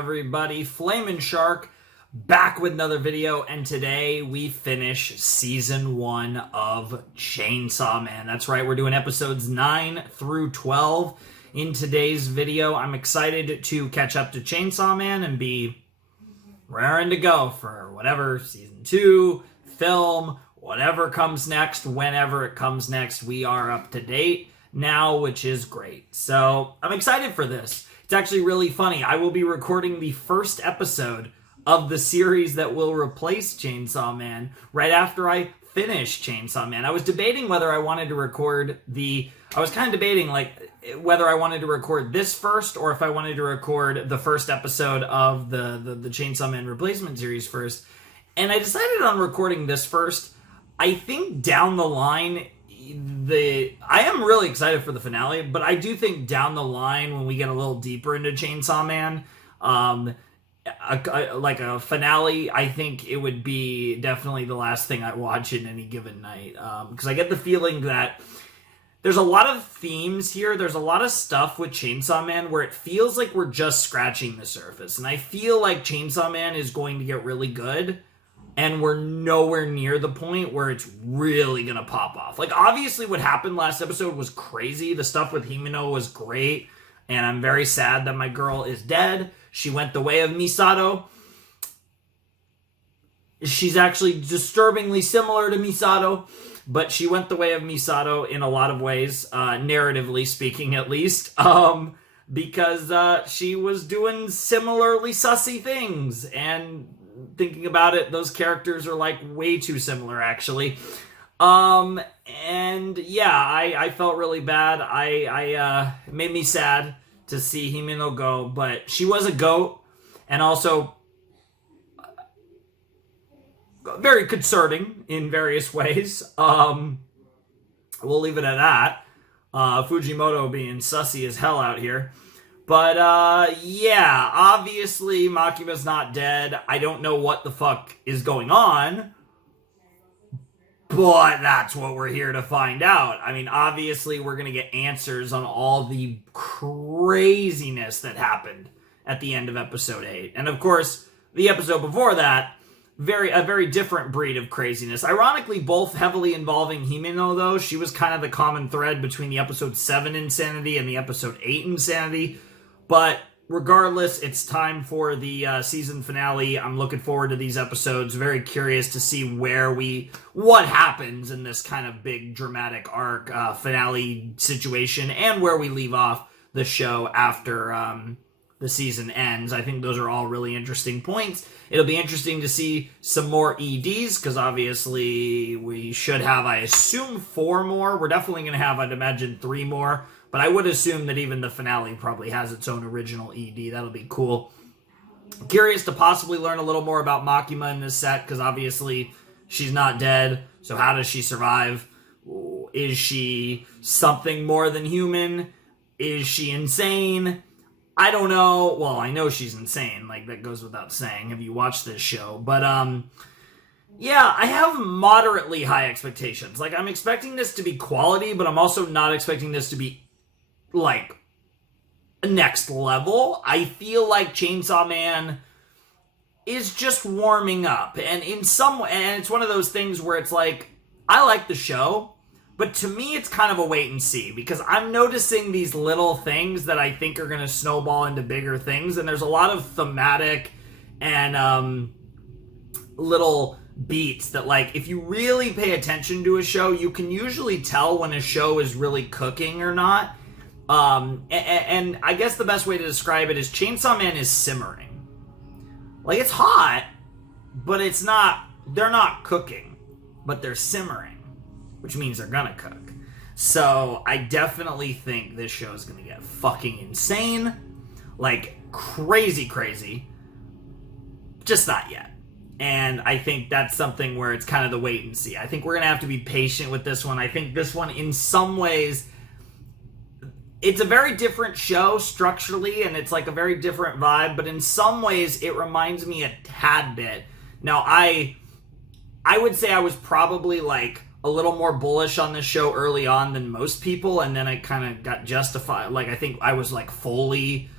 everybody? Flamin' Shark back with another video, and today we finish season 1 of Chainsaw Man. That's right, we're doing episodes 9 through 12 in today's video. I'm excited to catch up to Chainsaw Man and be raring to go for whatever season 2, film, whatever comes next, whenever it comes next. We are up to date now, which is great. So I'm excited for this. It's actually really funny. I will be recording the first episode of the series that will replace Chainsaw Man right after I finish Chainsaw Man. I was debating whether I wanted to record whether I wanted to record this first or if I wanted to record the first episode of the Chainsaw Man replacement series first. And I decided on recording this first. I think down the line, I am really excited for the finale, but I do think down the line when we get a little deeper into Chainsaw Man, like a finale, I think it would be definitely the last thing I watch in any given night. Because I get the feeling that there's a lot of themes here. There's a lot of stuff with Chainsaw Man where it feels like we're just scratching the surface. And I feel like Chainsaw Man is going to get really good, and we're nowhere near the point where it's really gonna pop off. Like, obviously what happened last episode was crazy. The stuff with Himeno was great, and I'm very sad that my girl is dead. She went the way of Misato. She's actually disturbingly similar to Misato, but she went the way of Misato in a lot of ways, narratively speaking at least, because she was doing similarly sussy things, and thinking about it, those characters are like way too similar actually. And yeah, I felt really bad. It made me sad to see Himeno go, but she was a goat, and also very concerning in various ways. We'll leave it at that. Fujimoto being sussy as hell out here. But, yeah, obviously Makima's not dead. I don't know what the fuck is going on, but that's what we're here to find out. I mean, obviously we're going to get answers on all the craziness that happened at the end of episode 8. And of course, the episode before that, a very different breed of craziness. Ironically, both heavily involving Himeno, though. She was kind of the common thread between the episode 7 insanity and the episode 8 insanity. But regardless, it's time for the season finale. I'm looking forward to these episodes. Very curious to see what happens in this kind of big dramatic arc finale situation, and where we leave off the show after the season ends. I think those are all really interesting points. It'll be interesting to see some more EDs, because obviously we should have, I assume, 4 more. We're definitely going to have, I'd imagine, 3 more. But I would assume that even the finale probably has its own original ED. That'll be cool. Curious to possibly learn a little more about Makima in this set, because obviously she's not dead. So how does she survive? Is she something more than human? Is she insane? I don't know. Well, I know she's insane. Like, that goes without saying if you watch this show. But, yeah, I have moderately high expectations. Like, I'm expecting this to be quality, but I'm also not expecting this to be, like, next level. I feel like Chainsaw Man is just warming up. And in some way, and it's one of those things where it's like, I like the show, but to me it's kind of a wait and see, because I'm noticing these little things that I think are going to snowball into bigger things, and there's a lot of thematic and little beats that, like, if you really pay attention to a show, you can usually tell when a show is really cooking or not. And I guess the best way to describe it is Chainsaw Man is simmering. Like, it's hot, but they're not cooking, but they're simmering, which means they're gonna cook. So I definitely think this show is gonna get fucking insane. Like, crazy. Just not yet. And I think that's something where it's kind of the wait and see. I think we're gonna have to be patient with this one. I think this one, in some ways, it's a very different show structurally, and it's like a very different vibe, but in some ways it reminds me a tad bit. Now, I would say I was probably like a little more bullish on this show early on than most people, and then I kind of got justified. Like, I think I was like fully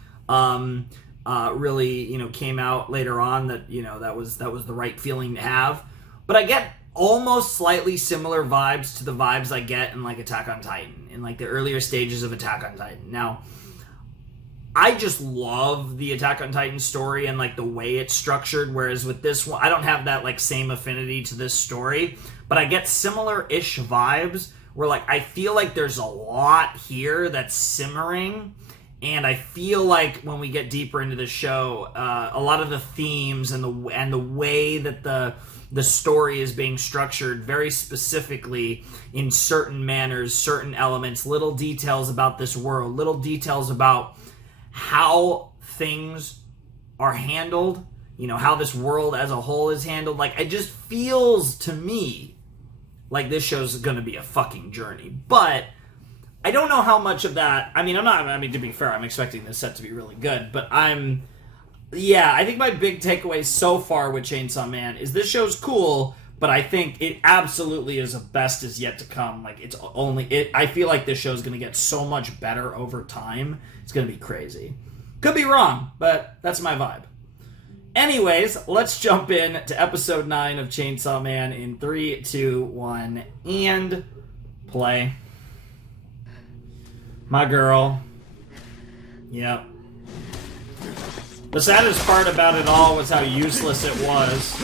really, came out later on that, that was the right feeling to have. But I get almost slightly similar vibes to the vibes I get in like Attack on Titan, in like the earlier stages of Attack on Titan. Now, I just love the Attack on Titan story and like the way it's structured, whereas with this one, I don't have that like same affinity to this story, but I get similar-ish vibes where like I feel like there's a lot here that's simmering, and I feel like when we get deeper into the show, a lot of the themes and the way that the story is being structured very specifically in certain manners, certain elements, little details about this world, little details about how things are handled, how this world as a whole is handled. Like, it just feels to me like this show's gonna be a fucking journey. But I don't know how much of that, to be fair, I'm expecting this set to be really good, but I think my big takeaway so far with Chainsaw Man is this show's cool, but I think it absolutely is the best is yet to come. Like, I feel like this show's gonna get so much better over time. It's gonna be crazy. Could be wrong, but that's my vibe. Anyways, let's jump in to episode 9 of Chainsaw Man in 3, 2, 1, and play. My girl. Yep. The saddest part about it all was how useless it was.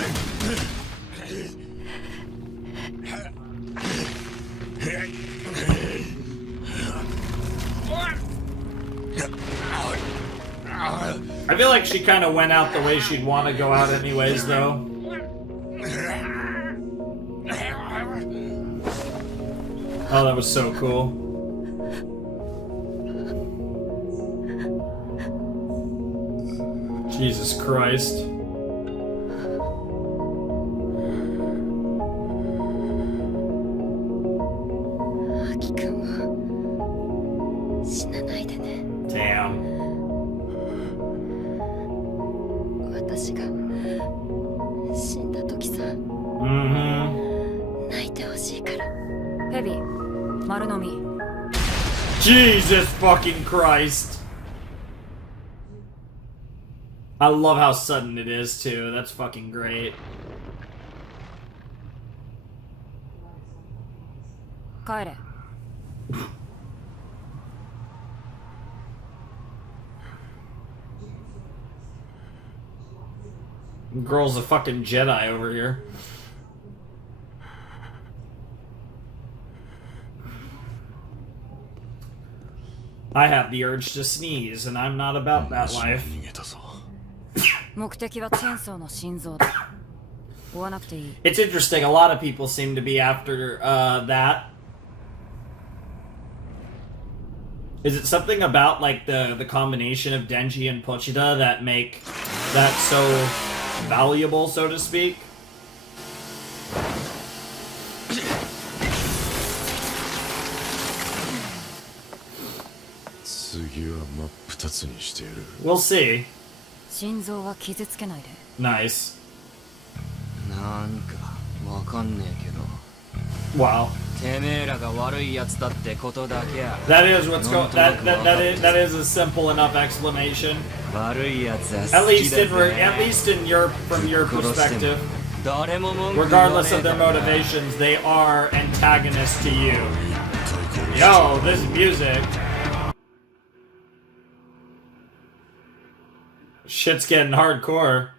I feel like she kind of went out the way she'd want to go out anyways, though. Oh, that was so cool. Jesus Christ. Damn. Jesus fucking Christ. I love how sudden it is, too. That's fucking great. Girl's a fucking Jedi over here. I have the urge to sneeze, and I'm not about that life. It's interesting, a lot of people seem to be after that. Is it something about like the combination of Denji and Pochita that make that so valuable, so to speak? We'll see. Nice. Wow. That is what's going. That is a simple enough explanation. At least from your perspective. Regardless of their motivations, they are antagonists to you. Yo, this music. Shit's getting hardcore.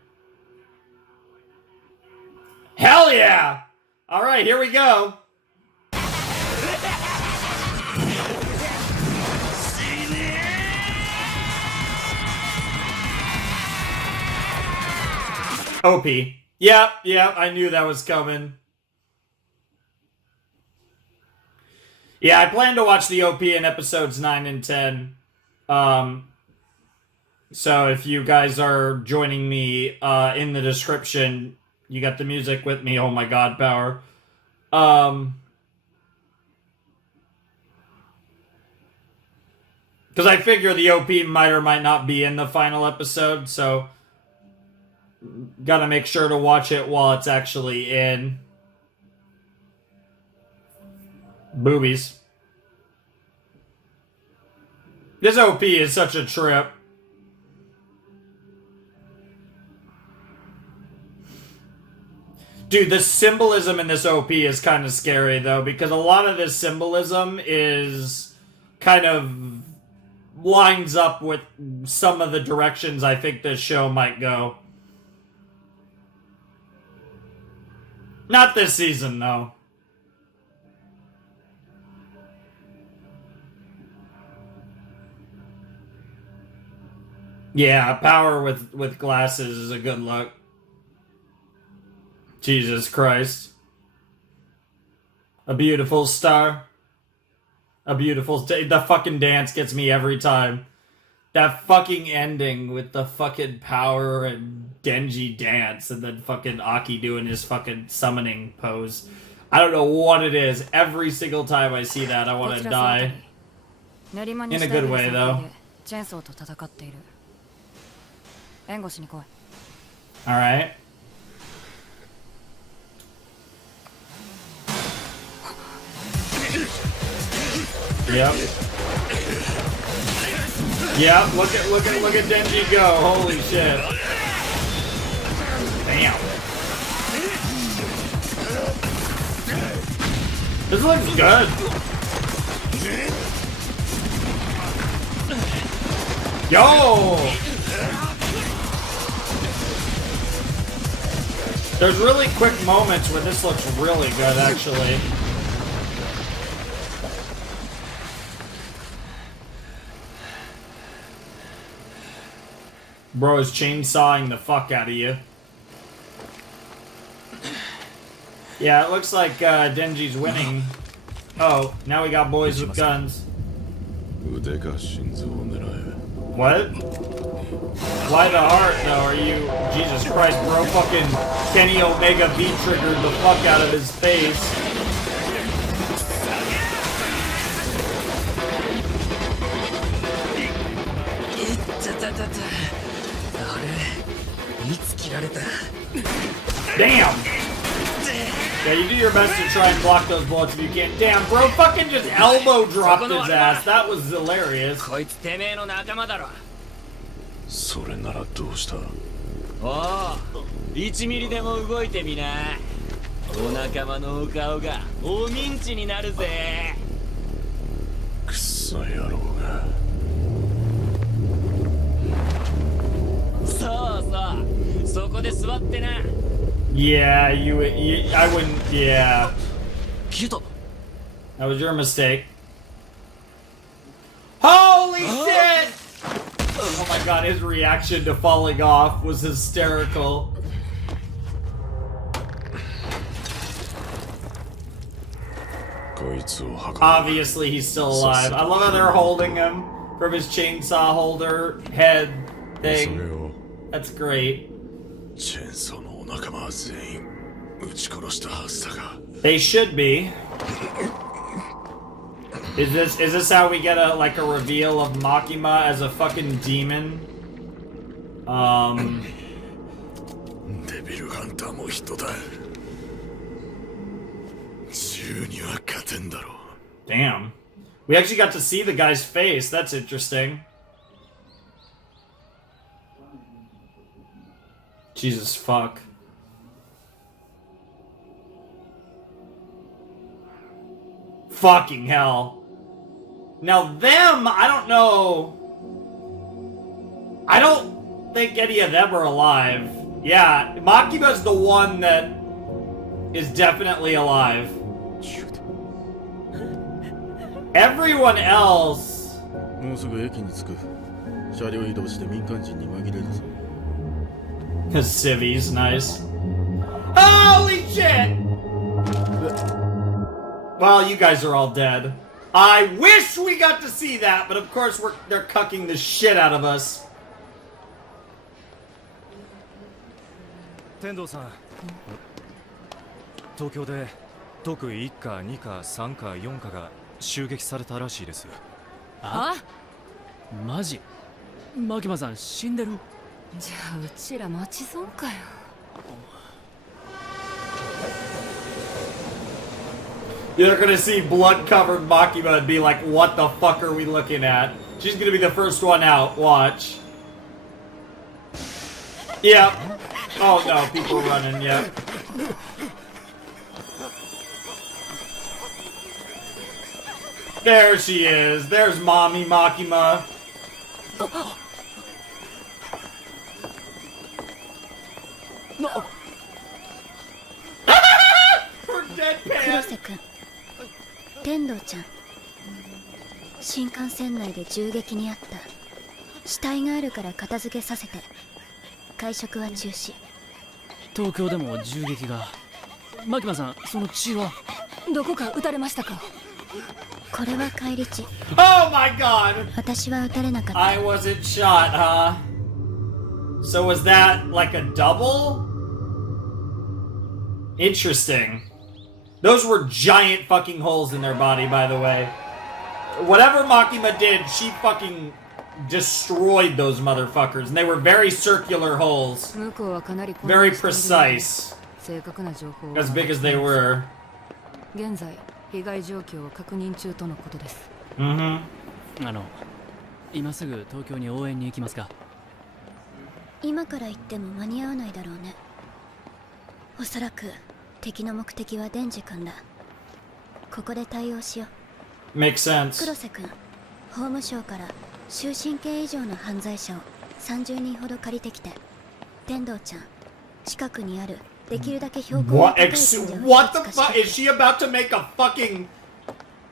Hell yeah! Alright, here we go. OP. Yep, I knew that was coming. Yeah, I plan to watch the OP in episodes 9 and 10. So if you guys are joining me in the description, you got the music with me. Oh my god, power. Because I figure the OP might or might not be in the final episode, so gotta make sure to watch it while it's actually in. Boobies. This OP is such a trip. Dude, the symbolism in this OP is kind of scary, though, because a lot of this symbolism is kind of lines up with some of the directions I think this show might go. Not this season, though. Yeah, power with glasses is a good look. Jesus Christ. A beautiful star. A beautiful... The fucking dance gets me every time. That fucking ending with the fucking power and Denji dance and then fucking Aki doing his fucking summoning pose. I don't know what it is. Every single time I see that, I want to die. In a good way, though. Alright. Yep. Yep, look at Denji go. Holy shit. Damn. This looks good. Yo! There's really quick moments where this looks really good, actually. Bro is chainsawing the fuck out of you. Yeah, it looks like Denji's winning. Oh, now we got boys with guns. What? Why the heart, though? Are you... Jesus Christ, bro fucking Kenny Omega V-triggered the fuck out of his face. Damn! Yeah, you do your best to try and block those bullets if you can. Damn, bro fucking just elbow dropped his ass. That was hilarious. それならどうした？おお、1ミリでも動いてみな。お仲間のお顔が大ミンチになるぜ。くっそ野郎が。そうそう、そこで座ってな。Yeah, I wouldn't, yeah. 消えた。 That was your mistake. Holy shit! Oh my god, his reaction to falling off was hysterical. Obviously, he's still alive. I love how they're holding him from his chainsaw holder head thing. That's great. They should be. Is this how we get a reveal of Makima as a fucking demon? Damn. We actually got to see the guy's face. That's interesting. Jesus fuck. Fucking hell. Now them, I don't know. I don't think any of them are alive. Yeah, Makima's the one that is definitely alive. Everyone else... His civvies, nice. Holy shit! Well, you guys are all dead. I wish we got to see that, but of course they're cucking the shit out of us. Tendo-san. 東京で特1課、2課、3課、4課が襲撃されたらしいです。あ？マジ？マキマさん死んでる？じゃあうちら待ち損かよ。You're gonna see blood-covered Makima and be like, what the fuck are we looking at? She's gonna be the first one out. Watch. Yep. Oh no, people running, yep. There she is. There's Mommy Makima. Her 黒 deadpan. 瀬君天童ちゃん新幹線内で銃撃にあった死体があるから片付けさせて会食は中止東京でも銃撃がマキマさんその血はどこか撃たれましたか？これは返り血 Oh my god. 私は撃たれなかった I wasn't shot, huh? So was that like a double? Interesting. Those were giant fucking holes in their body, by the way. Whatever Makima did, she fucking destroyed those motherfuckers. And they were very circular holes. 向こうはかなり混 Very 乱しているので precise. 正確な情報は As big as they were. 現在被害状況を確認中とのことです。Mm-hmm. 今すぐ東京に応援に行きますか？今から行っても間に合わないだろうねおそらく敵の目的はデンジ君だここで対応しよう Makes sense. 黒瀬君法務省から終身刑以上の犯罪者を30人ほど借りてきて天童ちゃん近くにあるできるだけ標高が What? 高い神社をい What く the つか fuck? して Is she about to make a fucking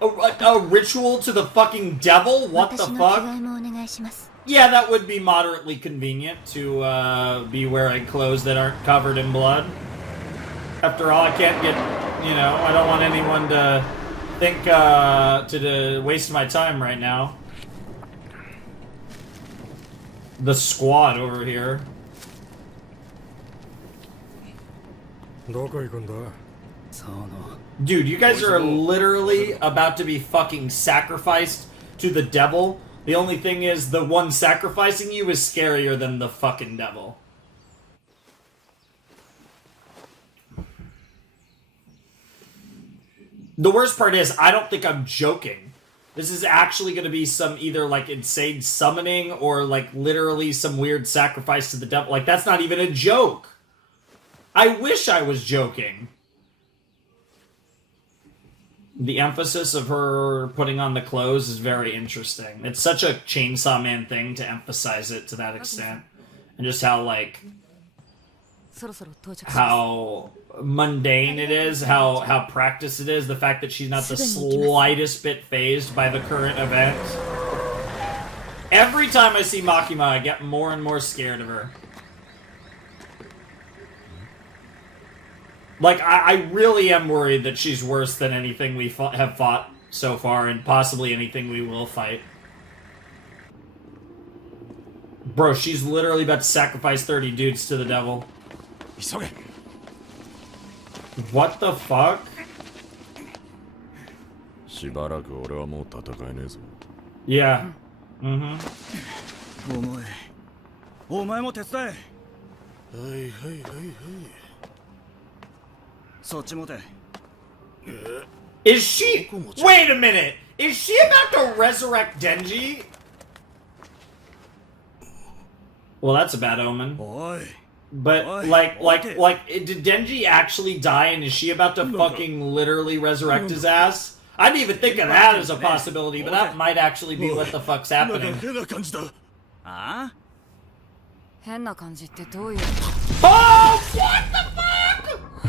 a ritual to the fucking devil? What the 私の着 fuck? 替えもお願いします Yeah, that would be moderately convenient to be wearing clothes that aren't covered in blood. After all, I can't get, I don't want anyone to think to waste my time right now. The squad over here. どこ行くんだ Dude, you guys are literally about to be fucking sacrificed to the devil. The only thing is, the one sacrificing you is scarier than the fucking devil. The worst part is, I don't think I'm joking. This is actually going to be some either like insane summoning or like literally some weird sacrifice to the devil. Like, that's not even a joke. I wish I was joking. The emphasis of her putting on the clothes is very interesting. It's such a Chainsaw Man thing to emphasize it to that extent. And just how, like, そろそろ到着します how mundane it is, how practiced it is, the fact that she's not the slightest bit phased by the current event. Every time I see Makima, I get more and more scared of her. Like, I really am worried that she's worse than anything we have fought so far, and possibly anything we will fight. Bro, she's literally about to sacrifice 30 dudes to the devil. What the fuck? しばらく俺はもう戦えねえぞ Yeah. Mm-hmm. お前も手伝えはいはいはいはいそっち持て Is she... Wait a minute! Is she about to resurrect Denji? Well, that's a bad omen. おい But, Oi, like, did Denji actually die and is she about to fucking literally resurrect his ass? I didn't even think of that as a possibility, but that might actually be what the fuck's なんか happening. 変な感じだあ変な感じってどういう Oh, what the fuck?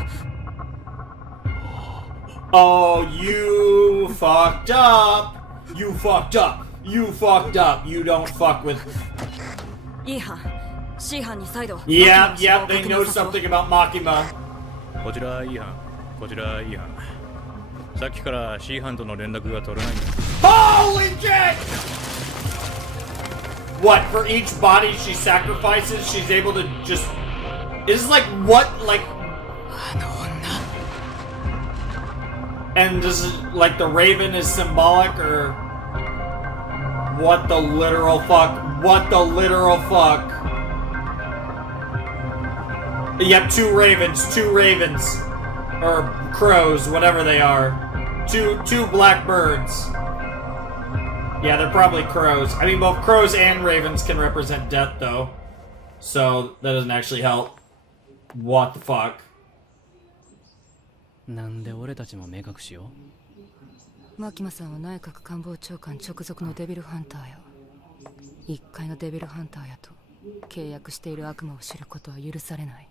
Oh, you fucked up. You fucked up. You fucked up. You don't fuck with... いい班 C 班に再度 Yep, yep, they know something about Makima. こちら E 班こちら E 班さっきから C 班との連絡が取れないんだ Holy shit! What, for each body she sacrifices, she's able to just... Is like, what, like... And this is, like, the raven is symbolic, or... What the literal fuck? What the literal fuck? Yep, two ravens. Or crows, whatever they are. Two black birds. Yeah, they're probably crows. I mean, both crows and ravens can represent death, though. So, that doesn't actually help. What the fuck? なんで俺たちも目隠しをマキマさんは内閣官房長官直属のデビルハンターよ。一階のデビルハンターやと契約している悪魔を知ることは許されない。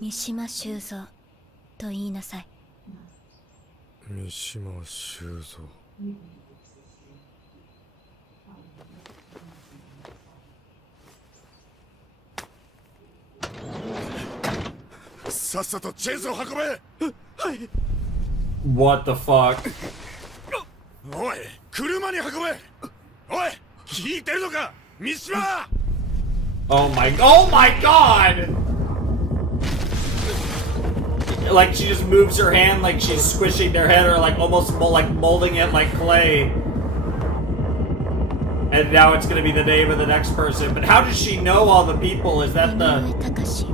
三島修造と言いなさい。三島修造。さっさとチェーンソー運べ。はい。 What the fuck? おい、車に運べ。おい、聞いてるのか、三島。 Oh my god! Like she just moves her hand like she's squishing their head or like almost like molding it like clay. And now it's gonna be the name of the next person. But how does she know all the people? Is that the... 高志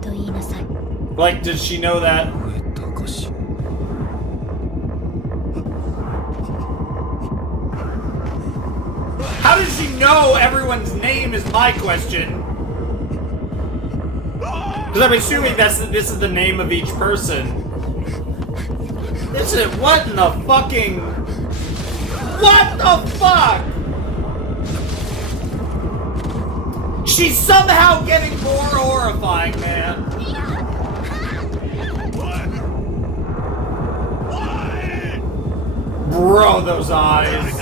と言いなさい。 Like, does she know that? How does she know everyone's name is my question? Because I'm assuming this is the name of each person. This is what in the fucking... What the fuck? She's somehow getting more horrifying, man. Bro, those eyes.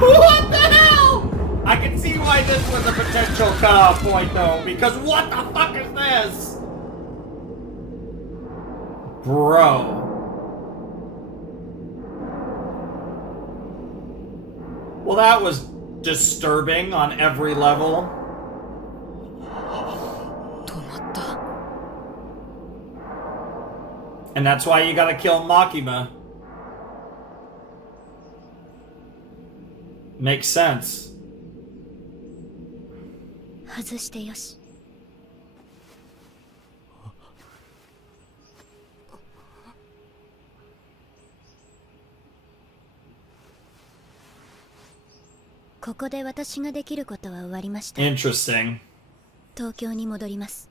What the hell? I can see why this was a potential cutoff point, though, because what the fuck is this? Bro. Well, that was disturbing on every level. And that's why you gotta kill Makima. Makes sense. 外してよし。ここで私ができることは終わりました。 Interesting. 東京に戻ります。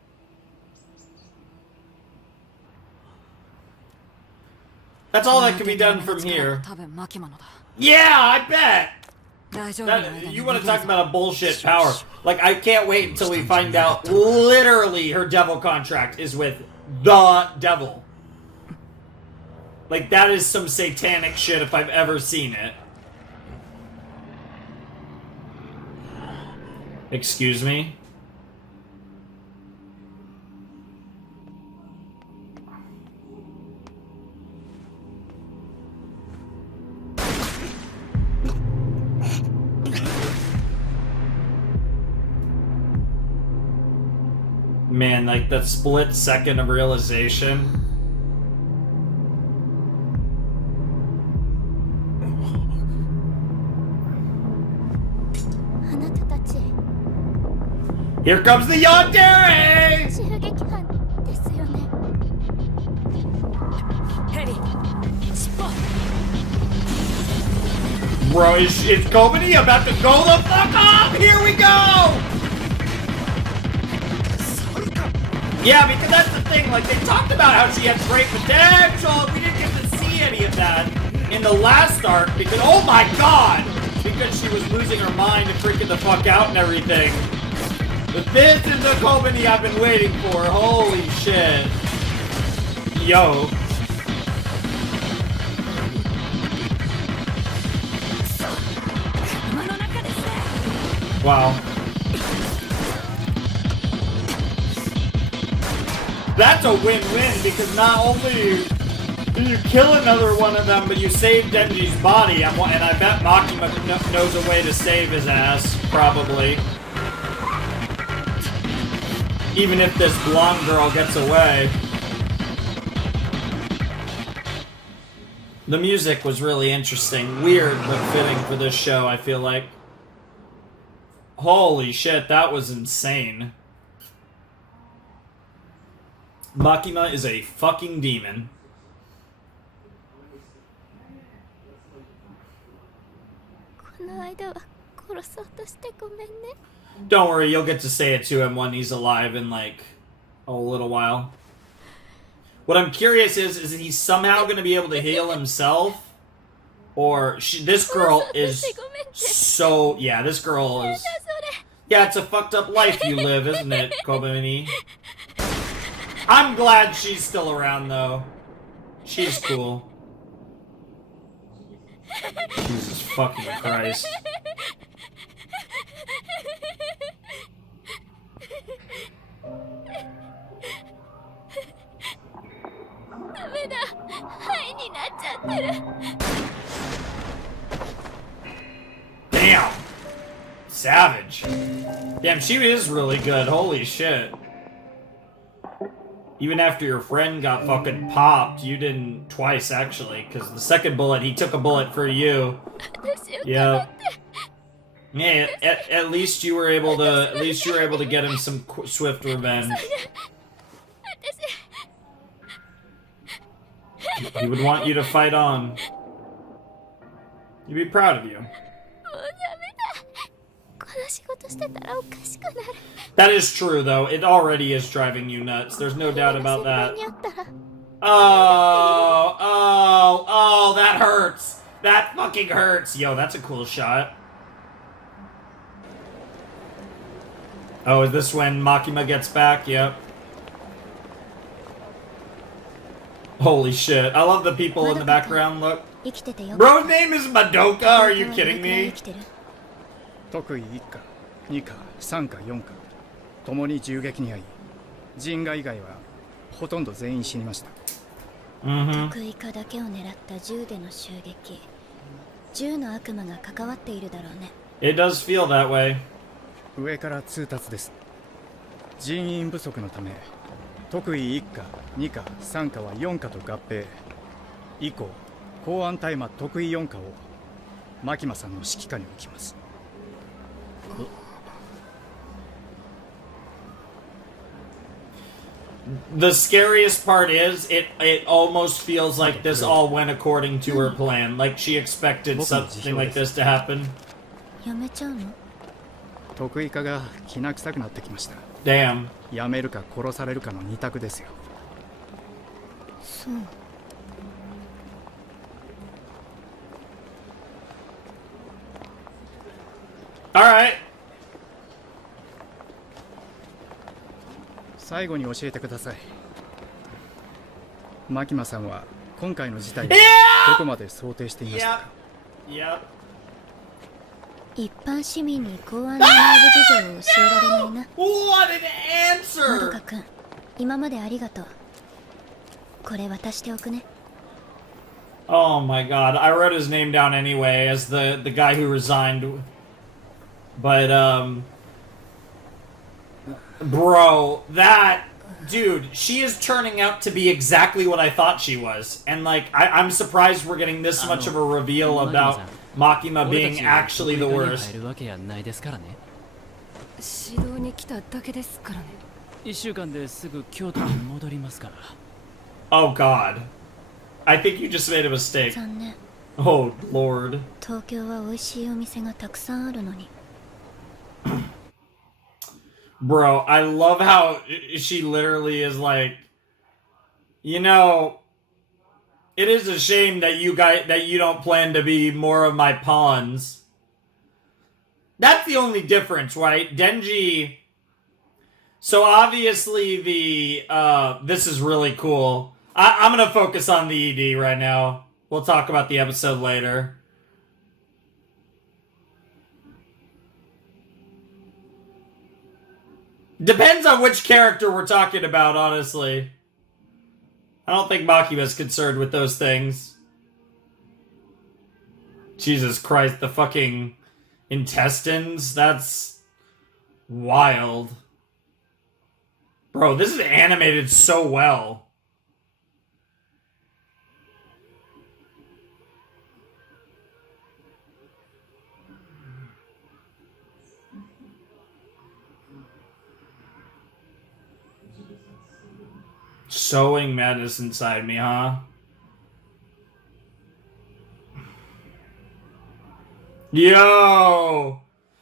That's all that can be done from here. Yeah, I bet! You want to talk about a bullshit power. Like, I can't wait until we find out literally her devil contract is with the devil. Like, that is some satanic shit if I've ever seen it. Excuse me? Man, like that split second of realization. Here comes the yandere! Bro, is Kobani about to go the fuck off? Here we go! Yeah, because that's the thing, like, they talked about how she had great potential, we didn't get to see any of that in the last arc, because, oh my god! Because she was losing her mind and freaking the fuck out and everything. But this is the Kobani I've been waiting for, holy shit. Yo. Wow. That's a win-win, because not only do you kill another one of them, but you save Denji's body, and I bet Makima knows a way to save his ass, probably. Even if this blonde girl gets away. The music was really interesting. Weird, but fitting for this show, I feel like. Holy shit, that was insane. Makima is a fucking demon. Don't worry, you'll get to say it to him when he's alive in, like, a little while. What I'm curious is he somehow going to be able to heal himself? Or this girl is so... Yeah, this girl is... Yeah, it's a fucked up life you live, isn't it, Kobani? I'm glad she's still around, though. She's cool. Jesus fucking Christ. Damn! Savage. Damn, she is really good. Holy shit. Even after your friend got fucking popped, you didn't twice, actually. Because the second bullet, he took a bullet for you. Yeah. Yeah, at least you were able to get him some swift revenge. He would want you to fight on. You'd be proud of you. That is true, though. It already is driving you nuts. There's no doubt about that. Oh, that hurts. That fucking hurts. Yo, that's a cool shot. Oh, is this when Makima gets back? Yep. Holy shit. I love the people in the background, look. Bro's name is Madoka, are you kidding me? 特意1課2課3課4課ともに銃撃に遭い人外以外はほとんど全員死にました。得意課だけを狙った銃での襲撃、銃の悪魔が関わっているだろうね。 It does feel that way. 上から通達です。人員不足のため特意1課2課3課は4課と合併以降公安大麻特意4課を牧間さんの指揮下に置きます。 The scariest part is, it almost feels like this all went according to her plan. Like she expected something like this to happen. やめちゃうの？得意課がきな臭くなってきました。 Damn. やめるか殺されるかの二択ですよ。そう。 Alright. 最後に教えてください。牧間さんは今回の事態をどこまで想定していましたか？ Yep. 一般市民に公安の内部事情を教えられないな。 What an まど answer! かくん、今までありがとう。これ渡しておくね。 Oh my god, I wrote his name down anyway as the guy who resigned. But, bro, that... Dude, she is turning out to be exactly what I thought she was. And, like, I'm surprised we're getting this much of a reveal about Makima being actually the worst. 指導に来ただけですからね。1週間ですぐ京都に戻りますから。 Oh god. I think you just made a mistake. 残念。 Oh lord. 東京は美味しいお店がたくさんあるのに。 Bro, I love how she literally is like, you know, it is a shame that you don't plan to be more of my pawns. That's the only difference, right? Denji. So obviously this is really cool. I'm gonna focus on the ED right now. We'll talk about the episode later. Depends on which character we're talking about, honestly. I don't think Makima's concerned with those things. Jesus Christ, the fucking intestines? That's wild. Bro, this is animated so well. Sowing madness inside me, huh? Yo!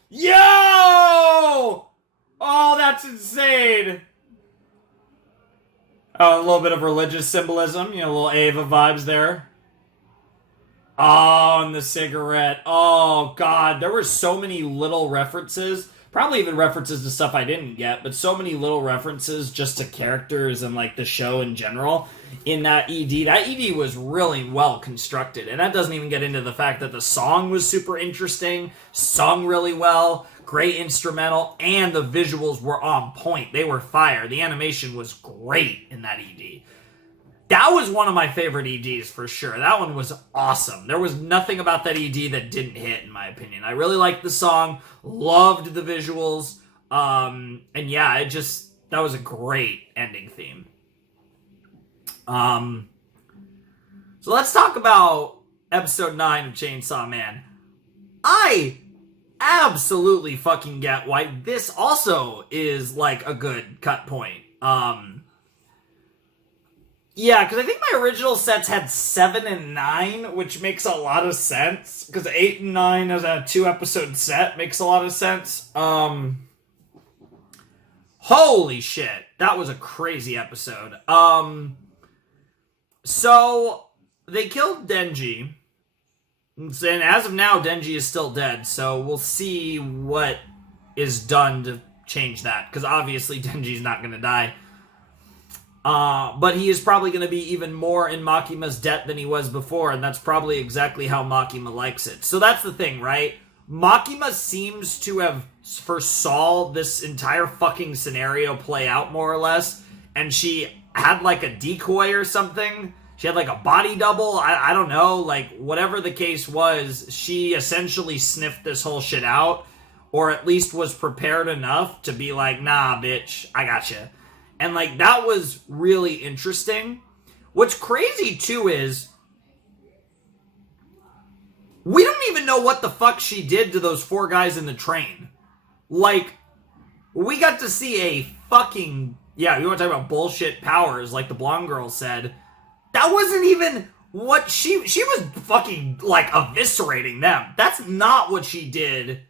Yo! Oh, that's insane! Oh, a little bit of religious symbolism, a little Ava vibes there. Oh, and the cigarette. Oh, God. There were so many little references. Probably even references to stuff I didn't get, but so many little references just to characters and, like, the show in general in that ED. That ED was really well constructed, and that doesn't even get into the fact that the song was super interesting, sung really well, great instrumental, and the visuals were on point. They were fire. The animation was great in that ED. That was one of my favorite EDs for sure. That one was awesome. There was nothing about that ED that didn't hit, in my opinion. I really liked the song, loved the visuals, and yeah, that was a great ending theme. So let's talk about episode 9 of Chainsaw Man. I absolutely fucking get why this also is like a good cut point. Yeah, because I think my original sets had 7 and 9, which makes a lot of sense. Because 8 and 9 as a 2-episode set makes a lot of sense. Holy shit. That was a crazy episode. So, they killed Denji. And as of now, Denji is still dead. So, we'll see what is done to change that. Because obviously, Denji's not going to die. But he is probably going to be even more in Makima's debt than he was before, and that's probably exactly how Makima likes it. So that's the thing, right? Makima seems to have foresaw this entire fucking scenario play out, more or less, and she had like a decoy or something. She had like a body double. I don't know, like whatever the case was, she essentially sniffed this whole shit out, or at least was prepared enough to be like, nah, bitch, I gotcha. And, like, that was really interesting. What's crazy, too, is we don't even know what the fuck she did to those 4 guys in the train. Like, we got to see a fucking... Yeah, you want to talk about bullshit powers, like the blonde girl said. That wasn't even what she was fucking, like, eviscerating them. That's not what she did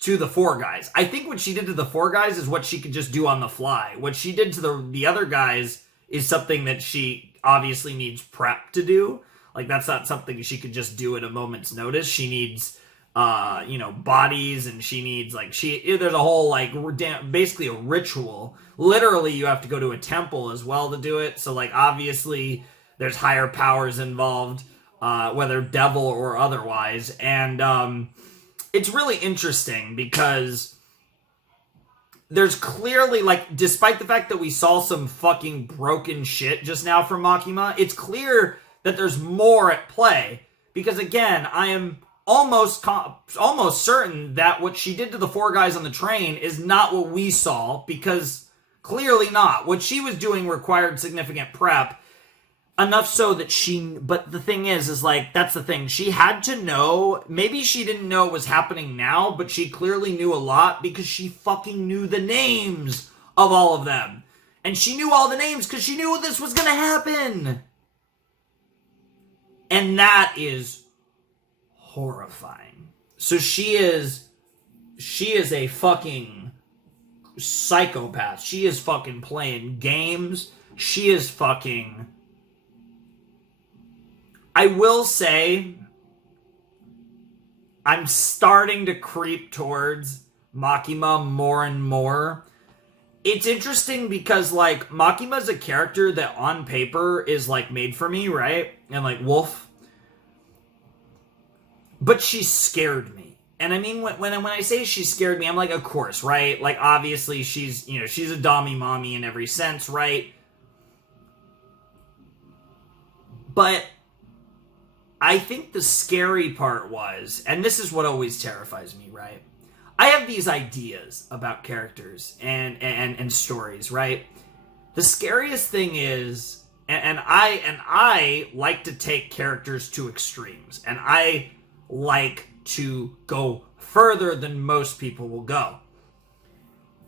to the 4 guys. I think what she did to the 4 guys is what she could just do on the fly. What she did to the other guys is something that she obviously needs prep to do. Like, that's not something she could just do at a moment's notice. She needs, bodies, and she needs, like, there's a whole, like, basically a ritual. Literally, you have to go to a temple as well to do it. So, like, obviously, there's higher powers involved, whether devil or otherwise. And, it's really interesting because there's clearly, like, despite the fact that we saw some fucking broken shit just now from Makima, it's clear that there's more at play. Because, again, I am almost certain that what she did to the 4 guys on the train is not what we saw, because clearly not. What she was doing required significant prep. Enough so that but the thing is like, that's the thing. She had to know, maybe she didn't know it was happening now, but she clearly knew a lot because she fucking knew the names of all of them. And she knew all the names because she knew this was going to happen. And that is horrifying. So she is a fucking psychopath. She is fucking playing games. She is fucking... I will say, I'm starting to creep towards Makima more and more. It's interesting because, like, Makima's a character that on paper is, like, made for me, right? And, like, Wolf. But she scared me. And I mean, when I say she scared me, I'm like, of course, right? Like, obviously, she's a dommy mommy in every sense, right? But I think the scary part was, and this is what always terrifies me, right? I have these ideas about characters and stories, right? The scariest thing is, and I like to take characters to extremes, and I like to go further than most people will go.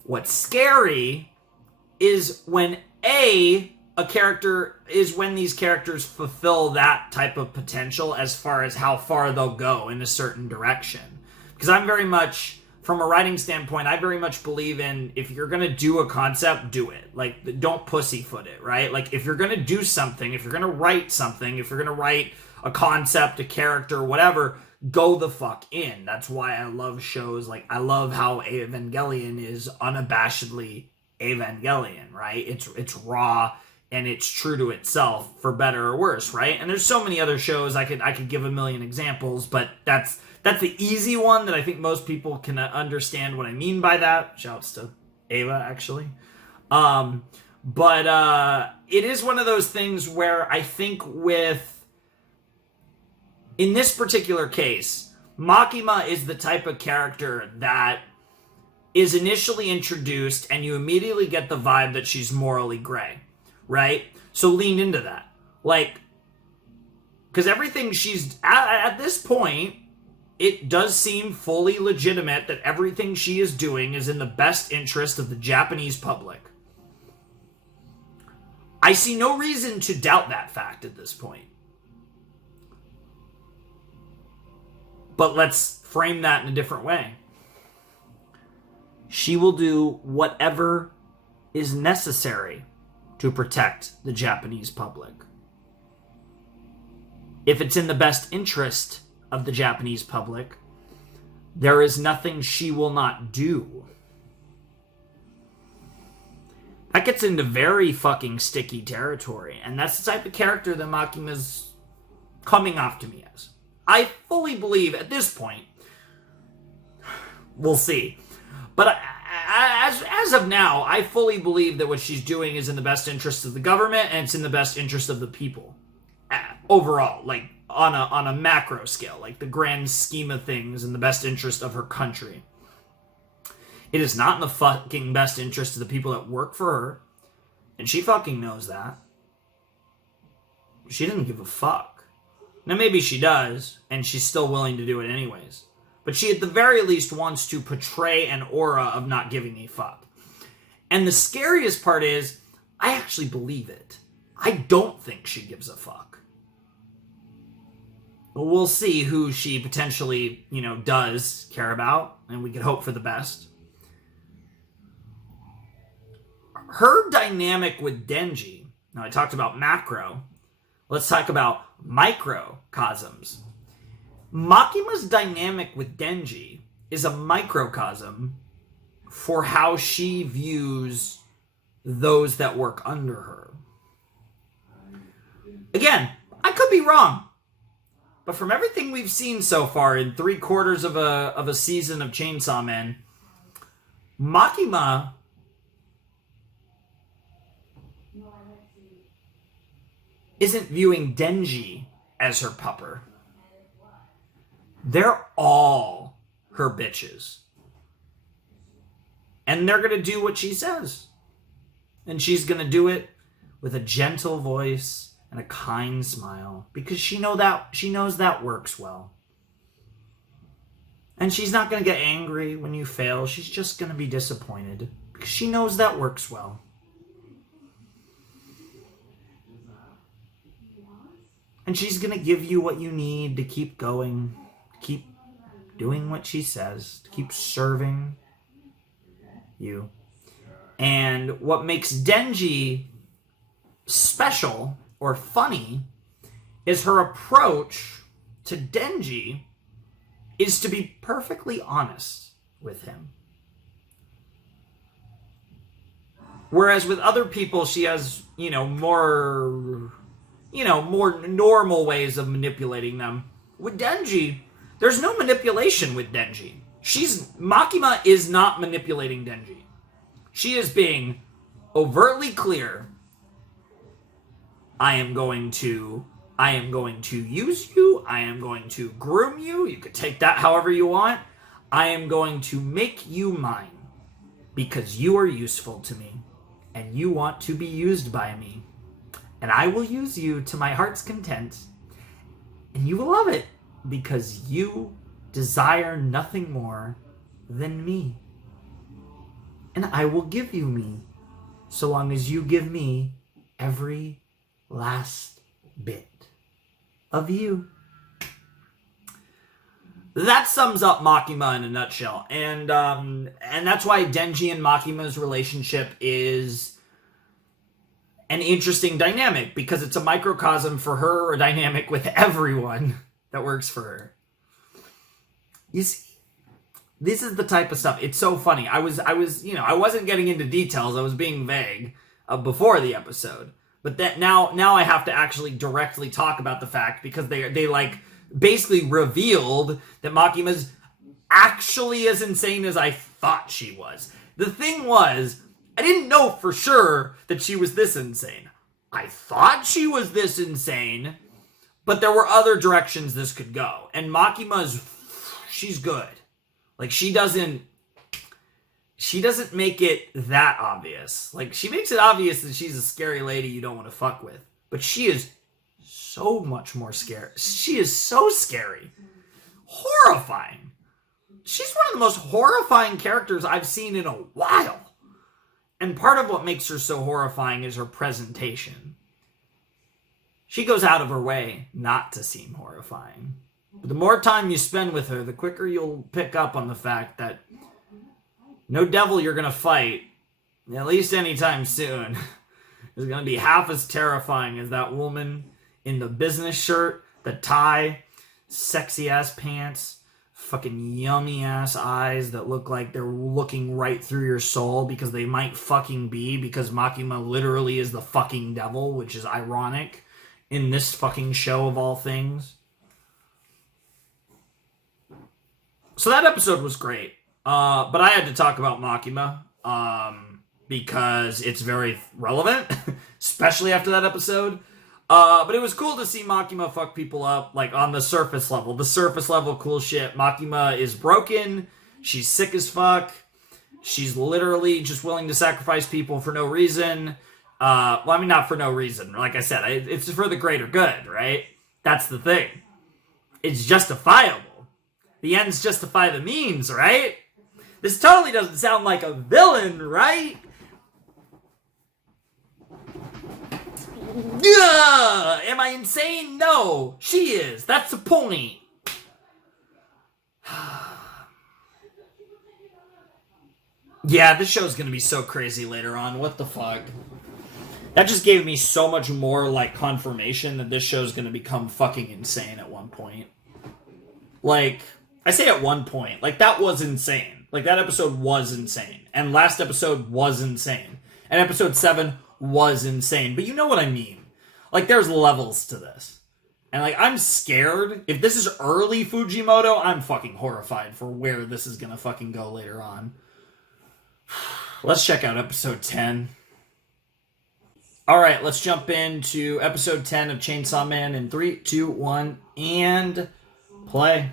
What's scary is when when these characters fulfill that type of potential as far as how far they'll go in a certain direction. Because I'm very much from a writing standpoint, I very much believe in, if you're going to do a concept, do it. Like, don't pussyfoot it, right? Like, if you're going to do something, if you're going to write something, if you're going to write a concept, a character, whatever, go the fuck in. That's why I love shows. Like, I love how Evangelion is unabashedly Evangelion, right? It's raw and it's true to itself, for better or worse, right? And there's so many other shows I could give a million examples, but that's the easy one that I think most people can understand what I mean by that. Shouts to Ava, actually. But it is one of those things where I think in this particular case, Makima is the type of character that is initially introduced and you immediately get the vibe that she's morally gray, right? So lean into that. Like, because everything she's, at this point, it does seem fully legitimate that everything she is doing is in the best interest of the Japanese public. I see no reason to doubt that fact at this point. But let's frame that in a different way. She will do whatever is necessary to protect the Japanese public. If it's in the best interest of the Japanese public, there is nothing she will not do. That gets into very fucking sticky territory, and that's the type of character that Makima's coming off to me as. I fully believe at this point, we'll see, but as of now, I fully believe that what she's doing is in the best interest of the government and it's in the best interest of the people overall, like on a macro scale, like the grand scheme of things, in the best interest of her country. It is not in the fucking best interest of the people that work for her, and she fucking knows that. She doesn't give a fuck. Now, maybe she does, and she's still willing to do it anyways. But she, at the very least, wants to portray an aura of not giving a fuck. And the scariest part is, I actually believe it. I don't think she gives a fuck. But we'll see who she potentially, does care about, and we can hope for the best. Her dynamic with Denji, now I talked about macro, let's talk about microcosms. Makima's dynamic with Denji is a microcosm for how she views those that work under her. Again, I could be wrong, but from everything we've seen so far in 3/4 of a season of Chainsaw Man, Makima isn't viewing Denji as her pupper. They're all her bitches. And they're going to do what she says. And she's going to do it with a gentle voice and a kind smile, because she knows that works well. And she's not going to get angry when you fail. She's just going to be disappointed, because she knows that works well. And she's going to give you what you need to keep going, to keep doing what she says, to keep serving you. And what makes Denji special or funny is her approach to Denji is to be perfectly honest with him. Whereas with other people, she has, more normal ways of manipulating them. With Denji, there's no manipulation with Denji. Makima is not manipulating Denji. She is being overtly clear. I am going to use you. I am going to groom you. You could take that however you want. I am going to make you mine because you are useful to me and you want to be used by me. And I will use you to my heart's content, and you will love it because you desire nothing more than me. And I will give you me so long as you give me every last bit of you. that sums up Makima in a nutshell. And that's why Denji and Makima's relationship is an interesting dynamic, because it's a microcosm for her dynamic with everyone that works for her. You see, this is the type of stuff. It's so funny. I wasn't getting into details. I was being vague before the episode. But that now I have to actually directly talk about the fact, because they like basically revealed that Makima's actually as insane as I thought she was. The thing was, I didn't know for sure that she was this insane. I thought she was this insane, but there were other directions this could go. And she's good. Like, she doesn't make it that obvious. Like, she makes it obvious that she's a scary lady you don't want to fuck with. But she is so much more scary. She is so scary. Horrifying. She's one of the most horrifying characters I've seen in a while. And part of what makes her so horrifying is her presentation. She goes out of her way not to seem horrifying. But the more time you spend with her, the quicker you'll pick up on the fact that no devil you're going to fight, at least anytime soon, is going to be half as terrifying as that woman in the business shirt, the tie, sexy-ass pants, fucking yummy-ass eyes that look like they're looking right through your soul, because they might fucking be, because Makima literally is the fucking devil, which is ironic in this fucking show of all things. So that episode was great. But I had to talk about Makima, because it's very relevant, especially after that episode. But it was cool to see Makima fuck people up, like, on the surface level. The surface level cool shit. Makima is broken. She's sick as fuck. She's literally just willing to sacrifice people for no reason. Well, I mean, not for no reason. Like I said, it's for the greater good, right? That's the thing. It's justifiable. The ends justify the means, right? This totally doesn't sound like a villain, right? Ugh! Am I insane? No. She is. That's the point. Yeah, this show's gonna be so crazy later on. What the fuck? That just gave me so much more, like, confirmation that this show's gonna become fucking insane at one point. Like, I say at one point. Like, that was insane. Like, that episode was insane. And last episode was insane. And episode 7 was insane. But you know what I mean. Like, there's levels to this. And, like, I'm scared. If this is early Fujimoto, I'm fucking horrified for where this is gonna fucking go later on. Let's check out episode 10. Alright, let's jump into episode 10 of Chainsaw Man in 3, 2, 1, and play.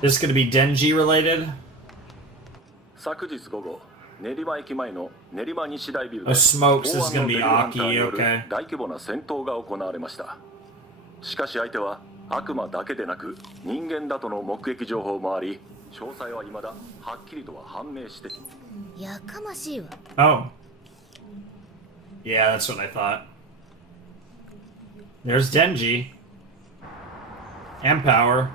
This is going to be Denji related. Oh, Smokes is going to be Aki, okay. 大規模な戦闘が行われました。しかし相手は悪魔だけでなく人間だとの目撃情報もあり、詳細は未だはっきりとは判明して。やかましいわ。 Oh. Yeah, that's what I thought. There's Denji. And Power.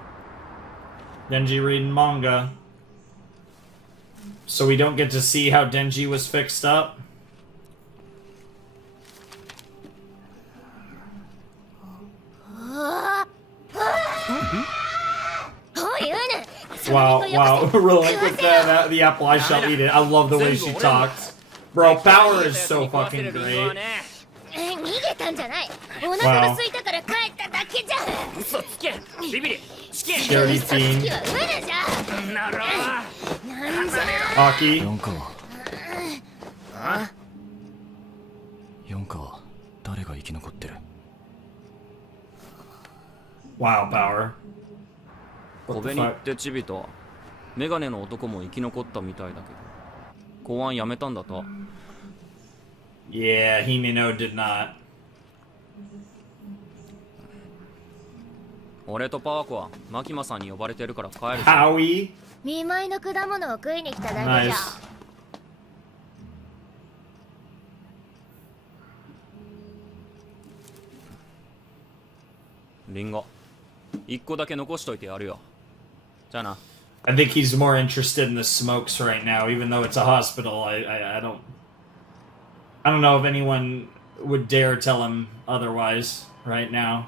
Denji reading manga. So we don't get to see how Denji was fixed up. Wow, wow. Relinquish the apple, I shall eat it. I love the way she talks. Bro, Power is so fucking great. 逃げたんじゃない。お腹が空いたから帰っただけじゃん。嘘つけビビリ死刑 Scary teen. さっきは罠じゃん。なろなんじゃ。 Aki. 四川四川誰が生き残ってる Wow, Power. 小 What the 紅っ fuck? てチビとメガネの男も生き残ったみたいだけど公安辞めたんだと Yeah, Himeno did not. 俺とパワコはマキマさんに呼ばれてるから帰るぞ Howie. 見舞いの果物を食いに来ただけじゃん。 Nice. リンゴ1個だけ残しといてやるよ。じゃあな。I think he's more interested in the smokes right now, even though it's a hospital. I don't know if anyone would dare tell him otherwise right now.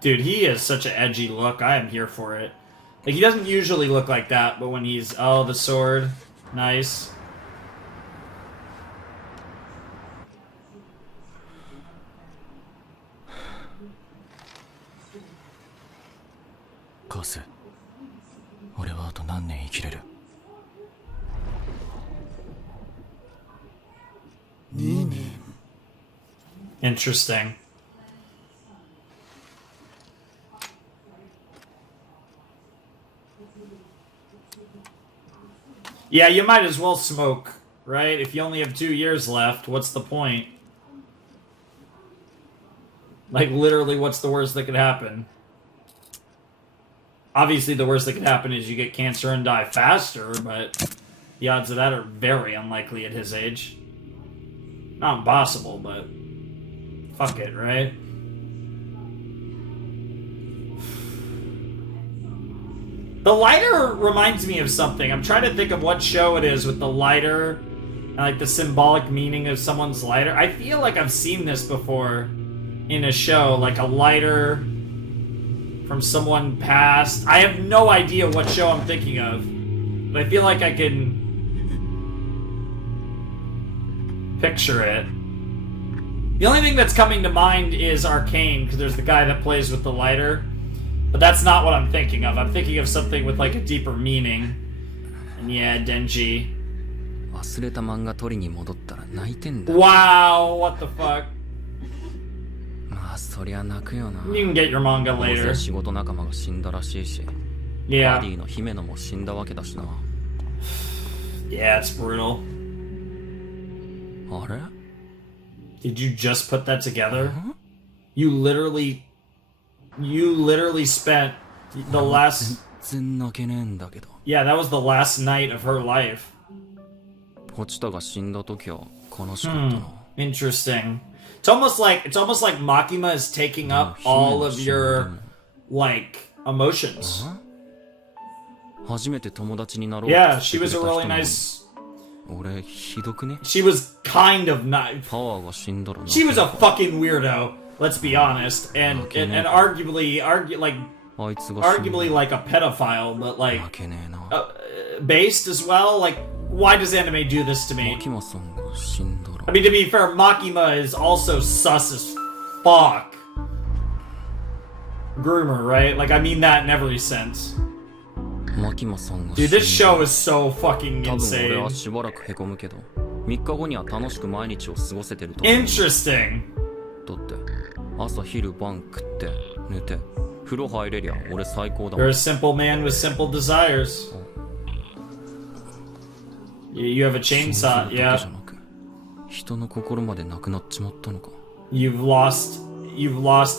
Dude, he has such an edgy look. I am here for it. Like, he doesn't usually look like that, but when he's... Oh, the sword. Nice. Kasu, 俺はあと何年生きれる? 2年 Interesting. Yeah, you might as well smoke, right? If you only have 2 years left, what's the point? Like, literally, what's the worst that could happen? Obviously, the worst that could happen is you get cancer and die faster, but the odds of that are very unlikely at his age. Not impossible, but fuck it, right? The lighter reminds me of something. I'm trying to think of what show it is with the lighter and like the symbolic meaning of someone's lighter. I feel like I've seen this before in a show, like a lighter from someone past. I have no idea what show I'm thinking of, but I feel like I can picture it. The only thing that's coming to mind is Arcane, because there's the guy that plays with the lighter. But that's not what I'm thinking of. I'm thinking of something with like a deeper meaning. And yeah, Denji. 忘れた漫画取りに戻ったら泣いてんだ。 Wow, what the fuck? まあそりゃ泣くよな。 You can get your manga どうせ later. 仕事仲間が死んだらしいし、バ Yeah. ディの姫野も死んだわけだしな。 Yeah, it's brutal. あれ？ Did you just put that together? You literally spent the last... 全然泣けねえんだけど。 Yeah, that was the last night of her life. ポチタが死んだ時は悲しかったな。 Interesting. It's almost like Makima is taking up all of your like emotions. 初めて友達になろう Yeah, と she してく was れ a た really 人なのに nice... 俺ひどくね？ She was kind of not... パワーが死んだらな。 She was a fucking weirdo, let's be honest. And arguably like あいつが死んだ arguably like a pedophile, but like 泣けねえな。 based as well. Like, why does anime do this to me? マキマさんが死んだら I mean, to be fair, Makima is also sus as fuck. Groomer, right? Like, I mean that in every sense. マキマさんが Dude, 死んだ this show is so fucking 多分俺 insane. はしばらくへこむけど3日後には楽しく毎日を過ごせてると思う。 Interesting. だって朝昼晩食って寝て風呂入れりゃ俺最高だも You're ん。 a simple man with simple desires. You have a 心臓 chainsaw, だけじゃ yeah. なく人の心までなくなっちまったのか。 You've lost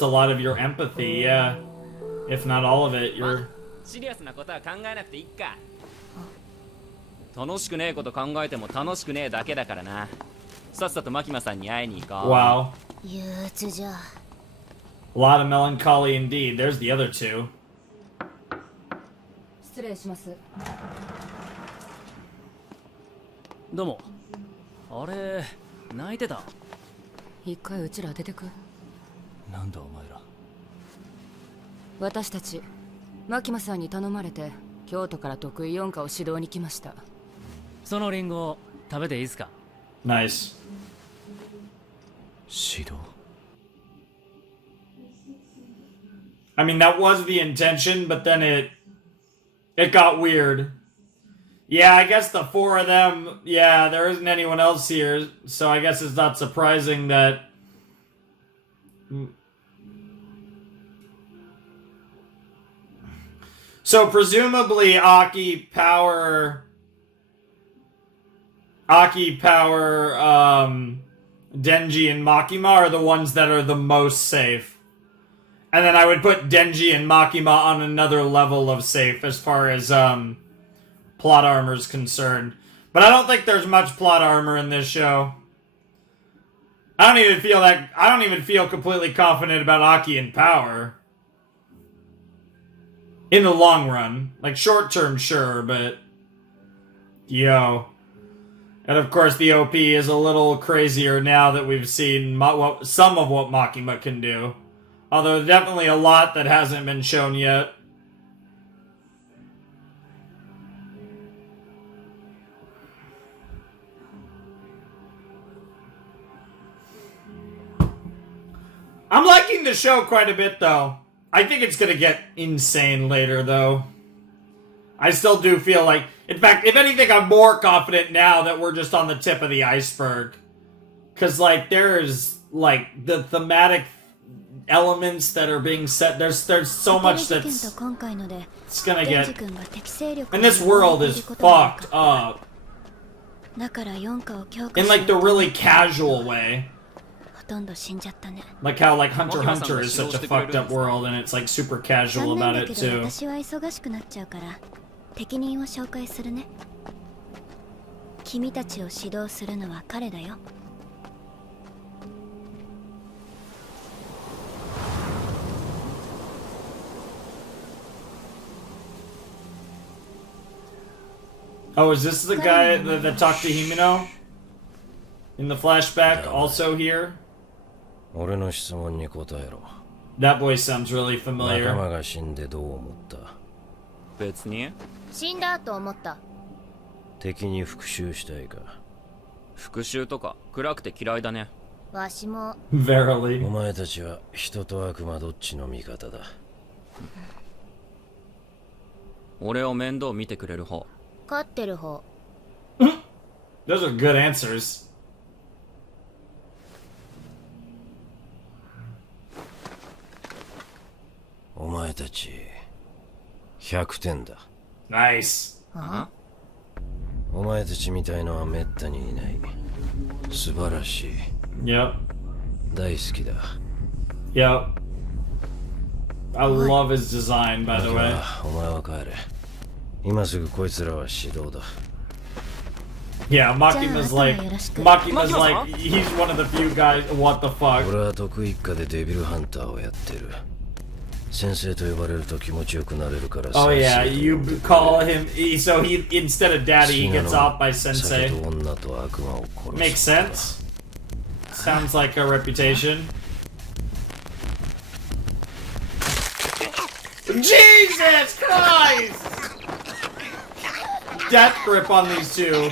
a lot of your empathy, yeah. If not all of it, you're... シリアスなことは考えなくていいか。楽しくねえこと考えても楽しくねえだけだからな。さっさとマキマさんに会いに行こう。 Wow. 憂鬱じゃ。 A lot of melancholy indeed. There's the other two. 失礼します。どうも。あれ、泣いてた？一回うちら出てく。なんだお前ら。私たちマキマさんに頼まれて京都から得意4課を指導に来ました。そのリンゴ食べていいですか？ Nice. 指導。 I mean, that was the intention, but then it got weird. Yeah, I guess the four of them, yeah, there isn't anyone else here, so I guess it's not surprising that... So presumably Aki Power, Denji and Makima are the ones that are the most safe. And then I would put Denji and Makima on another level of safe as far as plot armor is concerned. But I don't think there's much plot armor in this show. I don't even feel completely confident about Aki in power. In the long run. Like, short term, sure, but... Yo. And of course, the OP is a little crazier now that we've seen some of what Makima can do. Although, definitely a lot that hasn't been shown yet. I'm liking the show quite a bit, though. I think it's gonna get insane later, though. I still do feel like... In fact, if anything, I'm more confident now that we're just on the tip of the iceberg. Because, like, there's, like, the thematic elements that are being set. There's so much that's... It's gonna get... And this world is fucked up. In, like, the really casual way. Like how, like, Hunter x Hunter is such a fucked up world, and it's, like, super casual about it, too. 適任を紹介するね。君たちを指導するのは彼だよ。Oh, is this the guy that talked to Himino? In the flashback, also here? 俺の質問に答えろ。 That voice sounds really 仲 familiar. 間が死んでどう思った？別に死んだと思った。敵に復讐したいか？復讐とか暗くて嫌いだね。わしも。Verily. お前たちは人と悪魔どっちの味方だ？俺を面倒見てくれる方。勝ってる方。Those are good answers. お前たち100点だ。Nice. お前たちみたいのはめったにいない。素晴らしい。Yep. 大好きだ。Yep. I love his design, by the way. お前は帰れ。今すぐこいつらは指導だ。Yeah, Makima's like, he's one of the few guys. What the fuck? 俺は得意一家でデビルハンターをやってる。先生と呼ばれると気持ちよくなれるから。Oh yeah, you call him. So he instead of daddy, he gets off by sensei. Makes sense. Sounds like a reputation. Jesus Christ! Death grip on these two.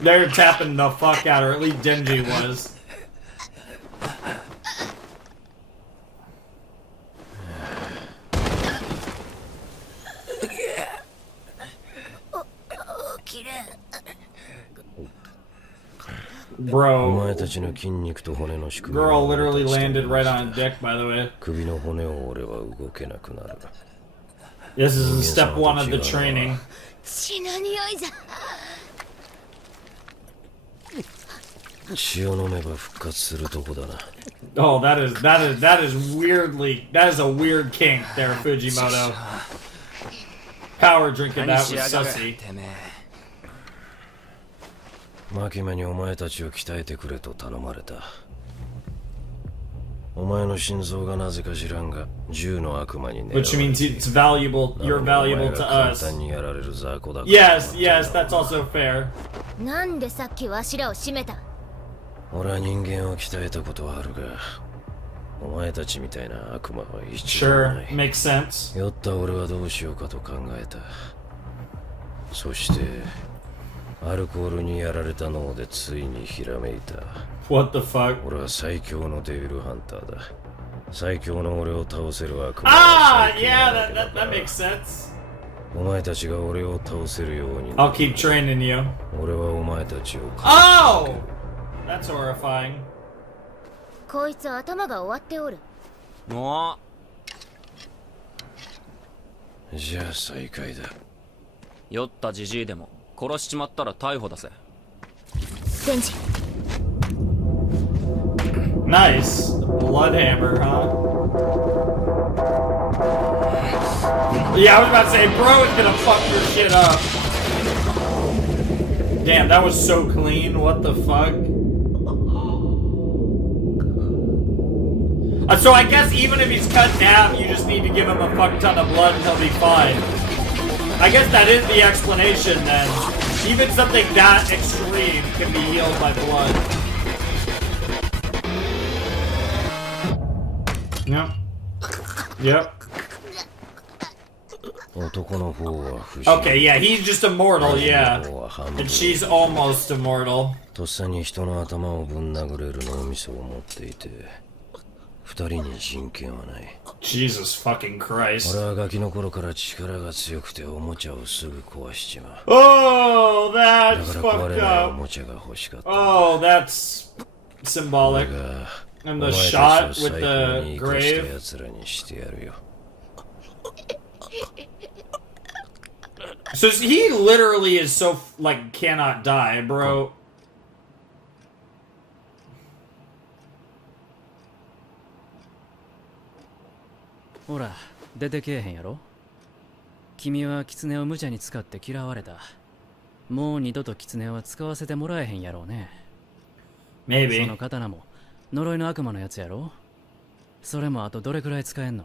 They're tapping the fuck out, or at least Denji was. Bro, girl literally landed right on a dick, by the way. This is step one of the training. Oh, that is a weird kink there, Fujimoto. Power drinking that was sussy. マキマにお前たちを鍛えてくれと頼まれた。お前の心臓がなぜか知らんが銃の悪魔に狙われる。 Which means it's valuable. You're valuable to us. 簡単にやられる雑魚だ。Yes, yes, that's also fair. なんでさっきわしらを締めた？俺は人間を鍛えたことはあるが、お前たちみたいな悪魔は一度もない。 Sure, makes sense. 酔った俺はどうしようかと考えた。そして。アルコールにやられた脳でついにひらめいた。What the fuck? 俺は最強のデビルハンターだ。最強の俺を倒せる悪魔。Ah, yeah, that makes sense. お前たちが俺を倒せるように。I'll keep training you. 俺はお前たちを。Oh, that's horrifying. こいつ頭が終わっておる。もう。じゃあ再開だ。酔ったじじいでも。殺しちまったら逮捕だぜ。デンジ。 Nice. Blood hammer, huh? Yeah, I was about to say, bro is gonna fuck your shit up. Damn, that was so clean. What the fuck? So I guess even if he's cut in half, you just need to give him a fuck ton of blood and he'll be fine. I guess that is the explanation then. Even something that extreme can be healed by blood. Yep. Yep. Okay, yeah, he's just immortal, yeah. And she's almost immortal. とっさに人の頭をぶん殴れる脳みそを持っていて、二人に人権はない。Jesus fucking Christ. 俺はガキの頃から力が強くておもちゃをすぐ壊しちまう。Oh, だ that's から壊れ fucked ないお up. もちゃが欲しかった。 Oh, that's symbolic. 俺が And お the 前 shot たち with を最高 the に生かした grave. 奴らにしてやるよ。So he literally is so, like, cannot die, bro. ほら出てけえへんやろ。君は狐を無茶に使って嫌われた。もう二度と狐は使わせてもらえへんやろうね。そ Maybe. の刀も呪いの悪魔のやつやろ。それもあとどれくらい使えんの。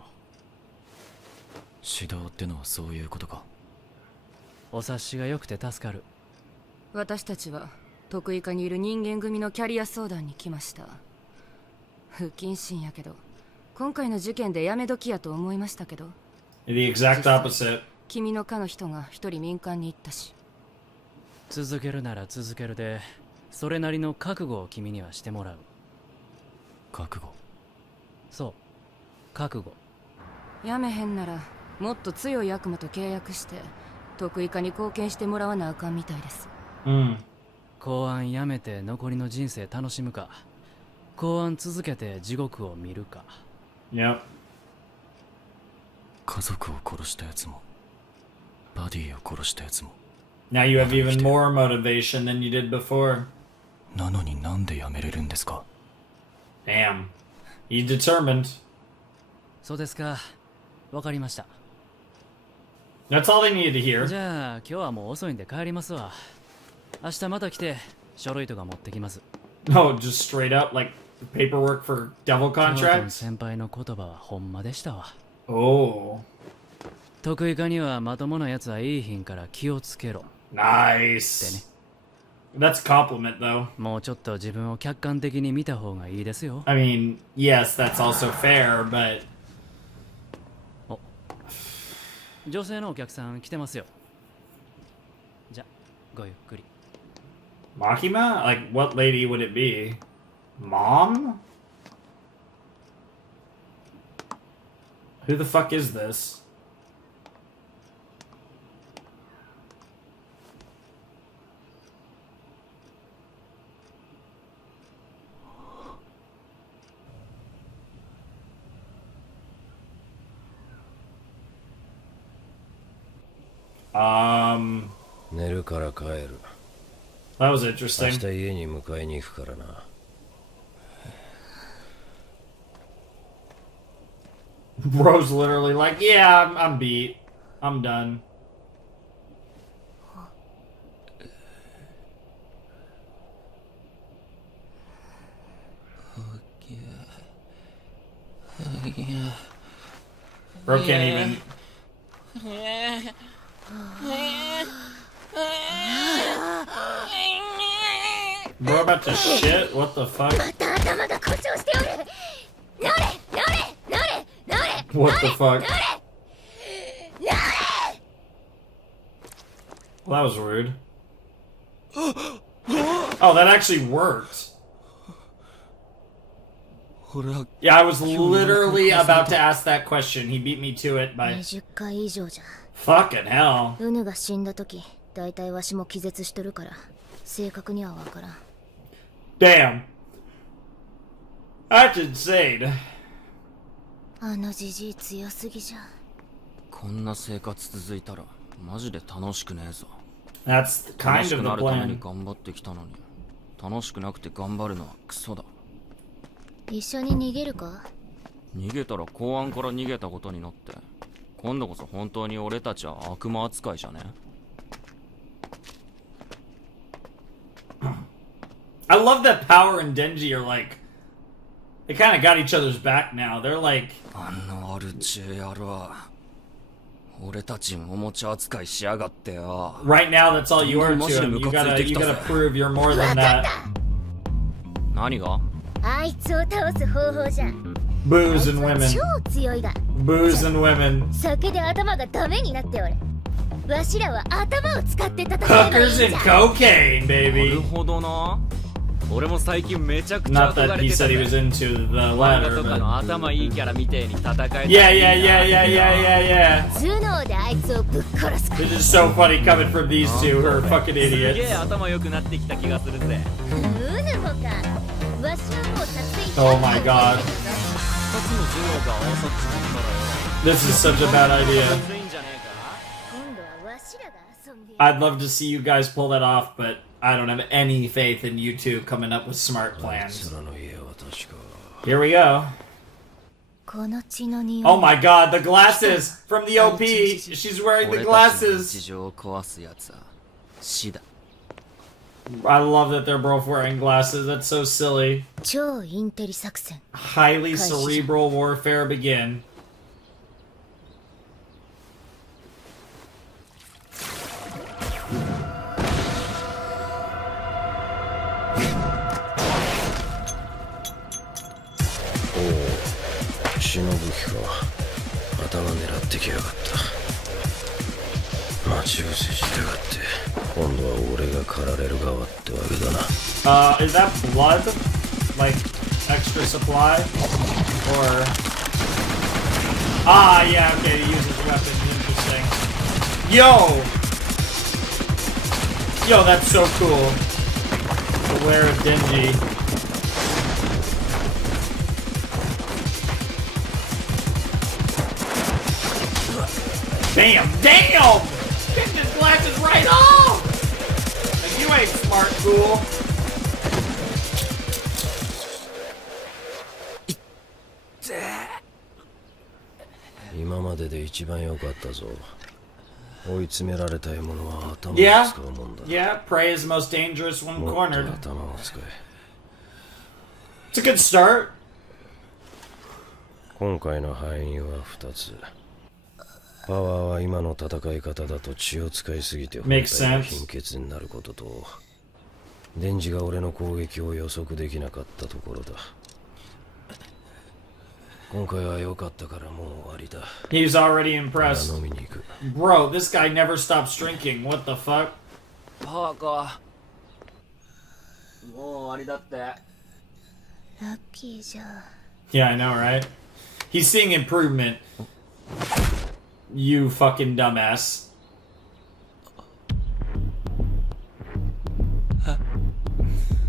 指導ってのはそういうことか。お察しが良くて助かる。私たちは得意課にいる人間組のキャリア相談に来ました。不謹慎やけど今回の事件でやめ時やと思いましたけど、 The exact opposite. 君の課の人が一人民間に行ったし。続けるなら続けるで、それなりの覚悟を君にはしてもらう。覚悟。そう、覚悟。やめへんならもっと強い悪魔と契約して得意課に貢献してもらわなあかんみたいです。公安やめて残りの人生楽しむか、公安続けて地獄を見るか。Yep. 家族を殺したやつも、バディを殺したやつも。Now you have even more motivation than you did before. なのになんでやめれるんですか。 Damn. He's determined. そうですか。わかりました。That's all they needed to hear. じゃあ今日はもう遅いんで帰りますわ。明日また来て書類とか持ってきます。No, just straight up like paperwork for devil 京都 contracts. 先輩の言葉はほんまでしたわ。Oh, 得意課にはまともなやつはいい品から気をつけろ。 nice. That's a compliment, though. もうちょっと自分を客観的に見た方がいいですよ。 I mean, yes, that's also fair, but 女性のお客さん来てますよ。じゃ、ごゆっくり。 Makima? Like, what lady would it be? Mom? Who the fuck is this? Um, 寝るから帰る。 that was 明 interesting. 日家に迎えに行くからな。Bro's literally like, yeah, I'm beat. I'm done. Bro can't even. Bro about to shit? What the fuck? また頭が故障しておる。乗れ乗れ乗れ乗れ What the fuck? 乗れ Well, that was rude. Oh, that actually worked. Yeah, I was literally about to ask that question. He beat me to it by 20回以上じゃ。 fucking hell. ウヌが死んだ時、だいたいわしも気絶しとるから、正確にはわからん。Damn. That's insane. あのじじい強すぎじゃ。こんな生活続いたらマジで楽しくねえぞ。 That's 楽 kind し of く the なるために plan. 頑張ってきたのに、楽しくなくて頑張るのはクソだ。一緒に逃げるか？逃げたら公安から逃げたことになって、今度こそ本当に俺たちは悪魔扱いじゃね。I love that Power and Denji are like, they kind of got each other's back now. They're like, あのアルチェ野郎俺たちおもちゃ扱いしやがってよ right now that's all you are to him. You gotta prove you're more than that. 何があいつを倒す方法じゃ Booze and women. 超強いが Booze and women. 酒で頭がダメになっておるわしらは頭を使って戦えばいい Hookers んじ and ゃ cocaine, な baby. るほどな俺も最近めちゃくちゃ Not 憧 that れ he てた said he ぜ was into the 漫 latter, 画とかの but 頭いいキャラみてえに戦えたらいい yeah, な yeah. 頭脳であいつをぶっ殺すか This is so funny coming from these two who are fucking すげえ idiots. 頭良くなってきた気がするぜうぬほかわしはもう達成 Oh my god. 二つの頭脳が合わさっちまったらよ This is such a bad idea. 全然いいんじゃねえか今度はわしらが遊んで I'd love to see you guys pull that off, but I don't have any faith in you two coming up with smart plans. 空の家は確か Here we go. この血の匂い Oh my god, the glasses from the OP. She's wearing the 俺たちの glasses. 日常を壊すやつは死だ I love that they're both wearing glasses. That's so silly. 超インテリ作戦 Highly cerebral warfare begin. Oh, 忍ぶ気か頭狙ってきやがった待ち伏せしてやがって今度は俺が狩られる側ってわけだな Is that blood? Like extra supply? Or ah, yeah, okay, he uses weapons. Interesting. Yo, that's so cool. Beware of Denji. Damn! Get his glasses right off! Like, you ain't smart, fool. 今までで一番良かったぞ追い詰められた獲物は頭を Yeah, 使うもんだ yeah, prey is most dangerous when もっ cornered. と頭を使え It's a good start. 今回の敗因は2つパワーは今の戦い方だと血を使いすぎて本体 Makes が sense. 貧血になることとデンジが俺の攻撃を予測できなかったところだ今回は良かったからもう終わりだ He's already impressed. 飲みに行く Bro, this guy never stops drinking. What the fuck? バカもう終わりだってラッキーじゃ Yeah, I know, right? He's seeing improvement. You fucking dumbass.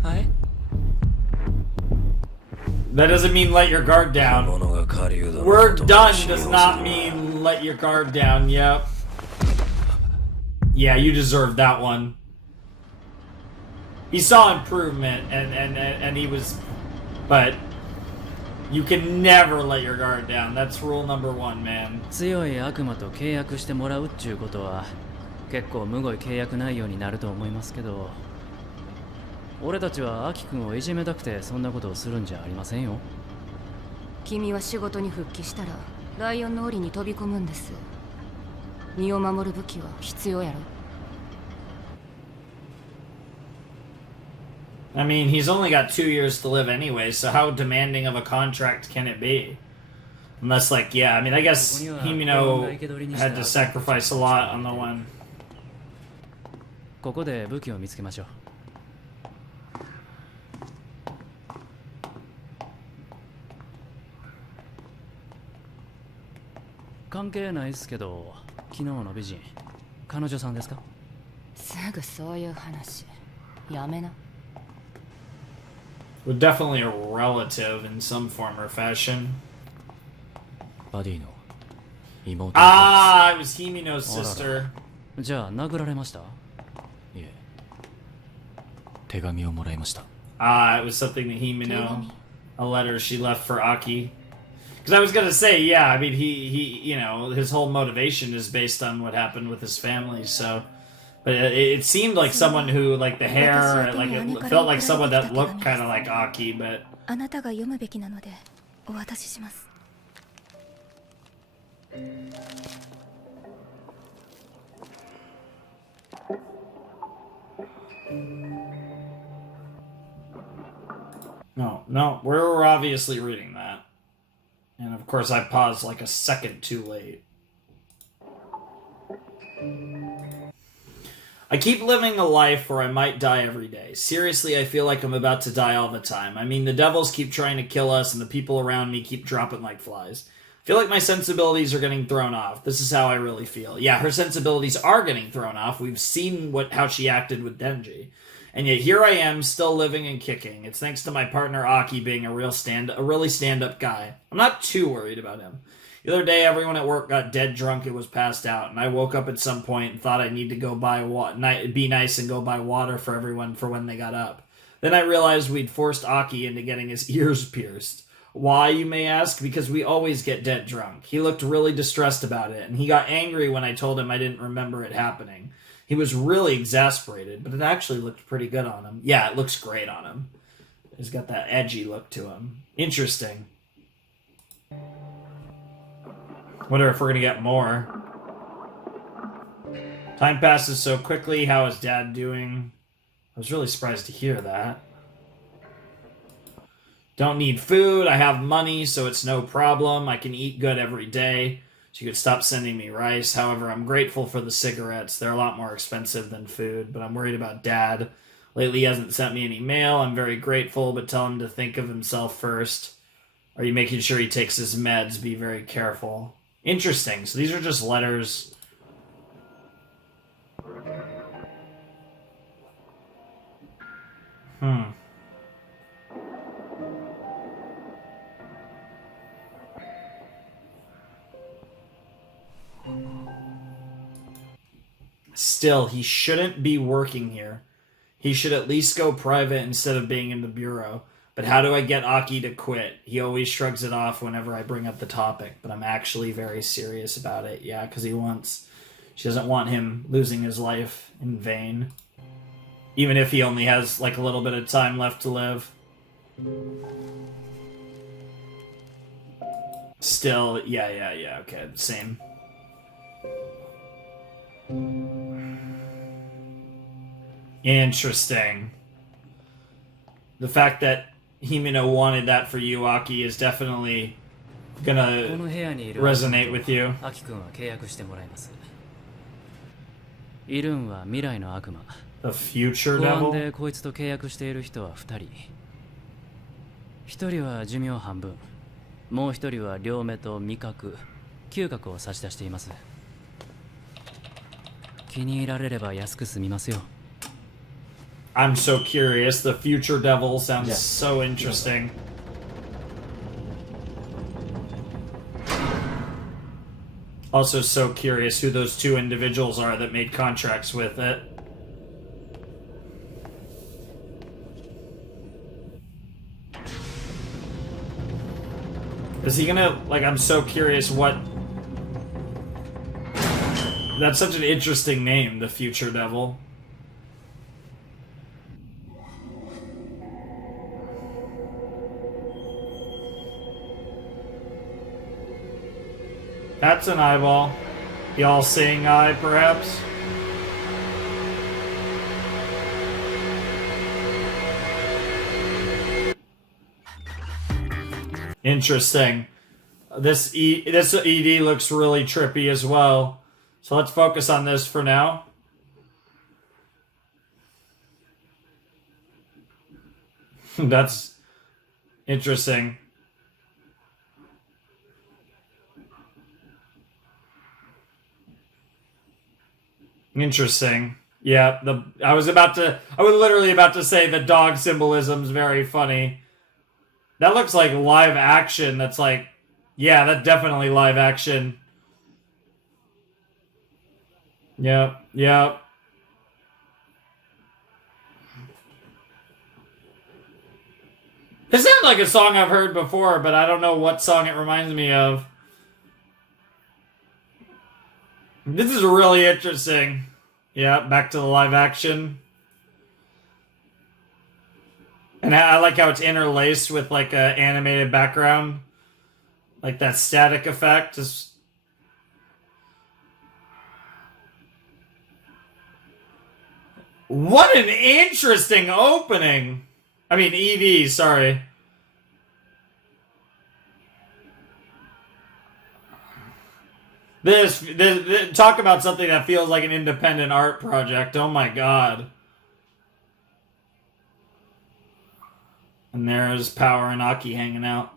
はい That doesn't mean let your guard down. 物が狩人の We're ことを done 信用 does する not mean let your guard down. Yep. Yeah, you deserve that one. He saw improvement and he was, but you can never let your guard down. That's rule number 1, man. 強い悪魔と契約してもらうっちゅうことは結構むごい契約内容になると思いますけど俺たちはアキ君をいじめたくてそんなことをするんじゃありませんよ君は仕事に復帰したらライオンの檻に飛び込むんです。身を守る武器は必要やろ。I mean, he's only got 2 years to live anyway, so how demanding of a contract can it be? Unless, like, yeah, I mean, I guess Himino had to sacrifice a lot on the one. ここで武器を見つけましょう関係ないっすけど昨日の美人彼女さんですかすぐそういう話やめな。Well, definitely a relative in some form or fashion. バディの妹 Ah, it was Himino's sister. じゃあ殴られましたいえ手紙をもらいました Ah, it was something that Himino, a letter she left for Aki. Because I was gonna say, yeah, I mean, he, you know, his whole motivation is based on what happened with his family. So But it seemed like someone who, like, the hair, like, it felt like someone that looked kind of like Aki, but... あなたが読むべきなのでお渡しします。 No, we're obviously reading that. And of course I paused like a second too late. I keep living a life where I might die every day. Seriously, I feel like I'm about to die all the time. I mean, the devils keep trying to kill us and the people around me keep dropping like flies. I feel like my sensibilities are getting thrown off. This is how I really feel. Yeah, her sensibilities are getting thrown off. We've seen how she acted with Denji. And yet here I am, still living and kicking. It's thanks to my partner Aki being a really stand-up guy. I'm not too worried about him. The other day, everyone at work got dead drunk and was passed out, and I woke up at some point and thought I need to go be nice and go buy water for everyone for when they got up. Then I realized we'd forced Aki into getting his ears pierced. Why, you may ask? Because we always get dead drunk. He looked really distressed about it, and he got angry when I told him I didn't remember it happening. He was really exasperated, but it actually looked pretty good on him. Yeah, it looks great on him. He's got that edgy look to him. Interesting. Wonder if we're gonna get more. Time passes so quickly. How is Dad doing? I was really surprised to hear that. Don't need food. I have money, so it's no problem. I can eat good every day. She could stop sending me rice. However, I'm grateful for the cigarettes. They're a lot more expensive than food, but I'm worried about Dad. Lately, he hasn't sent me any mail. I'm very grateful, but tell him to think of himself first. Are you making sure he takes his meds? Be very careful. Interesting. So these are just letters. Still, he shouldn't be working here. He should at least go private instead of being in the bureau. But how do I get Aki to quit? He always shrugs it off whenever I bring up the topic, but I'm actually very serious about it. Yeah, because she doesn't want him losing his life in vain. Even if he only has like a little bit of time left to live. Still, yeah, okay, same. Interesting. The fact that Himino wanted that for you, Aki, is definitely gonna resonate with you. アキ君は契約してもらいます。イルンは未来の悪魔。 The future 公安 devil? でこいつと契約している人は2人。1人は寿命半分、もう1人は両目と味覚、嗅覚を差し出しています。気に入られれば安く済みますよ。 I'm so curious. The future devil sounds so interesting. Also so curious who those two individuals are that made contracts with it. Is he gonna, like, I'm so curious what... That's such an interesting name, the future devil. That's an eyeball. The all-seeing eye, perhaps? Interesting. This ED looks really trippy as well. So let's focus on this for now. That's interesting. Interesting. Yeah, I was literally about to say the dog symbolism's very funny. That looks like live action. That's like, yeah, that's definitely live action. Yep. This sounds like a song I've heard before, but I don't know what song it reminds me of. This is really interesting. Yeah, back to the live action. And I like how it's interlaced with like a animated background. Like that static effect is... What an interesting opening! I mean, ED, sorry. This talk about something that feels like an independent art project. Oh my god. And there's Power and Aki hanging out.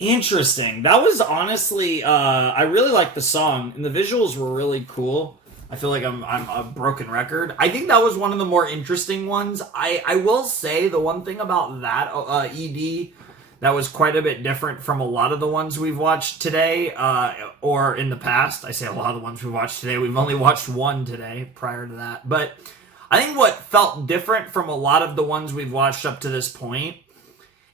Interesting. That was honestly, I really liked the song, and the visuals were really cool. I feel like I'm a broken record. I think that was one of the more interesting ones. I will say the one thing about that ED that was quite a bit different from a lot of the ones we've watched today, or in the past. I say a lot of the ones we've watched today. We've only watched one today prior to that. But I think what felt different from a lot of the ones we've watched up to this point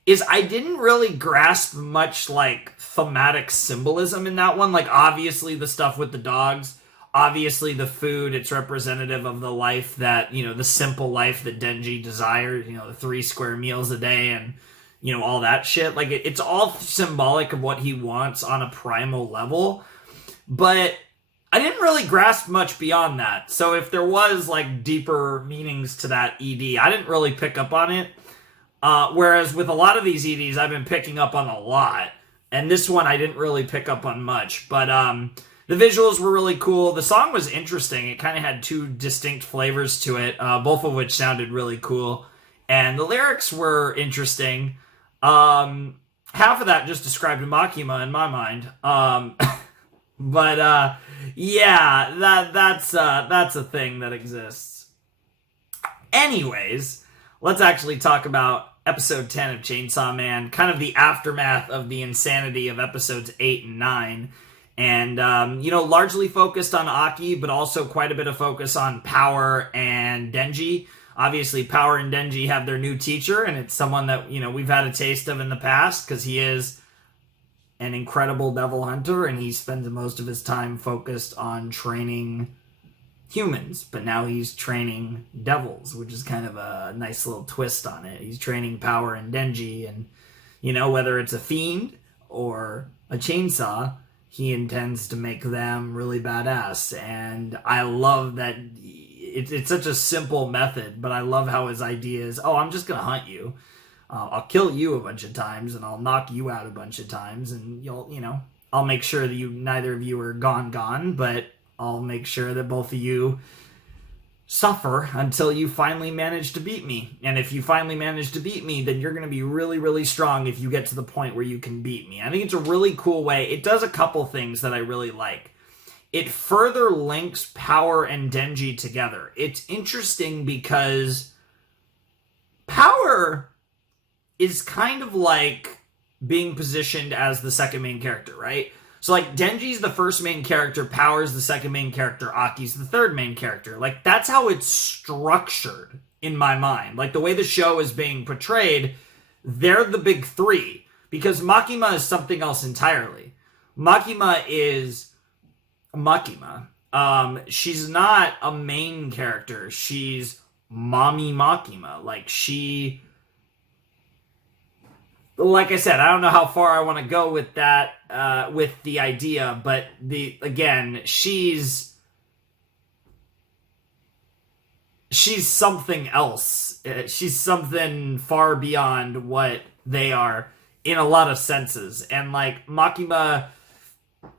is I didn't really grasp much like thematic symbolism in that one. Like obviously the stuff with the dogs, obviously the food, it's representative of the life that, you know, the simple life that Denji desired, you know, the 3 square meals a day and, you know, all that shit. Like it's all symbolic of what he wants on a primal level. But I didn't really grasp much beyond that. So if there was like deeper meanings to that ED, I didn't really pick up on it. Whereas with a lot of these EDs, I've been picking up on a lot. And this one, I didn't really pick up on much. But the visuals were really cool. The song was interesting. It kind of had 2 distinct flavors to it, both of which sounded really cool. And the lyrics were interesting. Half of that just described Makima in my mind. But yeah, that's a thing that exists. Anyways, let's actually talk about episode 10 of Chainsaw Man, kind of the aftermath of the insanity of episodes 8 and 9. And, you know, largely focused on Aki, but also quite a bit of focus on Power and Denji. Obviously, Power and Denji have their new teacher, and it's someone that, you know, we've had a taste of in the past, because he is an incredible devil hunter, and he spends most of his time focused on training humans, but now he's training devils, which is kind of a nice little twist on it. He's training Power and Denji, and, you know, whether it's a fiend or a chainsaw, he intends to make them really badass. And I love that it's such a simple method, but I love how his idea is, oh, I'm just gonna hunt you. I'll kill you a bunch of times, and I'll knock you out a bunch of times, and I'll make sure that neither of you are gone, but I'll make sure that both of you suffer until you finally manage to beat me. And if you finally manage to beat me, then you're going to be really, really strong if you get to the point where you can beat me. I think it's a really cool way. It does a couple things that I really like. It further links Power and Denji together. It's interesting because Power is kind of like being positioned as the second main character, right? So, like, Denji's the first main character, Power's the second main character, Aki's the third main character. Like, that's how it's structured in my mind. Like, the way the show is being portrayed, they're the big 3. Because Makima is something else entirely. Makima is Makima. She's not a main character. She's Mommy Makima. Like I said, I don't know how far I want to go with that, with the idea, but she's something else. She's something far beyond what they are in a lot of senses. And like Makima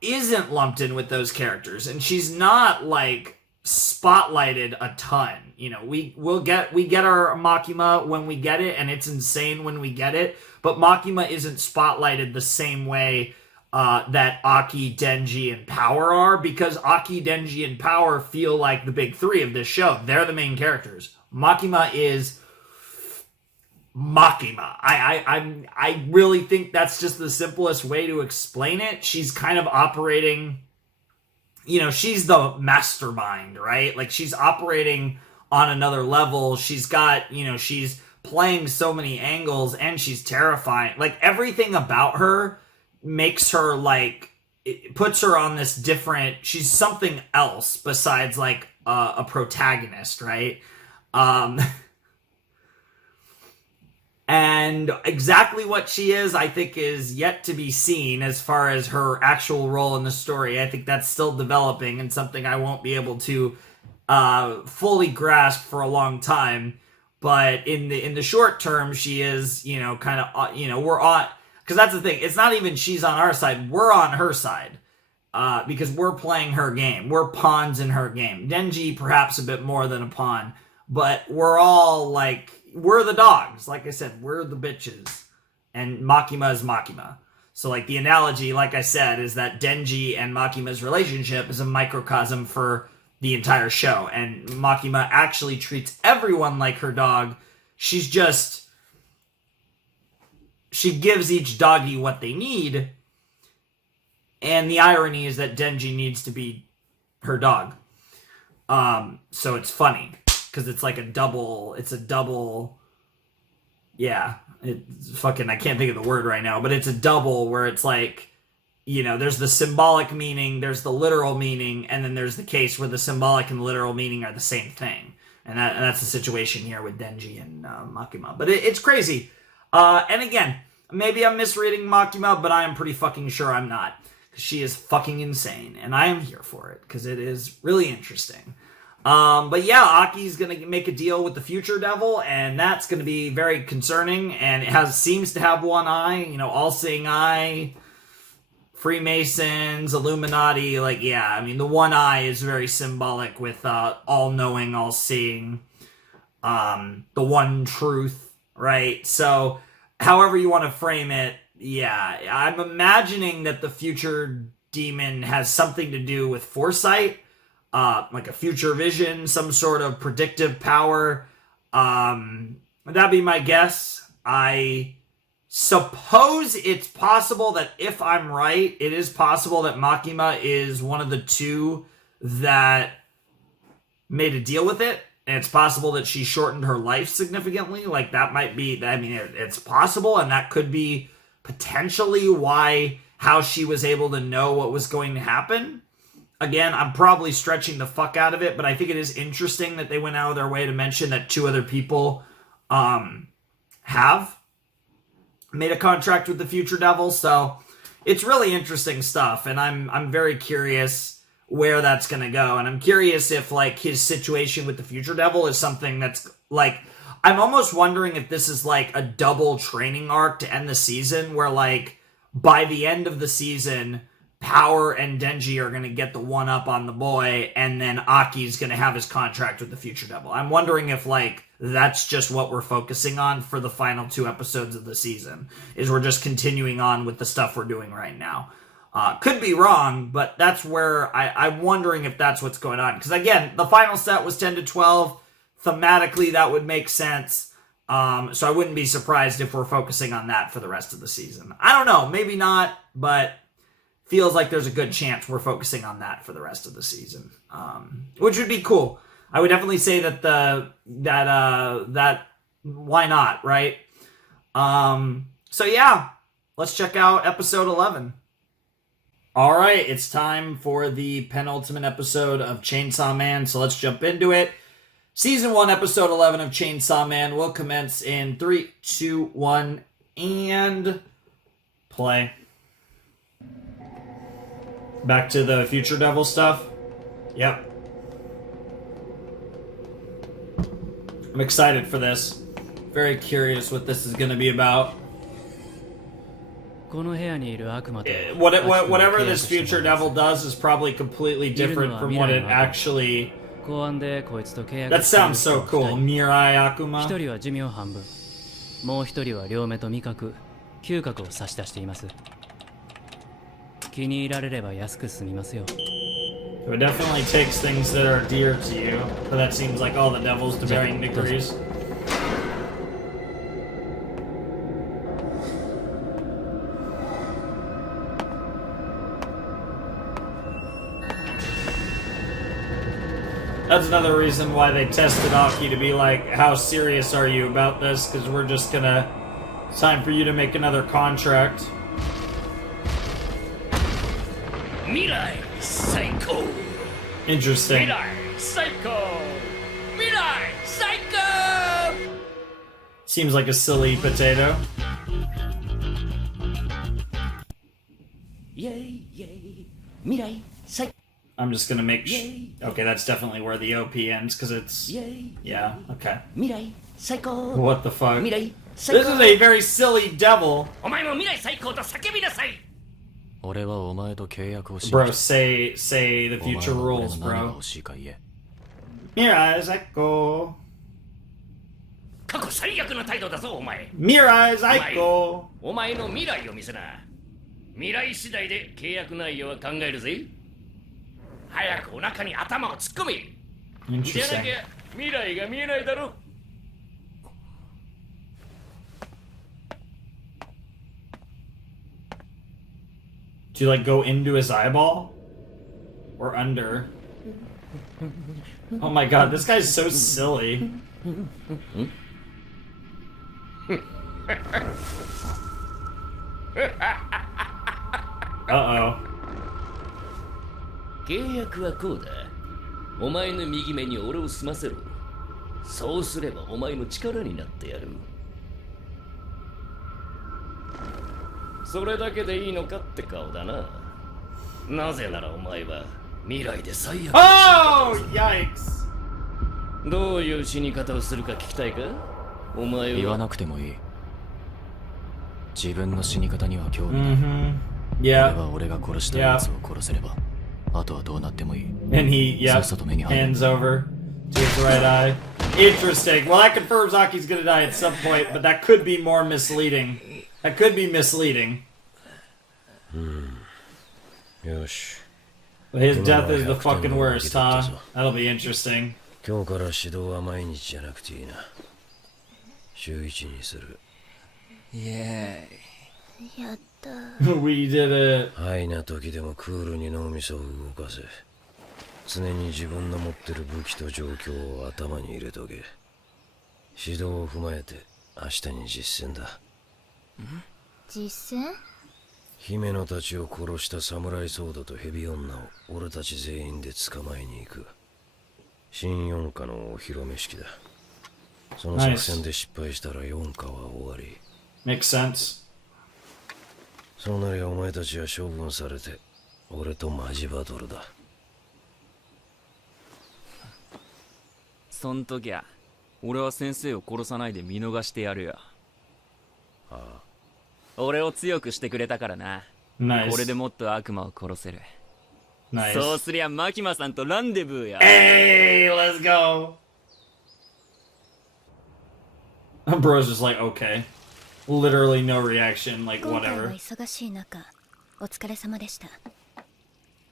isn't lumped in with those characters, and she's not like spotlighted a ton. You know, we get our Makima when we get it, and it's insane when we get it. But Makima isn't spotlighted the same way that Aki, Denji, and Power are, because Aki, Denji, and Power feel like the big 3 of this show. They're the main characters. Makima is Makima. I really think that's just the simplest way to explain it. She's kind of operating, you know, she's the mastermind, right? Like, she's operating on another level. She's got, you know, she's playing so many angles, and she's terrifying. Like, everything about her makes her, like, it puts her on this different, she's something else besides like a protagonist, right? And exactly what she is, I think, is yet to be seen as far as her actual role in the story. I think that's still developing and something I won't be able to fully grasp for a long time. But in the short term, she is, you know, kind of, you know, we're on, because that's the thing. It's not even she's on our side. We're on her side because we're playing her game. We're pawns in her game. Denji, perhaps a bit more than a pawn, but we're all like, we're the dogs. Like I said, we're the bitches. And Makima is Makima. So, like, the analogy, like I said, is that Denji and Makima's relationship is a microcosm for the entire show. And Makima actually treats everyone like her dog. She gives each doggy what they need. And the irony is that Denji needs to be her dog. So it's funny. Because it's like a double, yeah, it's fucking, I can't think of the word right now, but it's a double where it's like, you know, there's the symbolic meaning, there's the literal meaning, and then there's the case where the symbolic and literal meaning are the same thing. And that's the situation here with Denji and Makima. But it's crazy. And again, maybe I'm misreading Makima, but I am pretty fucking sure I'm not. Because she is fucking insane, and I am here for it, because it is really interesting. But yeah, Aki's gonna make a deal with the Future Devil, and that's gonna be very concerning, and it seems to have one eye, you know, all-seeing eye, Freemasons, Illuminati, like, yeah, I mean, the one eye is very symbolic with, all-knowing, all-seeing, the one truth, right? So, however you want to frame it, yeah, I'm imagining that the Future Demon has something to do with foresight, like a future vision, some sort of predictive power. That'd be my guess. I suppose it's possible that if I'm right, it is possible that Makima is one of the two that made a deal with it. And it's possible that she shortened her life significantly. Like, that might be, I mean, it's possible, and that could be potentially how she was able to know what was going to happen. Again, I'm probably stretching the fuck out of it, but I think it is interesting that they went out of their way to mention that two other people have made a contract with the Future Devil. So it's really interesting stuff, and I'm very curious where that's going to go. And I'm curious if, like, his situation with the Future Devil is something that's, like, I'm almost wondering if this is, like, a double training arc to end the season, where, like, by the end of the season, Power and Denji are going to get the one-up on the boy, and then Aki's going to have his contract with the Future Devil. I'm wondering if, like, that's just what we're focusing on for the final 2 episodes of the season, is we're just continuing on with the stuff we're doing right now. Could be wrong, but that's where I'm wondering if that's what's going on. Because, again, the final set was 10 to 12. Thematically, that would make sense. So I wouldn't be surprised if we're focusing on that for the rest of the season. I don't know. Maybe not, but feels like there's a good chance we're focusing on that for the rest of the season, which would be cool. I would definitely say that why not, right? So yeah, let's check out episode 11. All right, it's time for the penultimate episode of Chainsaw Man, so let's jump into it. Season 1, episode 11 of Chainsaw Man will commence in 3, 2, 1, and play. Back to the Future Devil stuff. Yep. I'm excited for this. Very curious what this is going to be about. Whatever this Future Devil does is probably completely different from what it actually... That sounds so cool. Mirai Akuma. 1人は寿命半分、もう1人は両目と味覚、嗅覚を差し出しています。気に入られれば安く済みますよ。 It definitely takes things that are dear to you, but that seems like all the devils to varying degrees. That's another reason why they tested Aki to be like, how serious are you about this? Because we're just gonna... It's time for you to make another contract. Interesting. 最高未来最高 Seems like a silly potato. イェイイェイ未来最 I'm just gonna make okay, that's definitely where the OP ends, because it's... イェイ Yeah, okay. 未来最高 What the fuck? 未来 This 最 is 高 a very silly devil. お前も未来最高と叫びなさい俺はお前と契約をし Bro, say the お前 future は俺 rules, の何が bro. 欲しいか言え Mirai Psycho. 過去最悪の態度だぞお前 Mirai Psycho. お前の未来を見せな未来次第で契約内容は考えるぜ早くお腹に頭を突っ込めじゃな Interesting. きゃ未来が見えないだろ Do you like go into his eyeball? Or under? Oh my god, this guy's so silly. Uh-oh. 契約はこうだお前の右目に俺を済ませろそうすればお前の力になってやるそれだけでいいのかって顔だななぜならお前は未来で最悪の Oh, yikes. どういう死に方をするか聞きたいかお前は言わなくてもいい自分の死に方には興味ない、 Mm-hmm. 俺 Yeah. は俺が殺したやつを殺せればあとはどうなってもいい And he, yeah, さっさと目に入る hands over to his right eye. Interesting. Well, that confirms Aki's gonna die at some point, but that could be more misleading. That could be misleading. よし But his death is the fucking worst, huh? That'll be interesting. 今日から指導は毎日じゃなくていいな週一にするやった We did it. はいな時でもクールに脳みそを動かせ常に自分の持ってる武器と状況を頭に入れとけ指導を踏まえて明日に実践だ実践姫野たちを殺した侍ソードとヘビ女を俺たち全員で捕まえに行く新四課のお披露目式だその作戦で失敗したら四課は終わり Makes sense. そうなりゃお前たちは処分されて俺とマジバトルだそん時は俺は先生を殺さないで見逃してやるよ俺を強くしてくれたからな Nice. これでもっと悪魔を殺せる Nice. そうすりゃマキマさんとランデブーや Hey, let's go. Bro's just like, okay. Literally no reaction, like 今回は whatever. 忙しい中お疲れ様でした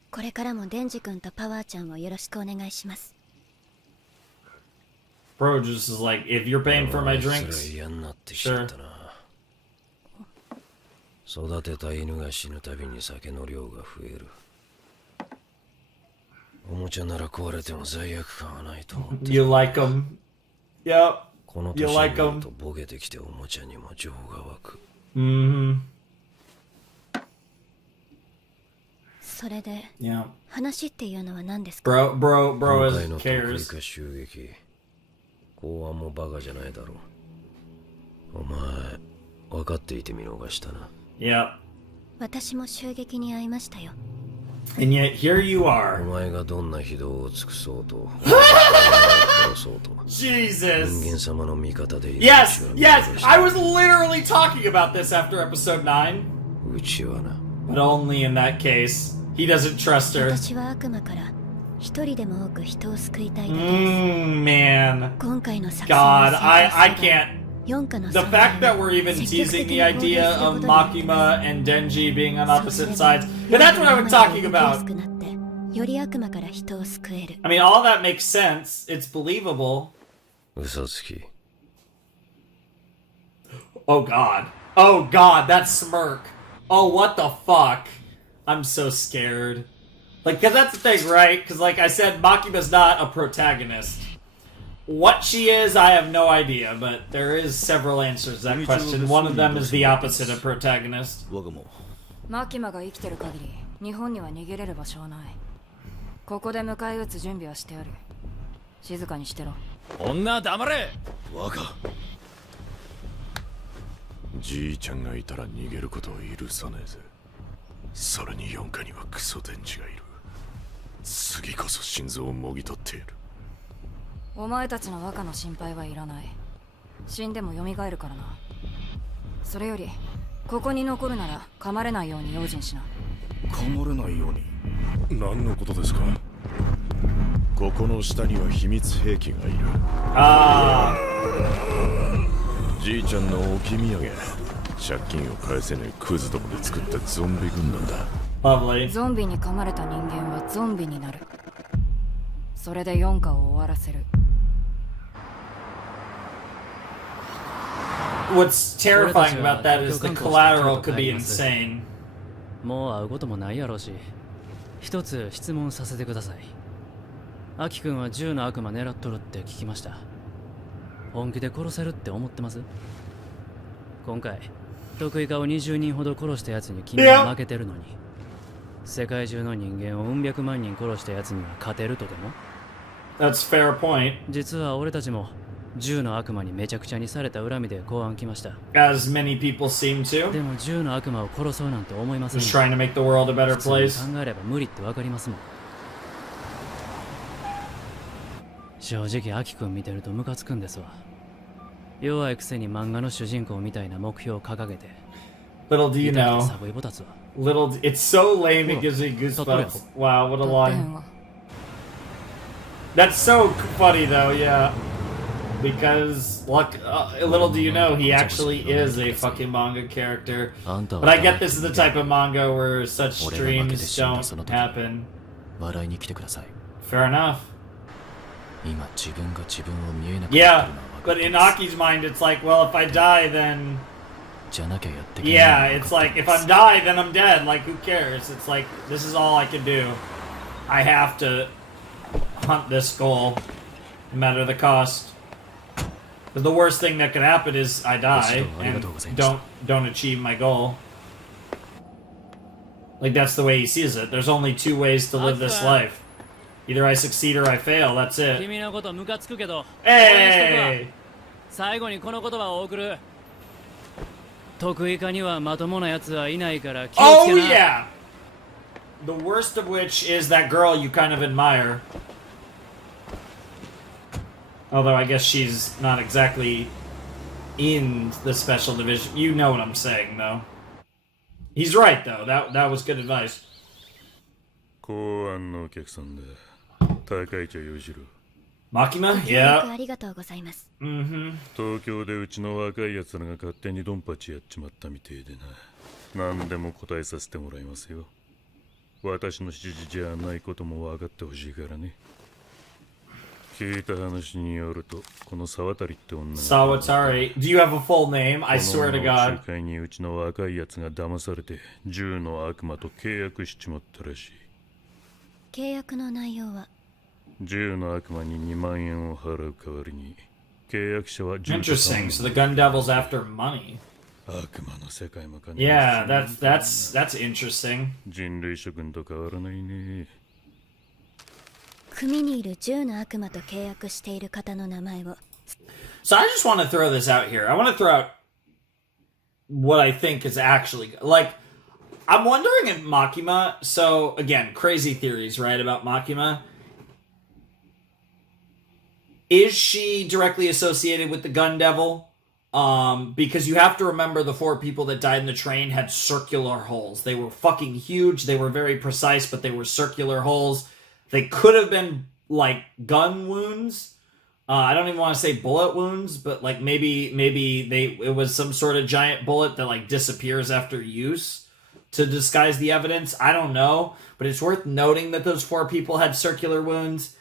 これからもデンジ君とパワーちゃんをよろしくお願いします Bro just is like, if you're paying for my あいつら drinks, 嫌になってきちゃったな育てた犬が死ぬたびに酒の量が増えるおもちゃなら壊れても罪悪感はないと思って you like them. Yep. この You 年に like な them. るとボケてきておもちゃにも情が湧く Mm-hmm. それで Yeah. 話っていうのは何ですか Bro 今 is 回の得意 cares. か襲撃公安もバカじゃないだろうお前分かっていて見逃したな Yep. 私も襲撃に遭いましたよ And yet here you お are. 前がどんな非道を尽くそうと殺そうと Jesus. 人間様の味方でいる Yes, うちは yes. I was literally talking about this after episode 9. うちはな But only in that case. He doesn't trust her. 私は悪魔から一人でも多く人を救いたいだけです Man. 今回の作戦 God, を I 成功すれば can't. 四課の The 存 fact 在 that を we're even 積極 teasing 的 the に報道する idea こと of になってます Makima and Denji being on そうす opposite れば sides. Yeah, that's what I was talking よりや about. すくなってより悪魔から人を救える I mean, all that makes sense. It's believable. 嘘つき Oh god. Oh god, that smirk. Oh, what the fuck? I'm so scared. Like, cause that's the thing, right? Cause like I said, Makima's not a protagonist. What she is, I have no idea, but there is several answers to that question. One of them is the opposite of protagonist. 我がもマキマが生きてる限り日本には逃げれる場所はないここで迎え撃つ準備はしてある静かにしてろ。女黙れ。我がじいちゃんがいたら逃げることを許さねえぜ。それに四課にはクソ天使がいる。次こそ心臓をもぎ取ってやる。お前たちの若の心配はいらない。死んでも蘇るからな。それよりここに残るなら噛まれないように用心しな。噛まれないように。何のことですか？ここの下には秘密兵器がいる。あじいちゃんの置き土産。借金を返せねえクズどもで作ったゾンビ軍団だ。lovely. ゾンビに噛まれた人間はゾンビになる。それで4課を終わらせる。 What's terrifying about that is the collateral could be insane. もう会うこともないやろうし、一つ質問させてください。アキ君は銃の悪魔狙っとるって聞きました。本気で殺せるって思ってます？今回得意化を20人ほど殺したやつに君は負けてるのに、世界中の人間をうん百万人殺したやつには勝てるとでも？ That's fair point. 実は俺たちも銃の悪魔にめちゃくちゃにされた恨みで公安来ました。 As many people seem to. でも銃の悪魔を殺そうなんて思いません。 Just trying to make the world a better 普通に place. 考えれば無理ってわかりますもん。正直アキ君見てるとムカつくんですわ。弱いくせに漫画の主人公みたいな目標を掲げて Little do you 痛くて know. サボイボ立つわ。 Little. It's so lame. It gives me goosebumps. Wow, what a ドッペン line. は That's so funny though. Yeah. Because little do you know, he actually is a fucking manga character. But I get this is the type of manga where such streams don't happen. 笑いに来てください。 Fair enough. 今自分が自分を見えなくなって Yeah, るのは分か but ってい in ます。 Aki's mind, it's like, well, if I die, then じゃなきゃやってけない yeah, の it's は like 分か if って I'm die, then I'm dead. Like who cares? It's like this is all I can do. I have to hunt this goal, no matter the cost. 'Cause the worst thing that could happen is I die and don't achieve my goal. Like that's the way he sees it. There's only two ways to live this life. Either I succeed or I fail. That's it. 君のことムカつくけど、応援しとくわ。 Hey! 最後にこの言葉を送る。得意化にはまともなやつはいないから気をつ Oh けな。 yeah! The worst of which is that girl you kind of admire. Although I guess she's not exactly in the special division. You know what I'm saying, though. He's right, though. That was good advice. 公安のお客さんだ。高い茶用しろ。 Makima? ご協力 Yeah. ありがとうございます。 Mm-hmm. 東京でうちの若い奴らが勝手にドンパチやっちまったみてえでな。何でも答えさせてもらいますよ。私の指示じゃないことも分かってほしいからね。聞いた話によると、この沢渡って女が Sawatari. Do you have a full name? I swear to この女 God. の仲介にうちの若い奴が騙されて銃の悪魔と契約しちまったらしい。契約の内容は？銃の悪魔に2万円を払う代わりに契約者は銃と Interesting. So the gun devil's after money. 悪魔の世界も感 Yeah, that's interesting. 人類諸君と変わらないね。組にいる銃の悪魔と契約している方の名前を。 So I just want to throw this out here. I want to throw out what I think is actually like. I'm wondering if Makima. So again, crazy theories, right, about Makima. Is she directly associated with the Gun Devil? Because you have to remember the 4 people that died in the train had circular holes. They were fucking huge. They were very precise, but they were circular holes. They could have been like gun wounds. I don't even want to say bullet wounds, but like maybe it was some sort of giant bullet that like disappears after use to disguise the evidence. I don't know, but it's worth noting that those 4 people had circular wounds.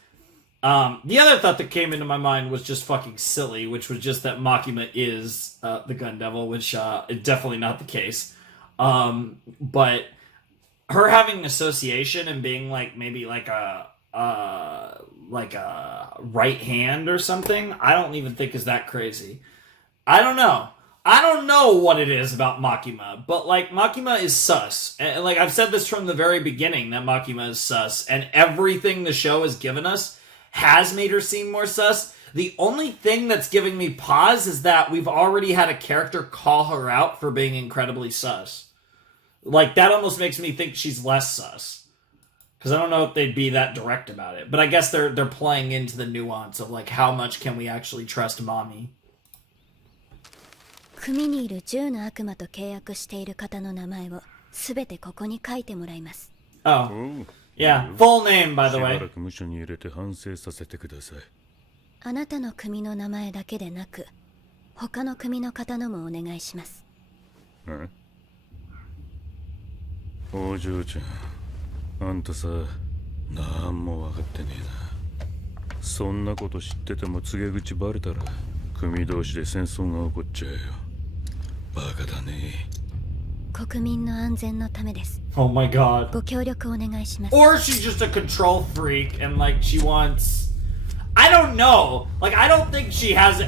The other thought that came into my mind was just fucking silly, which was just that Makima is the Gun Devil, which is definitely not the case. But her having an association and being like maybe like a right hand or something, I don't even think is that crazy. I don't know what it is about Makima, but like Makima is sus. And like I've said this from the very beginning that Makima is sus, and everything the show has given us has made her seem more sus. The only thing that's giving me pause is that we've already had a character call her out for being incredibly sus. Like, that almost makes me think she's less sus. Because I don't know if they'd be that direct about it. But I guess they're playing into the nuance of, like, how much can we actually trust mommy. 組にいる10の悪魔と契約している方の名前をすべてここに書いてもらいます。Oh. Yeah, full name, by the しば way. らく無所に入れて反省させてください。あなたの組の名前だけでなく、他の組の方のもお願いします。お嬢ちゃん、あんたさ、なんも分かってねえな。そんなこと知ってても告げ口バレたら、組同士で戦争が起こっちゃうよ。バカだね。国民の安全のためです。Oh my god. ご協力お願いします。 Or she's just a control freak and, like, she wants... I don't know. Like, I don't think she has...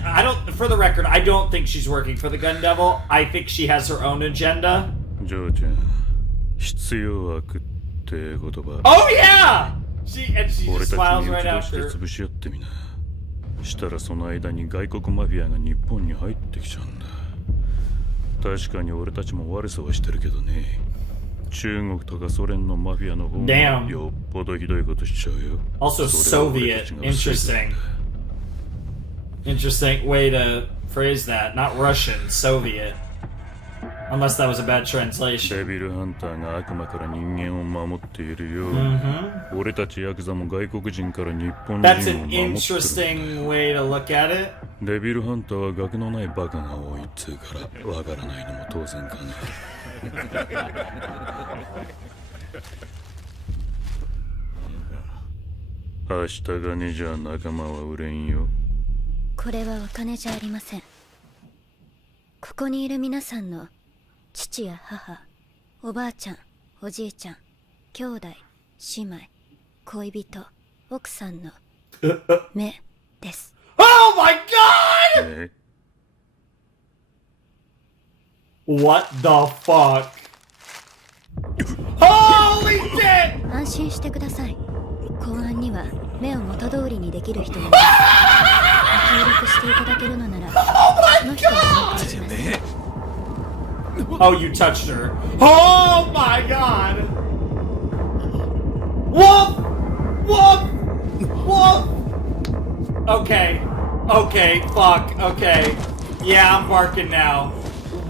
For the record, I don't think she's working for the Gun Devil. I think she has her own agenda. 嬢ちゃん、必要悪って言葉。Oh yeah! And she 俺 just た smiles ちに right 打ち出 after. して潰し合ってみな。したらその間に外国マフィアが日本に入ってきちゃうんだ。確かに俺たちも悪さはしてるけどね。中国とかソ連のマフィアの方がよっぽどひどいことしちゃうよ。Also Soviet. Interesting. Interesting way to phrase that. Not Russian, Soviet. Unless that was a bad translation. デビルハンターが悪魔から人間を守っているよ。俺たちヤクザも外国人から日本人を守ってる。That's an interesting way to look at it. デビルハンターは学のないバカが多いっつうからわからないのも当然かね。明日がねじゃ仲間は売れんよ。これはお金じゃありません。ここにいる皆さんの父や母、おばあちゃん、おじいちゃん、兄弟、姉妹、恋人、奥さんの目です。Oh my god! What the fuck? Holy shit! 安心してください。公安には目を元通りにできる人がいます。協力していただけるのなら、その人を紹介します。Oh, you touched her. Oh my god! Woof! Woof! Woof! Okay. Okay, fuck. Okay. Yeah, I'm barking now.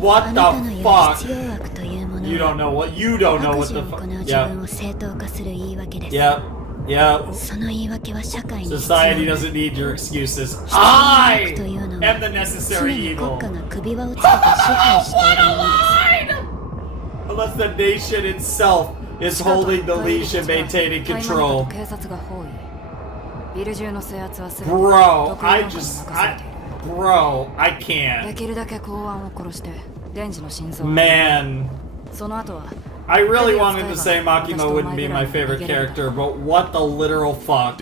What the fuck? You don't know what the fuck. Yep. Yep. Society doesn't need your excuses. I am the necessary evil. Unless the nation itself is holding the leash and maintaining control. Bro, I can't. Man. I really wanted to say Makima wouldn't be my favorite character, but what the literal fuck?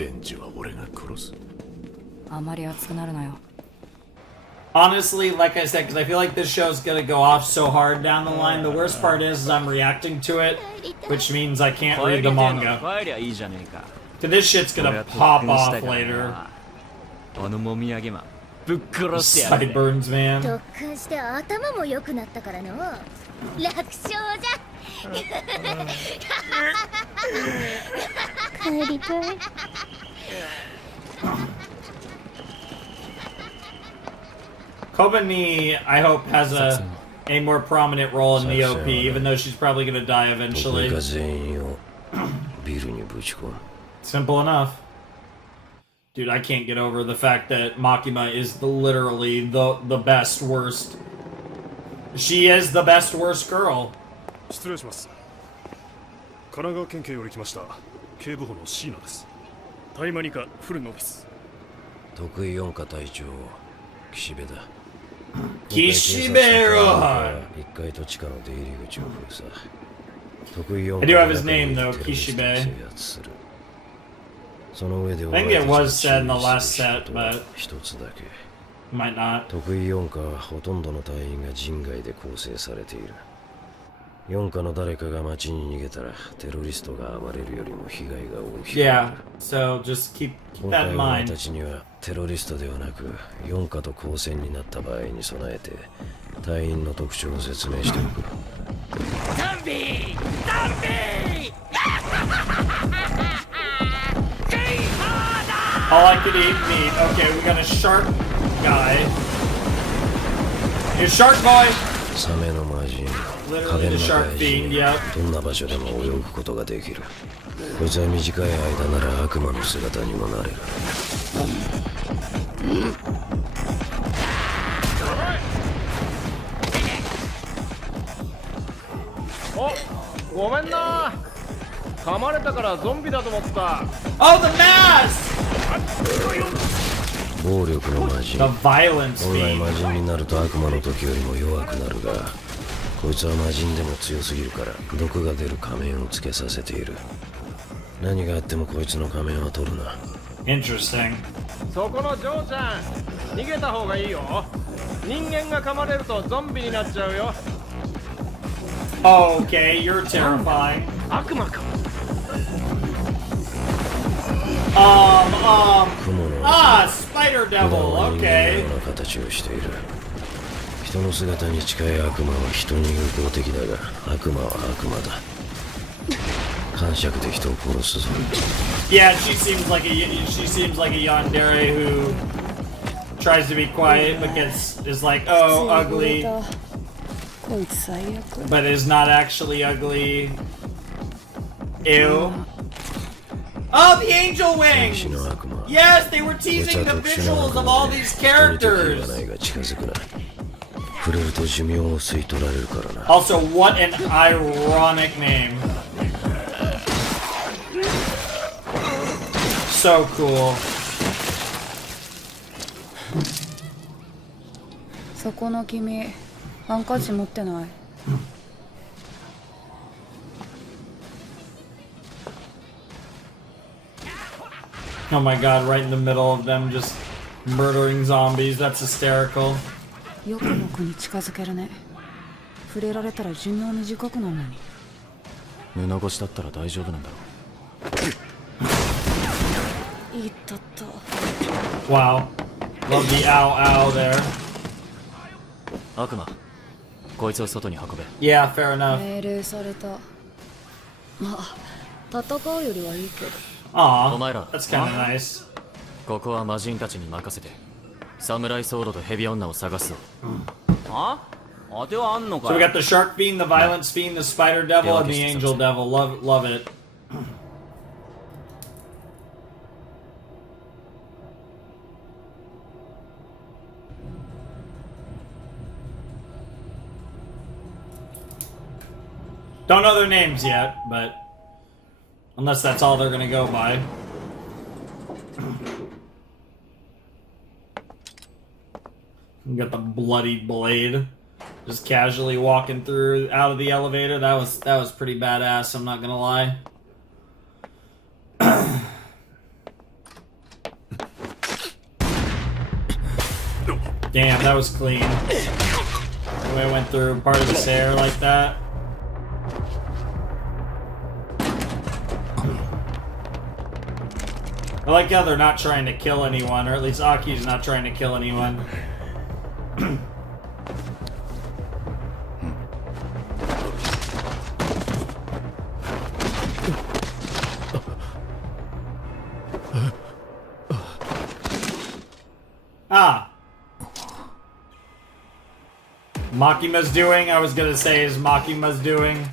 Honestly, like I said, because I feel like this show's gonna go off so hard down the line, the worst part is I'm reacting to it, which means I can't read the manga. Cause this shit's gonna pop off later. Sideburns, man. 特訓して頭も良くなったからの楽勝じゃ帰りたい Kobani, I hope, has a more prominent role in the OP, even though she's probably gonna die eventually. Simple enough. Dude, I can't get over the fact that Makima is literally the best worst. She is the best worst girl. 失礼します。神奈川県警より来ました警部補の椎名です。タイマニカフルノビス。得意四課隊長岸辺だ。岸辺は1階と地下の出入り口を封鎖。得意四課 I do have his name though, Kishibe. その上で I think it was said in the last set, but 一つだけ。might not. 得意四課はほとんどの隊員が人外で構成されている。4課の誰かが街に逃げたらテロリストが暴れるよりも被害が大きい。 Yeah, so just keep 今 that 回 in は俺 mind. たちにはテロリストではなく4課と交戦になった場合に備えて隊員の特徴を説明しておく。ゾンビゾンビ All I could eat meat. Okay, we got a shark guy. Here's Shark Boy! サメの魔人、 Literally 壁 the の shark 中 fiend, に yep. どんな場所でも泳ぐことができる。こいつは短い間なら悪魔の姿にもなれる。お、ごめんな。噛まれたからゾンビだと思った。 Oh, the mask! 暴力の魔人。 The violence 本来 fiend. 魔人になると悪魔の時よりも弱くなるが、こいつは魔人でも強すぎるから毒が出る仮面をつけさせている。何があってもこいつの仮面は取るな。 Interesting. そこのジョーちゃん、逃げた方がいいよ。人間が噛まれるとゾンビになっちゃうよ。 Oh, okay, you're terrifying. 悪魔か。雲の Spider 普段 Devil, は人間の okay. ような形をしている。人の姿に近い悪魔は人に友好的だが、悪魔は悪魔だ。感触で人を殺すぞ。 Yeah, she seems like a yandere who tries to be quiet but is like, oh, ugly, こいつ最悪。 but is not actually ugly. Ew. Oh, the angel 天 wings! 使の悪魔。 Yes, they were こいつ teasing は the 特殊な visuals 悪 of 魔 all で these 人に敵意 characters. はないが近づくな。触れると寿命を吸い取られるからな。 Also, what an ironic name. So cool. そこの君、ハンカチ持ってない？ Oh my god, right in the middle of them just murdering zombies. That's hysterical. よく僕に近づけるね。触れられたら寿命短くなるのに。布越しだったら大丈夫なんだろう。いったった。 Wow. Love the ow ow there. 悪魔、こいつを外に運べ。 Yeah, fair enough. 命令された。まあ、戦うよりはいいけど。Aw, お前ら、 that's kind of nice. ここは魔人たちに任せて、サムライソードとヘビ女を探すぞ。あ、当てはあんのか So we よ。 got the shark fiend, the violence fiend, the spider devil, and the angel devil. Love it. Don't know their names yet, but unless that's all they're gonna go by. You got the bloodied blade, just casually walking through out of the elevator. That was pretty badass. I'm not gonna lie. Damn, that was clean. The way I went through part of his hair like that. I like how they're not trying to kill anyone, or at least Aki's not trying to kill anyone. Ah. Makima's doing, I was gonna say is Makima's doing.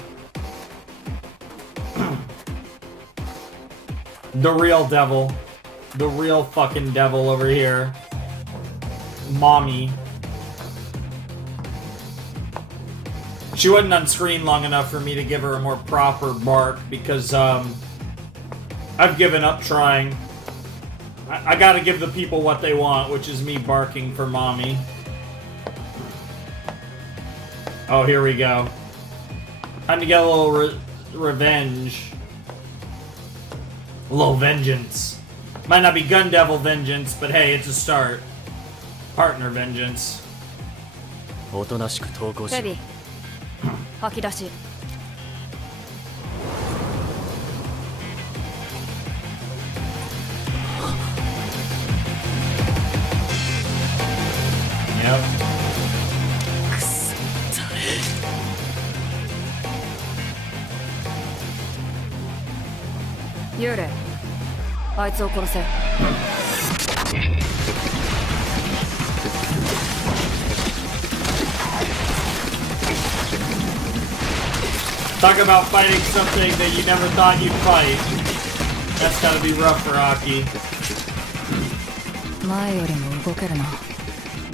The real devil. The real fucking devil over here. Mommy. She wasn't on screen long enough for me to give her a more proper bark because, I've given up trying. I gotta give the people what they want, which is me barking for mommy. Oh, here we go. Time to get a little revenge. A little vengeance. Might not be gun devil vengeance, but hey, it's a start. Partner vengeance. おとなしく投降しろ。ヘビ、吐き出し。Yep. Yure, あいつを殺せ。Talk about fighting something that you never thought you'd fight. That's gotta be rough for Aki. 前よりも動けるな。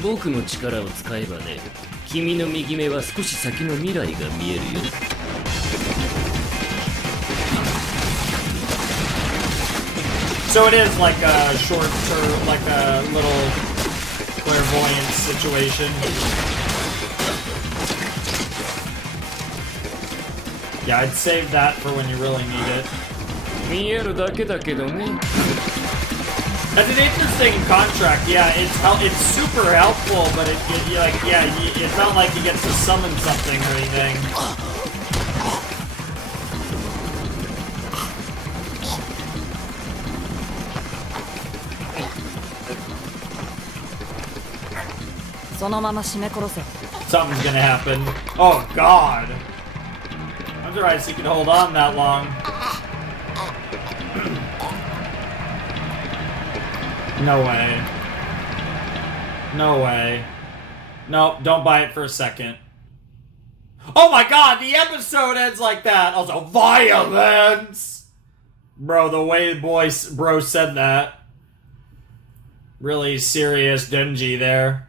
僕の力を使えばね、君の右目は少し先の未来が見えるよ。So it is like a short term, like a little clairvoyant situation. Yeah, I'd save that for when you really need it. 見えるだけだけどね。 That's an interesting contract. Yeah, it's super helpful, but it's not like he gets to summon something or anything. Something's gonna happen. Oh God! I'm surprised he can hold on that long. No way. No way. Nope, don't buy it for a second. Oh my God, the episode ends like that. Also, violence! Bro, the way bro said that. Really serious Denji there.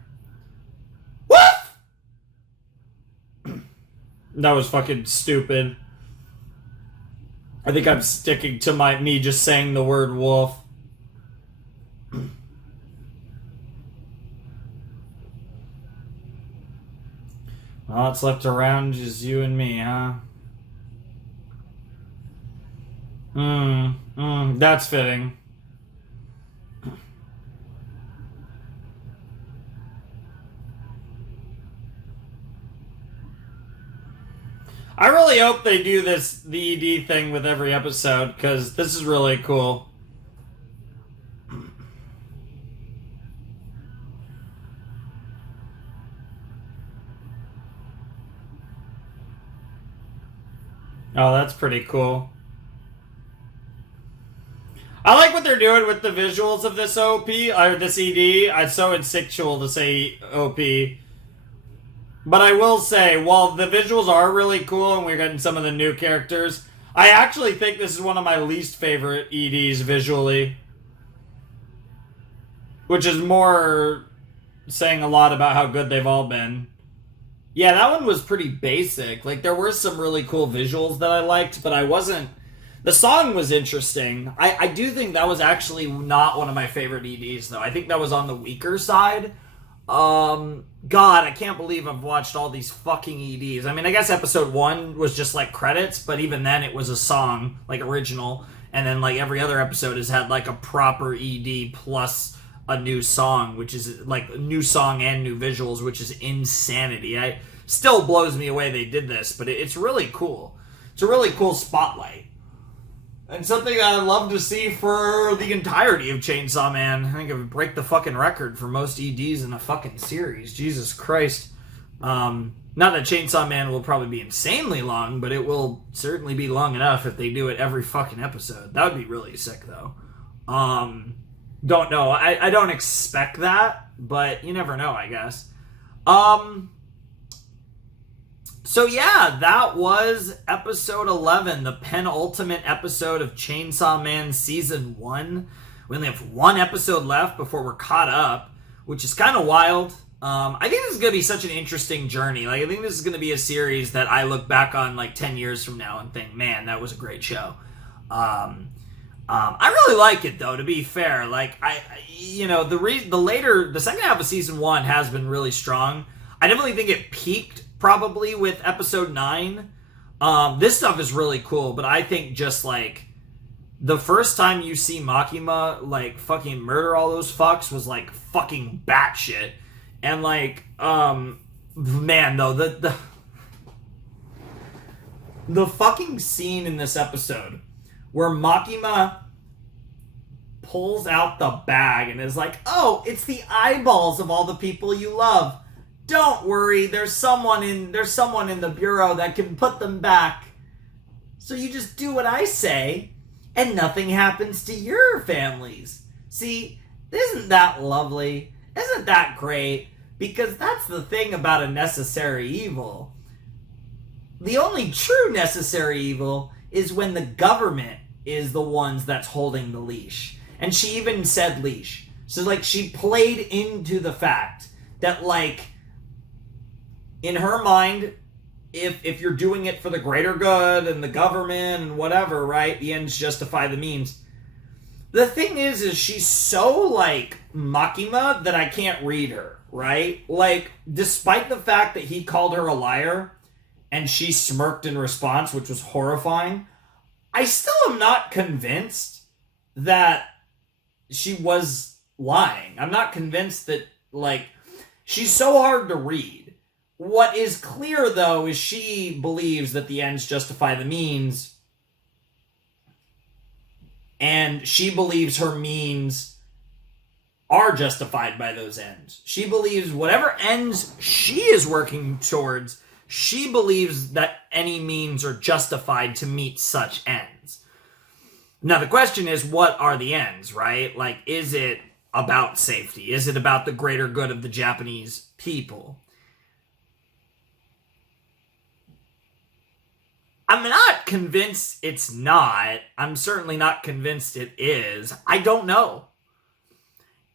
What? That was fucking stupid. I think I'm sticking to me just saying the word wolf. All that's left around is you and me, huh? That's fitting. I really hope they do the ED thing with every episode, because this is really cool. Oh, that's pretty cool. I like what they're doing with the visuals of this OP, or this ED. It's so instinctual to say OP. But I will say, while the visuals are really cool and we're getting some of the new characters, I actually think this is one of my least favorite EDs visually. Which is more saying a lot about how good they've all been. Yeah, that one was pretty basic. Like, there were some really cool visuals that I liked, but I wasn't... The song was interesting. I do think that was actually not one of my favorite EDs, though. I think that was on the weaker side. God, I can't believe I've watched all these fucking EDs. I mean, I guess episode 1 was just, like, credits, but even then it was a song, like, original. And then, like, every other episode has had, like, a proper ED plus a new song, which is, like, a new song and new visuals, which is insanity. Still blows me away they did this, but it's really cool. It's a really cool spotlight. And something that I'd love to see for the entirety of Chainsaw Man. I think it would break the fucking record for most EDs in a fucking series. Jesus Christ. Not that Chainsaw Man will probably be insanely long, but it will certainly be long enough if they do it every fucking episode. That would be really sick, though. Don't know. I don't expect that, but you never know, I guess. So yeah, that was episode 11, the penultimate episode of Chainsaw Man Season 1. We only have one episode left before we're caught up, which is kind of wild. I think this is going to be such an interesting journey. Like, I think this is going to be a series that I look back on like 10 years from now and think, man, that was a great show. I really like it, though, to be fair. Like, the second half of Season 1 has been really strong. I definitely think it peaked probably with episode 9. This stuff is really cool, but I think just like the first time you see Makima like fucking murder all those fucks was like fucking batshit. And like, man, though, the fucking scene in this episode where Makima pulls out the bag and is like, oh, it's the eyeballs of all the people you love. Don't worry, there's someone in the bureau that can put them back. So you just do what I say, and nothing happens to your families. See, isn't that lovely? Isn't that great? Because that's the thing about a necessary evil. The only true necessary evil is when the government is the ones that's holding the leash. And she even said leash. So, like, she played into the fact that, like, in her mind, if you're doing it for the greater good and the government and whatever, right, the ends justify the means. The thing is she's so, like, Makima that I can't read her, right? Like, despite the fact that he called her a liar and she smirked in response, which was horrifying, I still am not convinced that she was lying. I'm not convinced that, like, she's so hard to read. What is clear, though, is she believes that the ends justify the means, and she believes her means are justified by those ends. She believes whatever ends she is working towards, she believes that any means are justified to meet such ends. Now, the question is, what are the ends, right? Like, is it about safety? Is it about the greater good of the Japanese people? I'm not convinced it's not. I'm certainly not convinced it is. I don't know.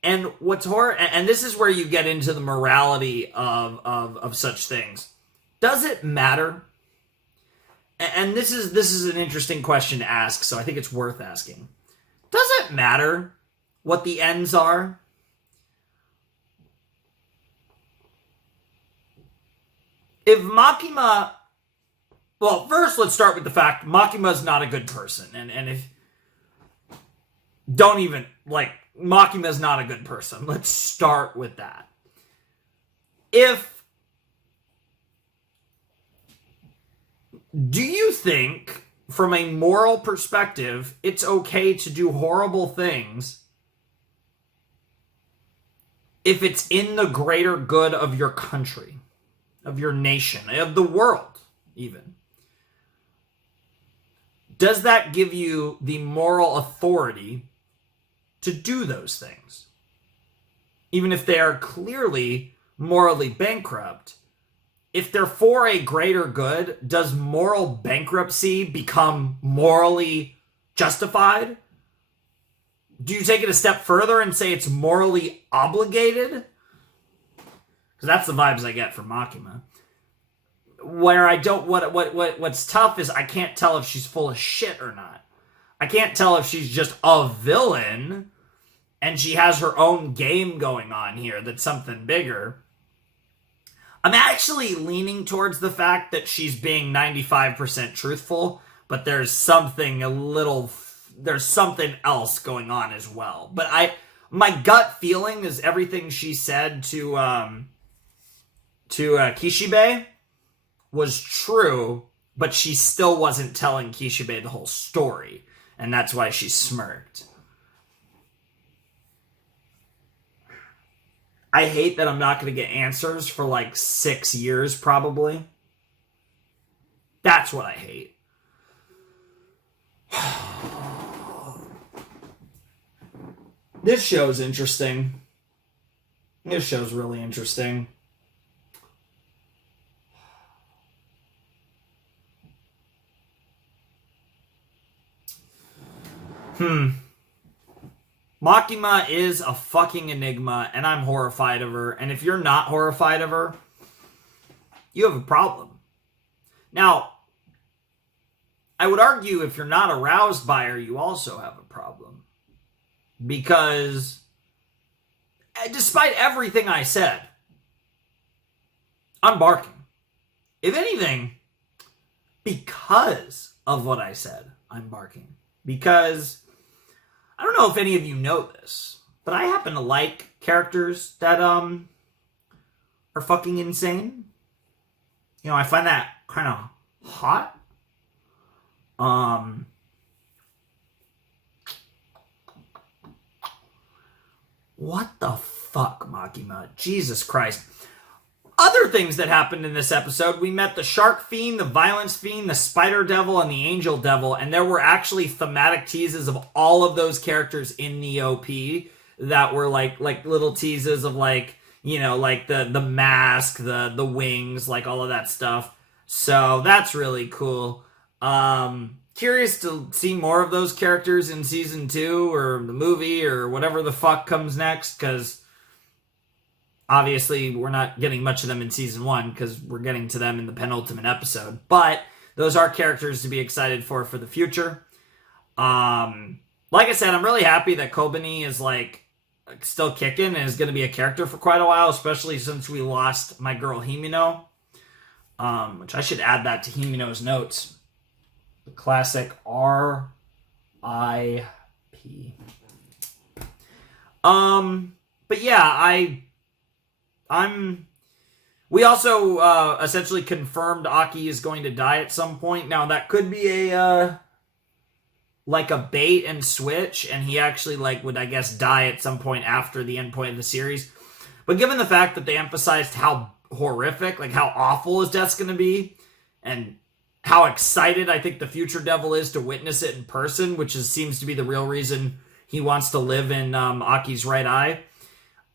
And what's and this is where you get into the morality of such things. Does it matter? And this is an interesting question to ask, so I think it's worth asking. Does it matter what the ends are? If Makima... Well, first let's start with the fact Makima's not a good person. And if... Don't even... Like, Makima's not a good person. Let's start with that. Do you think, from a moral perspective, it's okay to do horrible things if it's in the greater good of your country, of your nation, of the world, even? Does that give you the moral authority to do those things? Even if they are clearly morally bankrupt, if they're for a greater good, does moral bankruptcy become morally justified? Do you take it a step further and say it's morally obligated? Because that's the vibes I get from Makima. Where I don't... What's tough is I can't tell if she's full of shit or not. I can't tell if she's just a villain and she has her own game going on here that's something bigger. I'm actually leaning towards the fact that she's being 95% truthful, but there's something else going on as well. But my gut feeling is everything she said to Kishibe was true, but she still wasn't telling Kishibe the whole story, and that's why she smirked. I hate that I'm not going to get answers for like 6 years, probably. That's what I hate. This show's interesting. This show's really interesting. Makima is a fucking enigma, and I'm horrified of her. And if you're not horrified of her, you have a problem. Now, I would argue if you're not aroused by her, you also have a problem. Because, despite everything I said, I'm barking. If anything, because of what I said, I'm barking. Because... I don't know if any of you know this, but I happen to like characters that, are fucking insane. You know, I find that kind of hot. What the fuck, Makima? Jesus Christ. Other things that happened in this episode, we met the Shark Fiend, the Violence Fiend, the Spider Devil, and the Angel Devil, and there were actually thematic teases of all of those characters in the OP that were like little teases of like, you know, like the mask, the wings, like all of that stuff. So that's really cool. Curious to see more of those characters in season 2 or the movie or whatever the fuck comes next, because obviously we're not getting much of them in season 1 because we're getting to them in the penultimate episode. But those are characters to be excited for the future. Like I said, I'm really happy that Kobani is like still kicking and is going to be a character for quite a while, especially since we lost my girl Himino. Which I should add that to Himino's notes. The classic R.I.P. But yeah, we also essentially confirmed Aki is going to die at some point. Now that could be a like a bait and switch, and he actually would, I guess, die at some point after the end point of the series. But given the fact that they emphasized how horrific, like how awful his death's going to be, and how excited I think the future devil is to witness it in person, which seems to be the real reason he wants to live in Aki's right eye.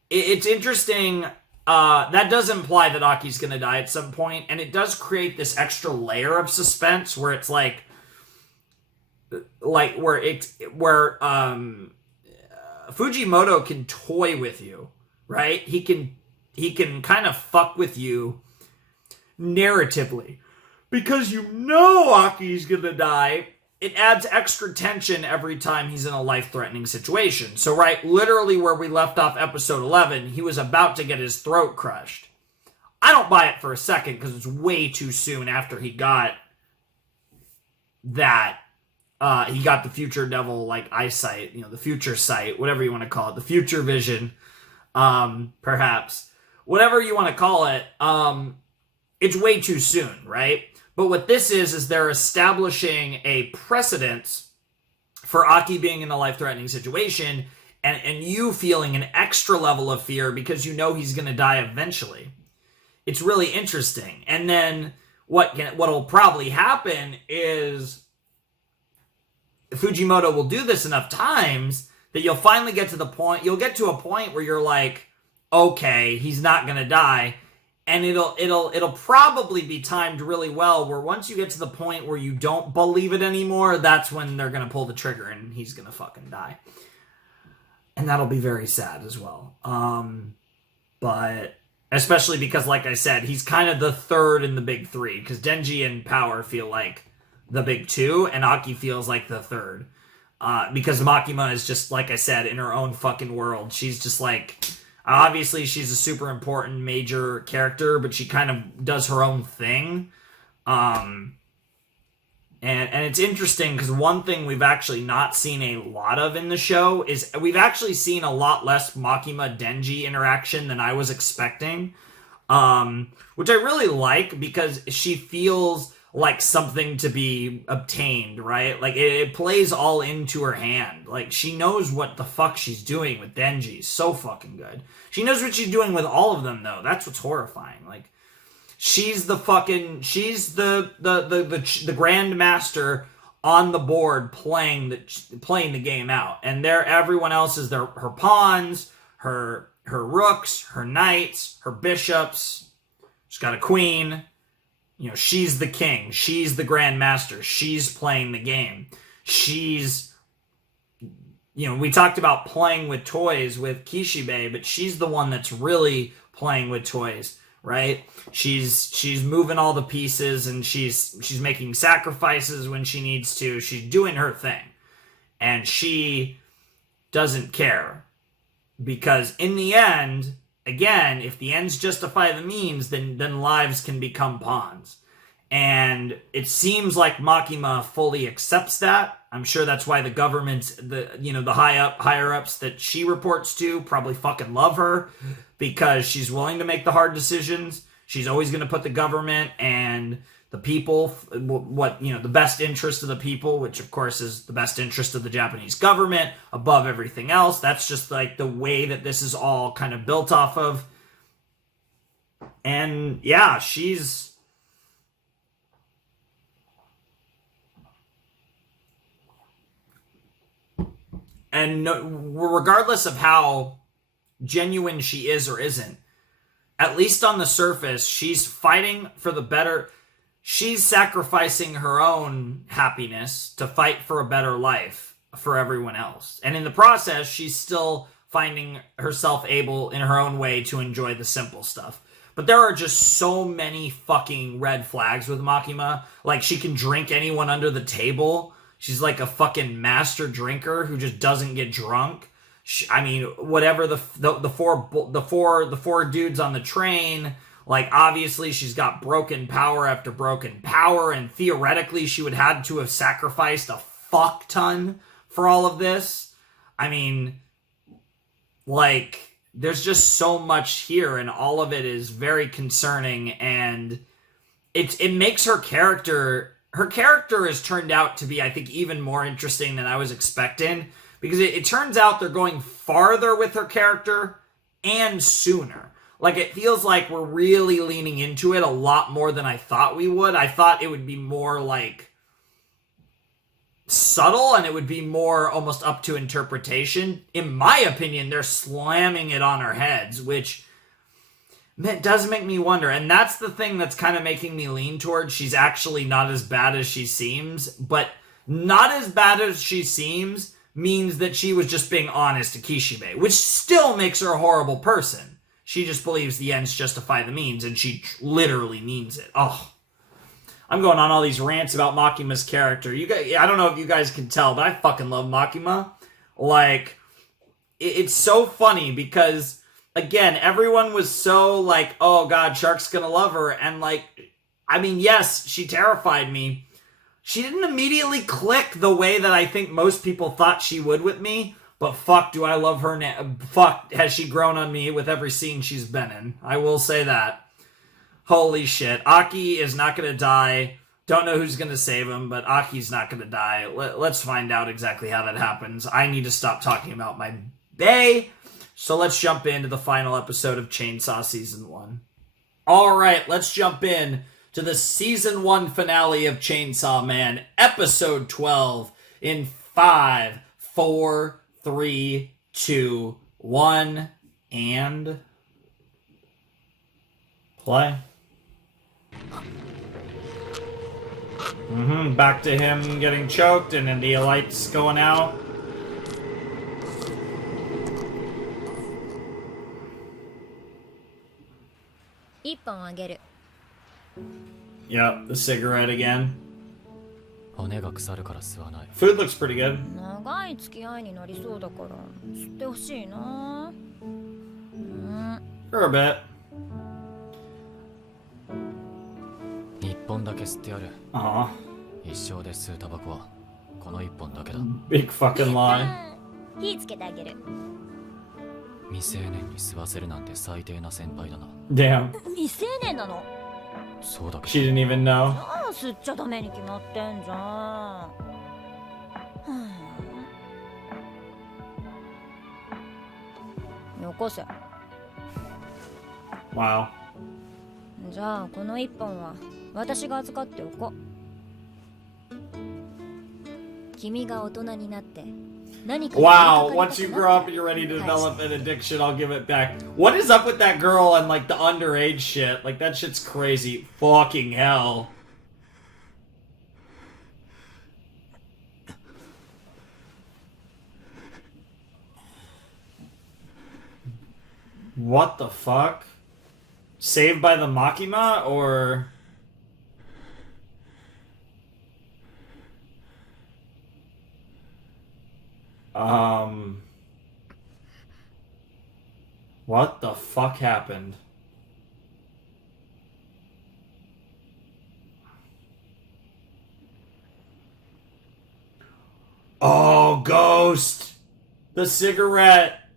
It's interesting. That does imply that Aki's going to die at some point, and it does create this extra layer of suspense where it's where Fujimoto can toy with you, right? He can kind of fuck with you narratively. Because you know Aki's gonna die, it adds extra tension every time he's in a life-threatening situation. So, right, literally where we left off episode 11, he was about to get his throat crushed. I don't buy it for a second because it's way too soon after he got that. He got the future devil, eyesight, the future sight, whatever you want to call it, the future vision, perhaps. Whatever you want to call it, it's way too soon, right? But what this is they're establishing a precedence for Aki being in a life-threatening situation and you feeling an extra level of fear because you know he's going to die eventually. It's really interesting. And then what'll probably happen is Fujimoto will do this enough times that you'll finally get to a point where you're like, okay, he's not going to die. And it'll probably be timed really well where once you get to the point where you don't believe it anymore, that's when they're going to pull the trigger and he's going to fucking die. And that'll be very sad as well. But especially because, like I said, he's kind of the third in the big three, because Denji and Power feel like the big two and Aki feels like the third. Because Makima is just, like I said, in her own fucking world. She's just obviously, she's a super important major character, but she kind of does her own thing. And it's interesting because one thing we've actually not seen a lot of in the show is we've actually seen a lot less Makima-Denji interaction than I was expecting. Which I really like because she feels like something to be obtained, right? It plays all into her hand. She knows what the fuck she's doing with Denji. So fucking good. She knows what she's doing with all of them, though. That's what's horrifying. She's the grandmaster on the board playing the game out. And everyone else is her pawns, her rooks, her knights, her bishops. She's got a queen. She's the king. She's the grandmaster. She's playing the game. She's, we talked about playing with toys with Kishibe, but she's the one that's really playing with toys, right? She's moving all the pieces and she's making sacrifices when she needs to. She's doing her thing. And she doesn't care. Because in the end, again, if the ends justify the means, then lives can become pawns. And it seems like Makima fully accepts that. I'm sure that's why the government, the higher ups that she reports to probably fucking love her, because she's willing to make the hard decisions. She's always going to put the government and the people, what, you know, the best interest of the people, which of course is the best interest of the Japanese government above everything else. That's just like the way that this is all kind of built off of. And yeah, she's... And regardless of how genuine she is or isn't, at least on the surface, she's fighting for the better. She's sacrificing her own happiness to fight for a better life for everyone else. And in the process, she's still finding herself able in her own way to enjoy the simple stuff. But there are just so many fucking red flags with Makima. Like, she can drink anyone under the table. She's like a fucking master drinker who just doesn't get drunk. I mean, whatever the four dudes on the train, like, obviously she's got broken power after broken power, and theoretically she would have to have sacrificed a fuck ton for all of this. I mean, like, there's just so much here, and all of it is very concerning, and it makes her character has turned out to be, I think, even more interesting than I was expecting, because it turns out they're going farther with her character and sooner. Like, it feels like we're really leaning into it a lot more than I thought we would. I thought it would be more, like, subtle, and it would be more almost up to interpretation. In my opinion, they're slamming it on our heads, which it does make me wonder. And that's the thing that's kind of making me lean towards she's actually not as bad as she seems. But not as bad as she seems means that she was just being honest to Kishibe, which still makes her a horrible person. She just believes the ends justify the means, and she literally means it. Oh, I'm going on all these rants about Makima's character. You guys, I don't know if you guys can tell, but I fucking love Makima. Like, it's so funny because, again, everyone was so like, oh god, Shark's gonna love her. And like, I mean, yes, she terrified me. She didn't immediately click the way that I think most people thought she would with me. But fuck, do I love her now. Fuck, has she grown on me with every scene she's been in. I will say that. Holy shit. Aki is not going to die. Don't know who's going to save him, but Aki's not going to die. Let's find out exactly how that happens. I need to stop talking about my bae. So let's jump into the final episode of Chainsaw Season 1. Alright, let's jump in to the Season 1 finale of Chainsaw Man, Episode 12, in 5, 4, 3, 2, 1, and play. Back to him getting choked and then the lights going out. Yep, the cigarette again. Food looks pretty good. 長い付き合いになりそうだから吸ってほしいな。For a bit. 一本だけ吸ってやる。Aw. 一生で吸うタバコはこの一本だけだ。Big fucking lie. 火つけてあげる。未成年に吸わせるなんて最低な先輩だな。Damn. 未成年なの？そうだけど。 She didn't even know. 吸っちゃダメに決まってんじゃん。よこせ。Wow. じゃあこの一本は私が預かっておこう。君が大人になって何か。Wow, once you grow up and you're ready to develop an addiction, I'll give it back. What is up with that girl and like the underage shit? Like that shit's crazy. Fucking hell. What the fuck? Saved by the Makima or... What the fuck happened? Oh, Ghost! The cigarette!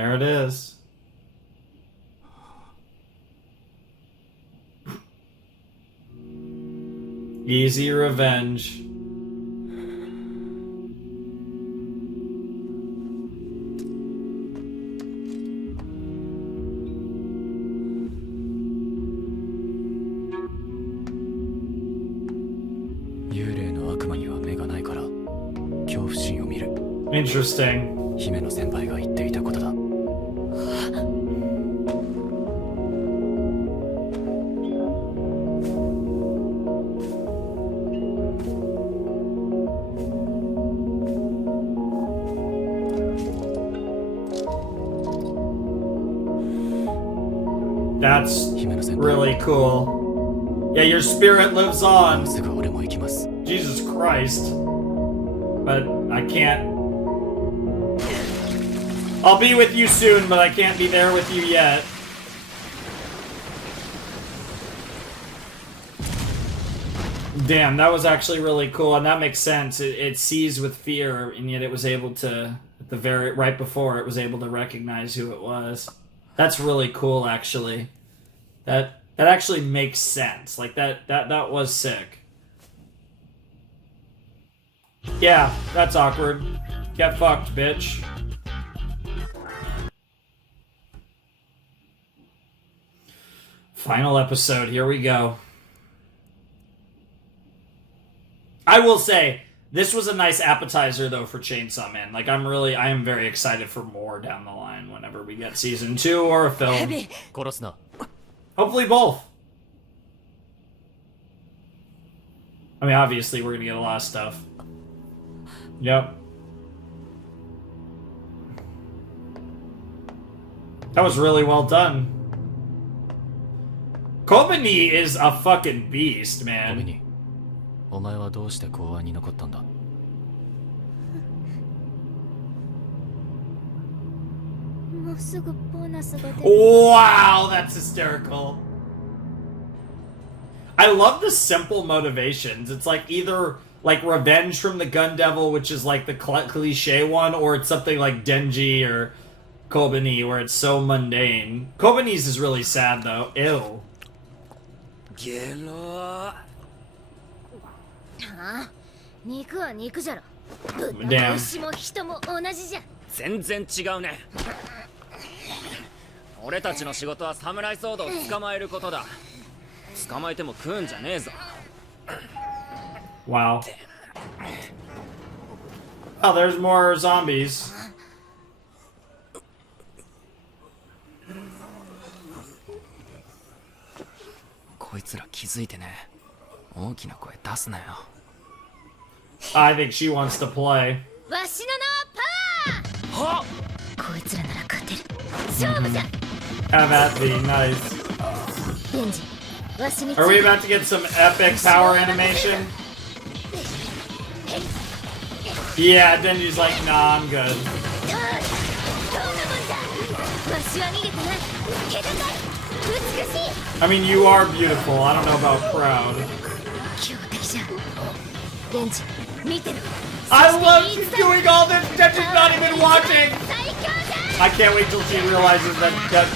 There it is. Easy revenge. Interesting. 姫の先輩が言っていたことだ。That's really cool. Yeah, your spirit lives on. Jesus Christ. But I can't. I'll be with you soon, but I can't be there with you yet. Damn, that was actually really cool, and that makes sense. It sees with fear, and yet it was able to, at the right before, it was able to recognize who it was. That's really cool, actually. That actually makes sense. Like that was sick. Yeah, that's awkward. Get fucked, bitch. Final episode, here we go. I will say, this was a nice appetizer, though, for Chainsaw Man. Like, I am very excited for more down the line whenever we get season 2 or a film. Hopefully both. I mean, obviously, we're gonna get a lot of stuff. Yep. That was really well done. Kobani is a fucking beast, man. お前はどうして公安に残ったんだ? Wow, that's hysterical. I love the simple motivations. It's like either like revenge from the Gun Devil, which is like the cliche one, or it's something like Denji or Kobani, where it's so mundane. Kobani's is really sad, though. Ew. Damn. 全然違うね。俺たちの仕事はサムライソードを捕まえることだ。捕まえても食うんじゃねえぞ。Wow. Oh, there's more zombies. こいつら気づいてね。大きな声出すなよ。I think she wants to play. わしの名はパワー。こいつらなら勝てる。勝負じゃ。Have that be nice. デンジ、わしに。Are we about to get some epic power animation? Yeah, Denji's like, nah, I'm good. I mean, you are beautiful. I don't know about proud. I love you doing all this. Denji's not even watching. I can't wait till she realizes that.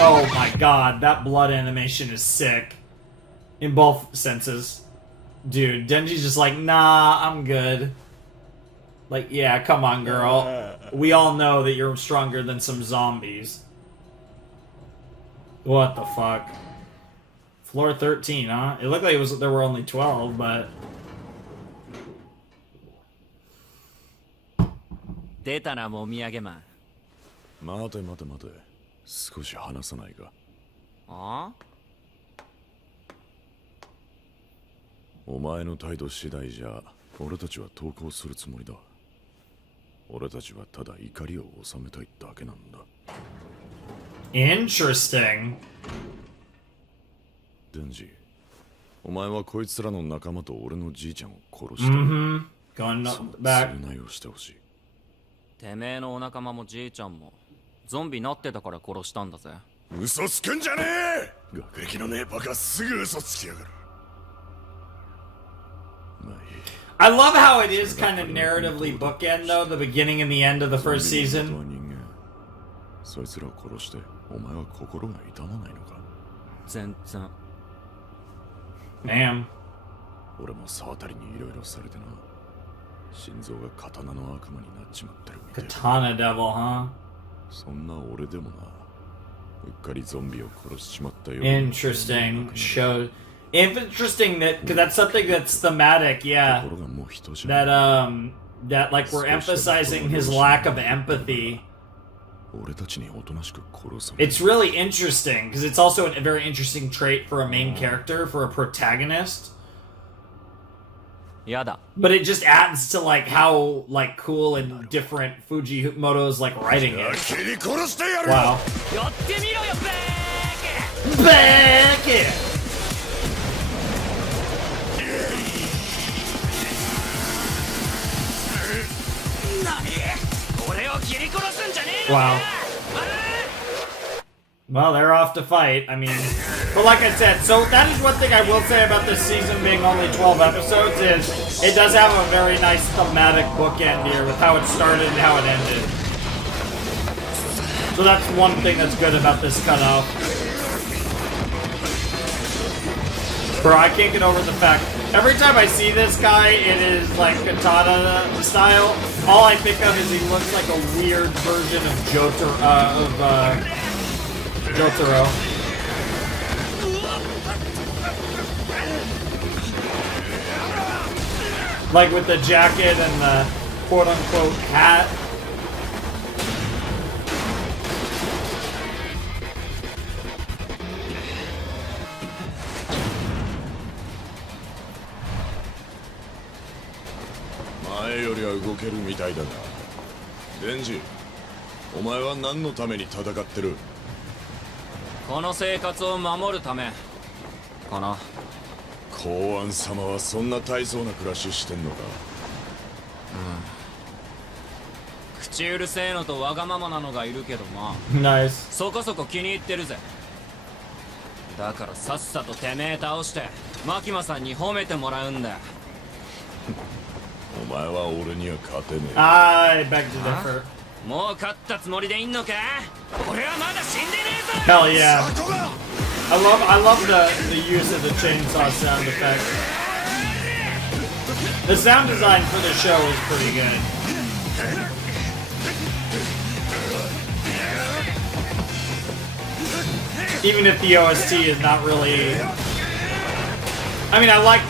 Oh my god, that blood animation is sick. In both senses. Dude, Denji's just like, nah, I'm good. Like, yeah, come on, girl. We all know that you're stronger than some zombies. What the fuck? Floor 13, huh? It looked like there were only 12, but... 出たな、もみあげマン。待て待て待て。少し話さないか。ああ？お前の態度次第じゃ、俺たちは投降するつもりだ。俺たちはただ怒りを収めたいだけなんだ。Interesting. デンジ、お前はこいつらの仲間と俺のじいちゃんを殺した。Going back. 償いをしてほしい。てめえのお仲間もじいちゃんもゾンビなってたから殺したんだぜ。嘘つくんじゃねえ！学歴のねえバカすぐ嘘つきやがる。I love how it is kind of narratively bookend, though, the beginning and the end of the first season. そいつらを殺してお前は心が痛まないのか？全然。 Damn. 俺も沢渡にいろいろされてな、心臓が刀の悪魔になっちまってるみたいだ。 Katana devil, huh? そんな俺でもな、うっかりゾンビを殺しちまったよ。 Interesting. Show. Interesting that, because that's something that's thematic, yeah. 心がもう人じゃ That like we're emphasizing his lack of empathy. 俺たちにおとなしく殺される。 It's really interesting because it's also a very interesting trait for a main character, for a protagonist. やだ。 But it just adds to like how like cool and different Fujimoto's like writing it. 切り殺してやる。 Wow. やってみろよ、ベー Back it. 何？俺を切り殺すんじゃねえの Wow. Well, they're off to fight. I mean, but like I said, so that is one thing I will say about this season being only 12 episodes is it does have a very nice thematic bookend here with how it started and how it ended. So that's one thing that's good about this cutoff. Bro, I can't get over the fact, every time I see this guy, it is like katana style. All I think of is he looks like a weird version of Jotaro. Like with the jacket and the quote-unquote hat.前よりは動けるみたいだが、デンジ、お前は何のために戦ってる？この生活を守るためかな。公安様はそんな大層な暮らししてんのか？口うるせえのとわがままなのがいるけどまあ Nice. そこそこ気に入ってるぜ。だからさっさとてめえ倒してマキマさんに褒めてもらうんだ。お前は俺には勝てねえ。 I beg to differ. もう勝ったつもりでいんのか？俺はまだ死んでねえぞ。 Hell yeah. I love the use of the chainsaw sound effect. The sound design for the show is pretty good. Even if the OST is not really, I mean, I like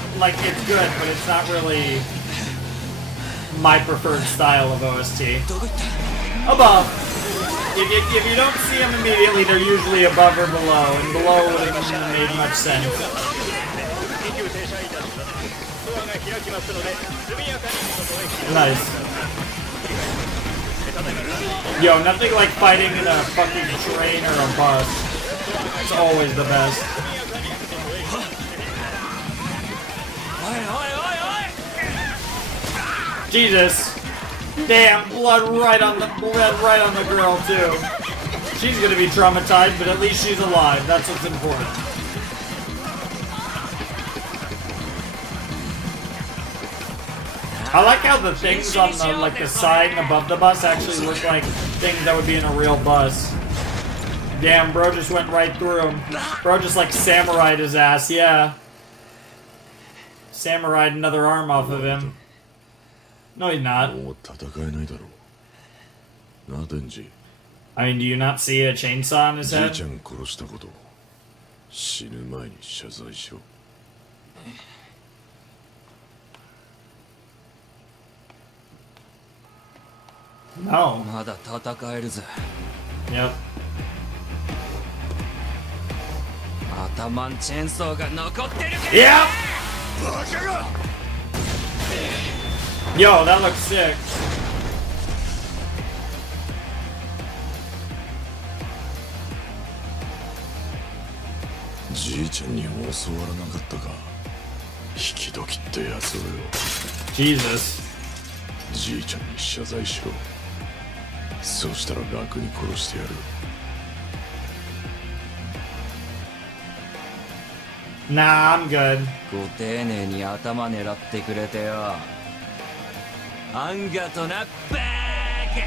it's good, but it's not really my preferred style of OST. Above. If you don't see them immediately, they're usually above or below, and below wouldn't have made much sense. Nice. Yo, nothing like fighting in a fucking train or a bus. It's always the best. Jesus. Damn, blood right on the girl too. She's gonna be traumatized, but at least she's alive. That's what's important. I like how the things on the side and above the bus actually look like things that would be in a real bus. Damn, bro just went right through him. Bro just like samurai'd his ass, yeah. Samurai'd another arm off of him. No, he's not. もう戦えないだろうな、デンジ。 I mean, do you not see a chainsaw in his じい head? ちゃん殺したこと、死ぬ前に謝罪しろ。 No. まだ戦えるぜ。 Yep. 頭んチェーンソーが残ってるか？ Yep! Yo, that looks sick. じいちゃんに教わらなかったか。引き時ってやつをよ。 Jesus. じいちゃんに謝罪しろ。そうしたら楽に殺してやる。 Nah, I'm good. ご丁寧に頭狙ってくれてよ。あんがとな、バーカ。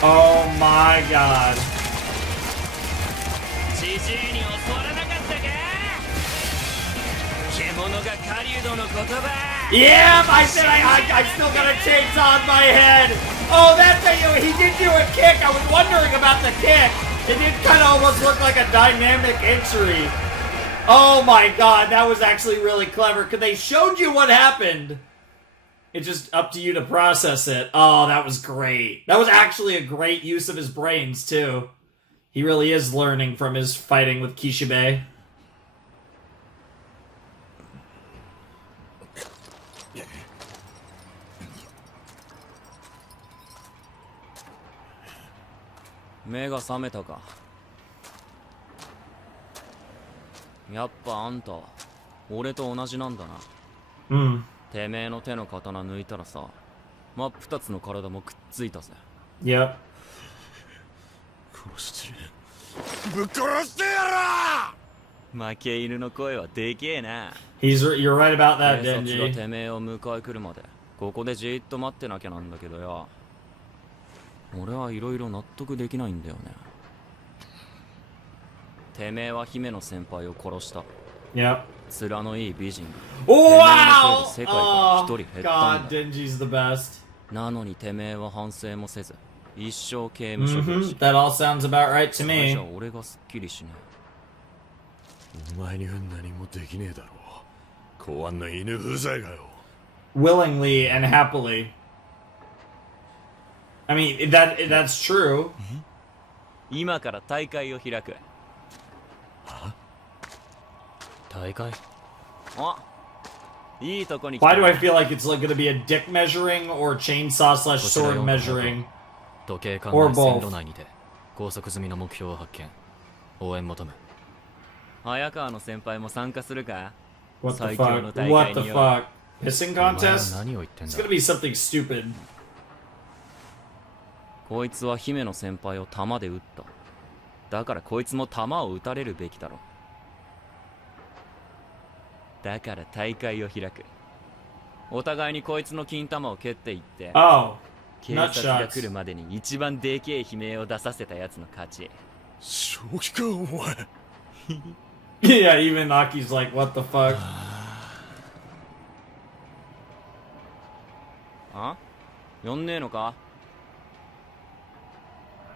Oh my god. ジジイに襲われなかったか。獣が狩人の言葉。 Yeah, I said I still got a chainsaw in my head. Oh, that's he did do a kick. I was wondering about the kick. It did kind of almost look like a dynamic entry. Oh my god, that was actually really clever because they showed you what happened. It's just up to you to process it. Oh, that was great. That was actually a great use of his brains too. He really is learning from his fighting with Kishibe. 目が覚めたか。やっぱあんた俺と同じなんだな。うん。てめえの手の刀抜いたらさ、真っ二つの体もくっついたぜ。Yep. 殺してぶっ殺してやろ。負け犬の声はでけえな。You're right about that, 警察が Denji. てめえを迎え来るまでここでじーっと待ってなきゃなんだけどよ。俺はいろいろ納得できないんだよね。てめえは姫の先輩を殺した。Yep. 面のいい美人。Oh, wow! 世界から一人減ったんだ。 God, Denji's the best. なのにてめえは反省もせず一生刑務所暮らし。 That all sounds about right to それじゃ me. 俺がすっきりしねお前には何もできねえだろう。公安の犬うざいがよ。 Willingly and happily. I mean, that's true. え。今から大会を開く。大会。あ、いいとこに来 Why た。 do I feel like it's like going to be a dick measuring or chainsaw slash sword measuring? 時計管 Or 内線 both. 路内にて拘束済みの目標を発見。応援求む。早川の先輩も参加するか。 What the 最強の fuck? 大 What 会 the によ。 fuck? Pissing お前は contest? 何を言ってん It's だ gonna。be something stupid. こいつは姫の先輩を弾で撃った。だからこいつも弾を撃たれるべきだろ。だから大会を開く。お互いにこいつの金玉を蹴っていって、 Oh, 警 nut 察が shots. 来るまでに一番でけえ悲鳴を出させたやつの勝ち。正気かお前。Yeah, even Aki's like, what the fuck? あ？呼んねえのか？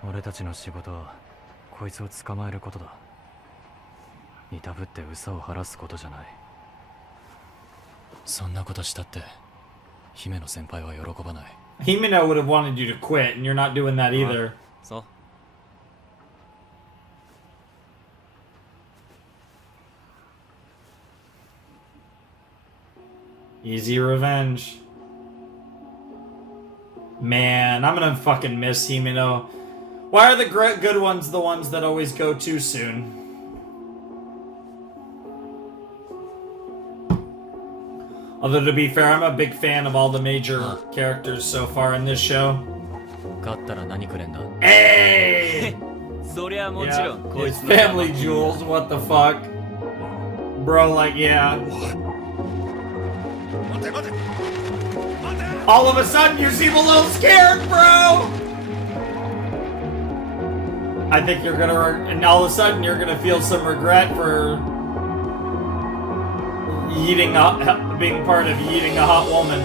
俺たちの仕事はこいつを捕まえることだ。いたぶって嘘を晴らすことじゃない。そんなことしたって姫の先輩は喜ばない。 Himeno would have wanted you to quit, and you're not doing that either. そう。Easy revenge. Man, I'm gonna fucking miss Himeno. Why are the good ones the ones that always go too soon? Although to be fair, I'm a big fan of all the major characters so far in this show. 勝ったら何くれんだ。 Hey! そりゃもち Yeah, ろんこい it's つの family jewels, what the fuck? Bro, like, yeah. All of a sudden, you seem a little scared, bro! I think you're gonna, and all of a sudden, you're gonna feel some regret for being part of eating a hot woman.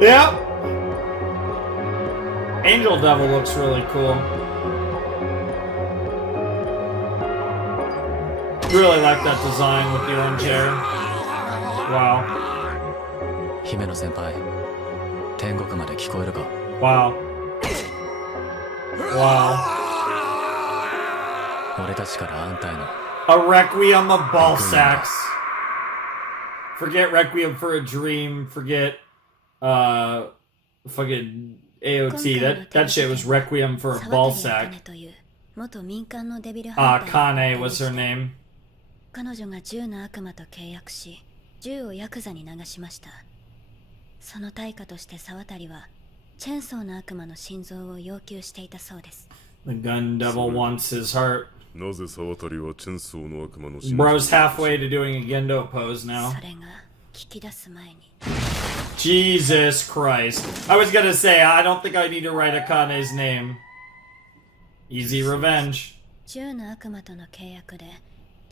Yep. Angel Devil looks really cool. Really like that design with the orange hair. Wow. 姫の先輩、天国まで聞こえるか。 Wow. Wow. 俺たちから安泰の。 A requiem of ball sacks. Forget requiem for a dream. Forget fucking AOT. That shit was requiem for a ball sack. Kane was her name. 彼女が銃の悪魔と契約し、銃をヤクザに流しました。その対価として沢渡はチェンソーの悪魔の心臓を要求していたそうです。 The gun devil wants his heart. なぜ沢渡はチェンソーの悪魔の Bro's halfway to doing a Gendo pose now. それが聞き出す前に Jesus Christ. I was gonna say, I don't think I need to write Akane's name. Easy revenge. 10の悪魔との契約で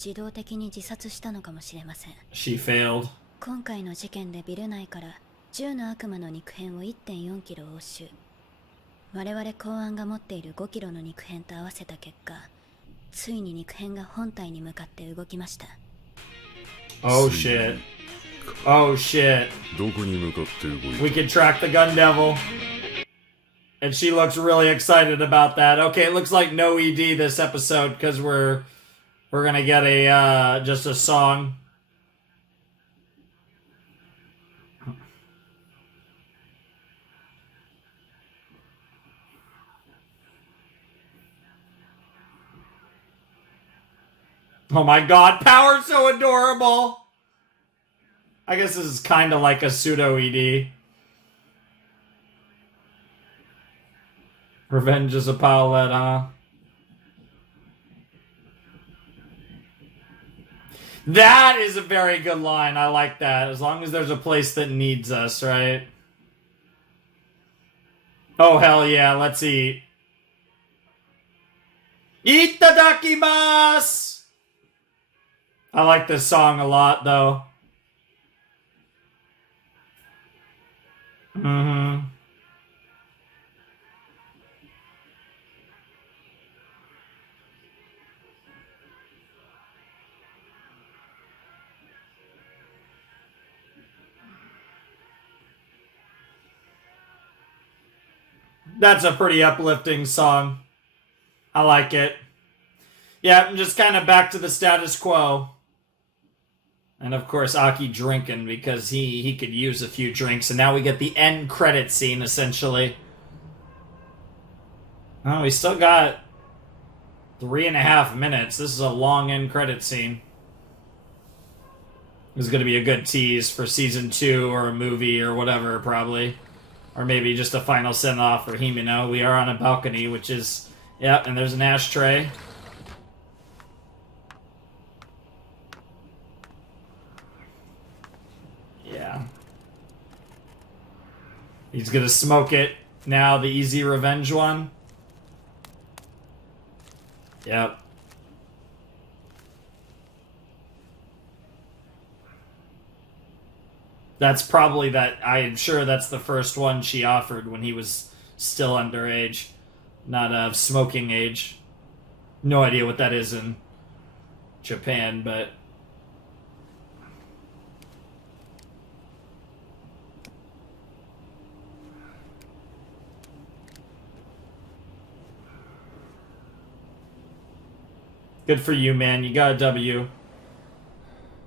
自動的に自殺したのかもしれません。 She failed. 今回の事件でビル内から10の悪魔の肉片を 1.4 キロ押収。我々公安が持っている5キロの肉片と合わせた結果、ついに肉片が本体に向かって動きました。 Oh shit. Oh shit. どこに向かって動いた We can track the gun devil. And she looks really excited about that. Okay, it looks like no ED this episode because we're gonna get a just a song. Oh my god, Power's so adorable! I guess this is kind of like a pseudo ED. Revenge is a Paulette, huh? That is a very good line. I like that. As long as there's a place that needs us, right? Oh, hell yeah. Let's eat. Itadakimasu! I like this song a lot, though. Mm-hmm. That's a pretty uplifting song. I like it. Yeah, I'm just kind of back to the status quo. And of course, Aki drinking because he could use a few drinks. And now we get the end credit scene, essentially. Oh, we still got 3.5 minutes. This is a long end credit scene. This is going to be a good tease for season 2 or a movie or whatever, probably. Or maybe just a final send-off for Himino. We are on a balcony, which is... Yeah, and there's an ashtray. Yeah. He's gonna smoke it now, the easy revenge one. Yep. That's probably that. I'm sure that's the first one she offered when he was still underage, not of smoking age. No idea what that is in Japan, but good for you, man. You got a W.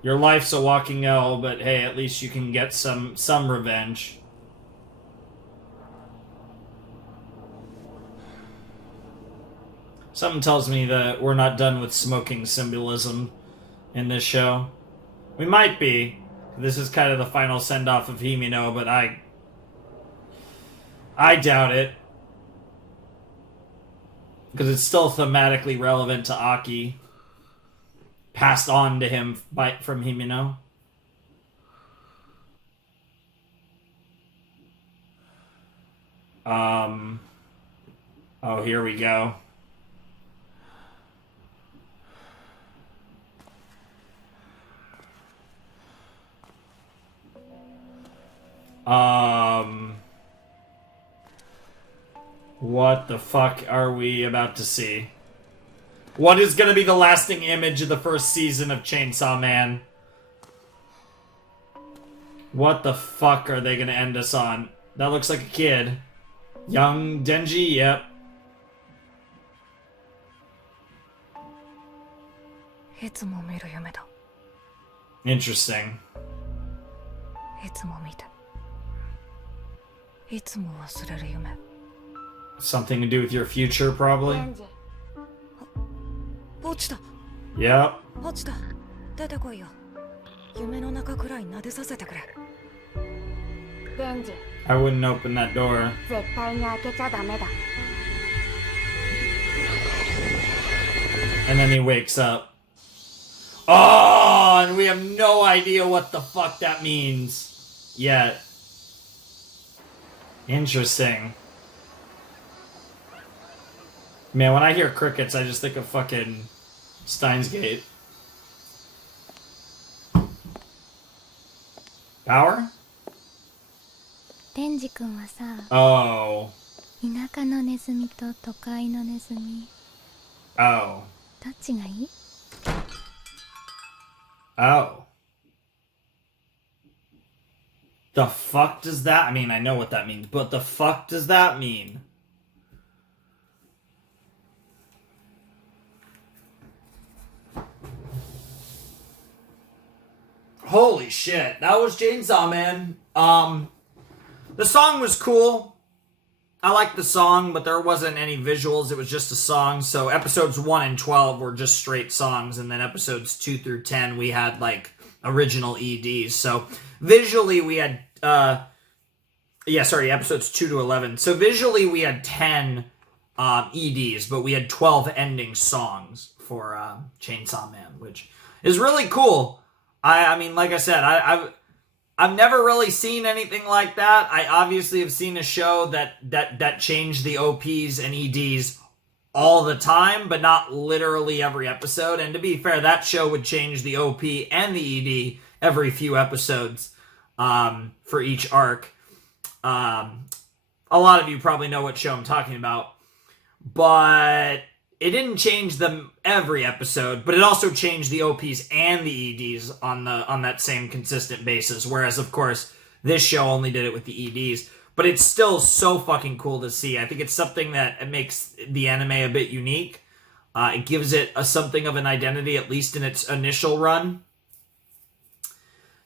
Your life's a walking L, but hey, at least you can get some revenge. Something tells me that we're not done with smoking symbolism in this show. We might be. This is kind of the final send-off of Himino, but I doubt it. Because it's still thematically relevant to Aki. Passed on to him from Himino. Oh, here we go. What the fuck are we about to see? What is going to be the lasting image of the first season of Chainsaw Man? What the fuck are they going to end us on? That looks like a kid. Young Denji? Yep. Interesting. Something to do with your future, probably? Yep. 落ちた。出てこいよ。夢の中くらい撫でさせてくれ。デンジ、 I wouldn't open that door. 絶対に開けちゃダメだ。And then he wakes up. Oh, and we have no idea what the fuck that means yet. Interesting. Man, when I hear crickets, I just think of fucking Steins Gate. Power? デンジ君はさ、 Oh. 田舎のネズミと都会のネズミ、 Oh. どっちがいい？ Oh. The fuck does that mean? I know what that means, but the fuck does that mean? Holy shit. That was Chainsaw Man. The song was cool. I liked the song, but there wasn't any visuals. It was just a song. So episodes 1 and 12 were just straight songs. And then episodes 2 through 10, we had like original EDs. So visually we had, episodes 2 to 11. So visually we had 10 EDs, but we had 12 ending songs for Chainsaw Man, which is really cool. I mean, like I said, I've never really seen anything like that. I obviously have seen a show that changed the OPs and EDs all the time, but not literally every episode. And to be fair, that show would change the OP and the ED every few episodes for each arc. A lot of you probably know what show I'm talking about, but it didn't change them every episode, but it also changed the OPs and the EDs on that same consistent basis. Whereas, of course, this show only did it with the EDs. But it's still so fucking cool to see. I think it's something that makes the anime a bit unique. It gives it something of an identity, at least in its initial run.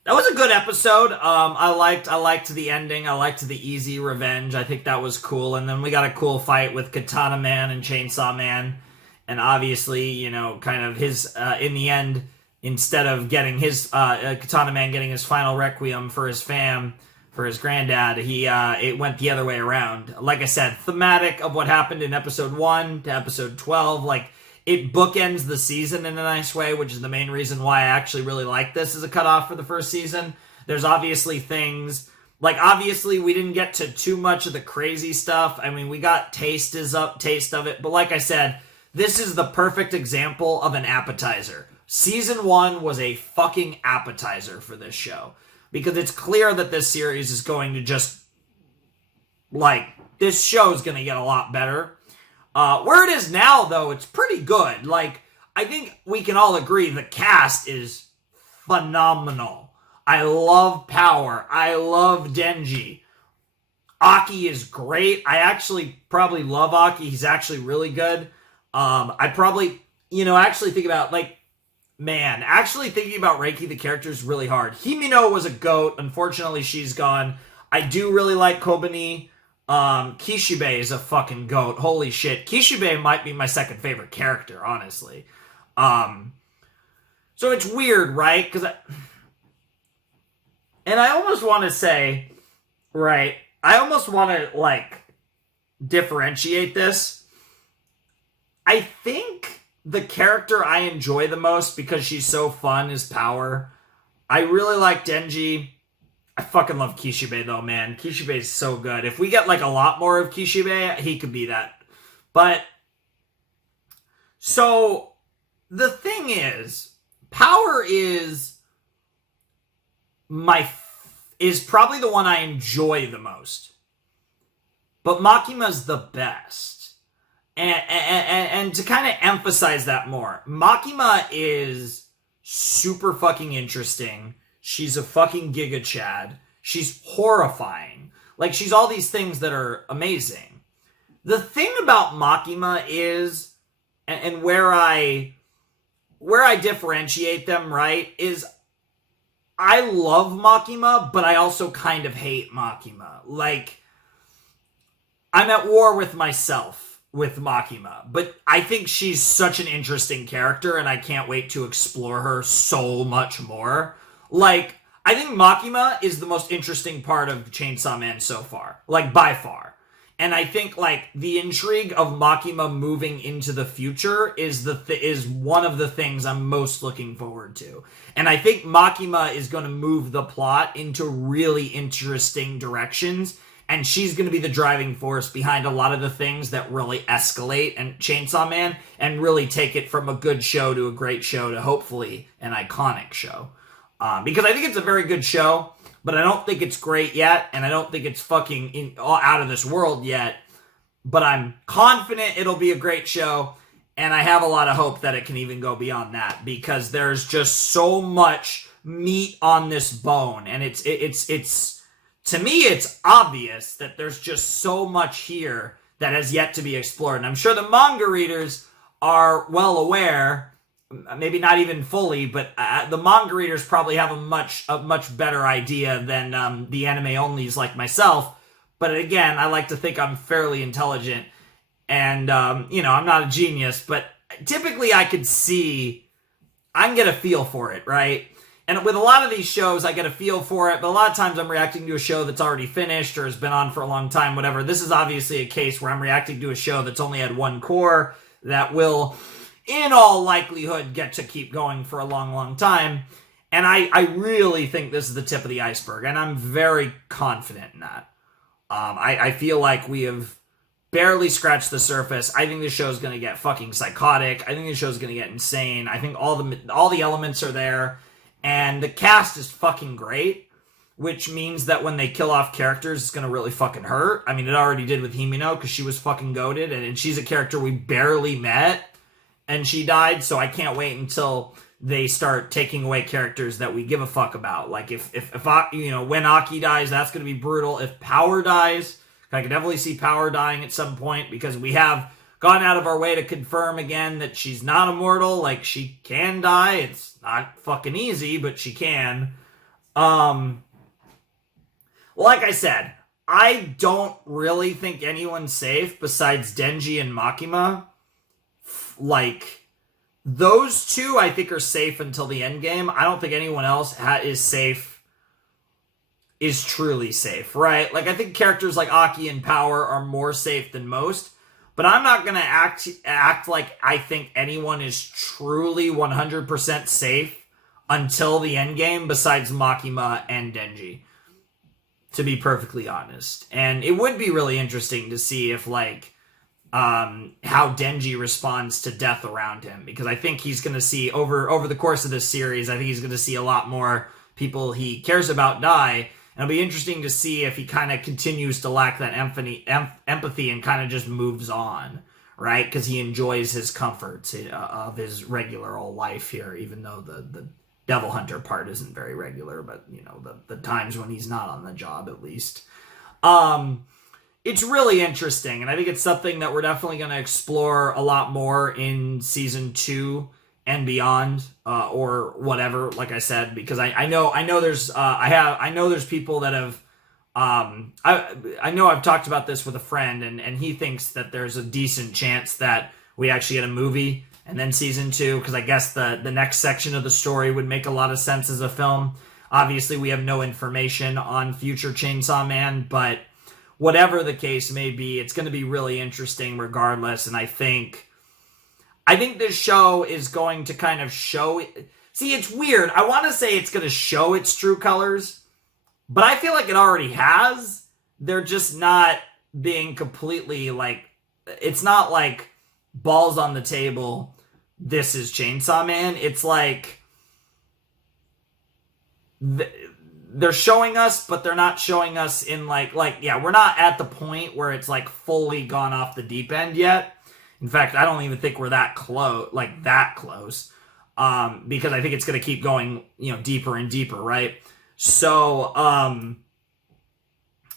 That was a good episode. I liked the ending. I liked the easy revenge. I think that was cool. And then we got a cool fight with Katana Man and Chainsaw Man. And obviously, you know, kind of his, in the end, instead of getting his, Katana Man getting his final requiem for his fam, for his granddad, it went the other way around. Like I said, thematic of what happened in episode 1 to episode 12, like, it bookends the season in a nice way, which is the main reason why I actually really like this as a cutoff for the first season. There's obviously things, like, obviously we didn't get to too much of the crazy stuff. I mean, we got taste of it, but like I said, this is the perfect example of an appetizer. Season 1 was a fucking appetizer for this show, because it's clear that this series is going to just, like, this show is going to get a lot better. Where it is now, though, it's pretty good. Like, I think we can all agree the cast is phenomenal. I love Power. I love Denji. Aki is great. I actually probably love Aki. He's actually really good. I probably, actually think about, actually thinking about Reiki, the character, is really hard. Himino was a goat. Unfortunately, she's gone. I do really like Kobani. Kishibe is a fucking goat. Holy shit. Kishibe might be my second favorite character, honestly. So it's weird, right? And I almost want to say, right, I almost want to, differentiate this. I think the character I enjoy the most because she's so fun is Power. I really like Denji. I fucking love Kishibe, though, man. Kishibe is so good. If we get, a lot more of Kishibe, he could be that. But, so, the thing is, Power is probably the one I enjoy the most. But Makima's the best. And to kind of emphasize that more, Makima is super fucking interesting. She's a fucking Giga Chad. She's horrifying. She's all these things that are amazing. The thing about Makima is, and where I differentiate them, right, is I love Makima, but I also kind of hate Makima. I'm at war with myself with Makima, but I think she's such an interesting character, and I can't wait to explore her so much more. I think Makima is the most interesting part of Chainsaw Man so far. By far. And I think, like, the intrigue of Makima moving into the future is is one of the things I'm most looking forward to. And I think Makima is going to move the plot into really interesting directions, and she's going to be the driving force behind a lot of the things that really escalate and Chainsaw Man and really take it from a good show to a great show to hopefully an iconic show. Because I think it's a very good show, but I don't think it's great yet, and I don't think it's fucking out of this world yet. But I'm confident it'll be a great show, and I have a lot of hope that it can even go beyond that, because there's just so much meat on this bone, and it's to me, it's obvious that there's just so much here that has yet to be explored. And I'm sure the manga readers are well aware, maybe not even fully, but the manga readers probably have a much better idea than the anime-onlys like myself. But again, I like to think I'm fairly intelligent, and, I'm not a genius, but typically I could see, I can get a feel for it, right? And with a lot of these shows, I get a feel for it, but a lot of times I'm reacting to a show that's already finished or has been on for a long time, whatever. This is obviously a case where I'm reacting to a show that's only had one core that will, in all likelihood, get to keep going for a long, long time. And I really think this is the tip of the iceberg, and I'm very confident in that. I feel like we have barely scratched the surface. I think this show is going to get fucking psychotic. I think this show is going to get insane. I think all the elements are there. And the cast is fucking great, which means that when they kill off characters, it's going to really fucking hurt. I mean, it already did with Himino, because she was fucking goated, and she's a character we barely met, and she died, so I can't wait until they start taking away characters that we give a fuck about. Like, if when Aki dies, that's going to be brutal. If Power dies, I can definitely see Power dying at some point, because we have gone out of our way to confirm again that she's not immortal. Like, she can die. It's not fucking easy, but she can. Like I said, I don't really think anyone's safe besides Denji and Makima. Like, those two I think are safe until the end game. I don't think anyone else is truly safe, right? Like, I think characters like Aki and Power are more safe than most. But I'm not going to act like I think anyone is truly 100% safe until the end game besides Makima and Denji, to be perfectly honest. And it would be really interesting to see if, like, how Denji responds to death around him, because I think he's going to see, over the course of this series, I think he's going to see a lot more people he cares about die. And it'll be interesting to see if he kind of continues to lack that empathy and kind of just moves on, right? Because he enjoys his comforts of his regular old life here, even though the Devil Hunter part isn't very regular, but, the times when he's not on the job, at least. It's really interesting, and I think it's something that we're definitely going to explore a lot more in Season 2 and beyond, or whatever, like I said, because I know there's people that have, I know I've talked about this with a friend, and he thinks that there's a decent chance that we actually get a movie and then Season 2, because I guess the next section of the story would make a lot of sense as a film. Obviously, we have no information on future Chainsaw Man, but whatever the case may be, it's going to be really interesting regardless, and I think this show is going to kind of show... See, it's weird. I want to say it's going to show its true colors, but I feel like it already has. They're just not being completely, like... It's not like balls on the table, this is Chainsaw Man. It's like... They're showing us, but they're not showing us in, we're not at the point where it's, like, fully gone off the deep end yet. In fact, I don't even think we're that close, because I think it's going to keep going, deeper and deeper, right? So,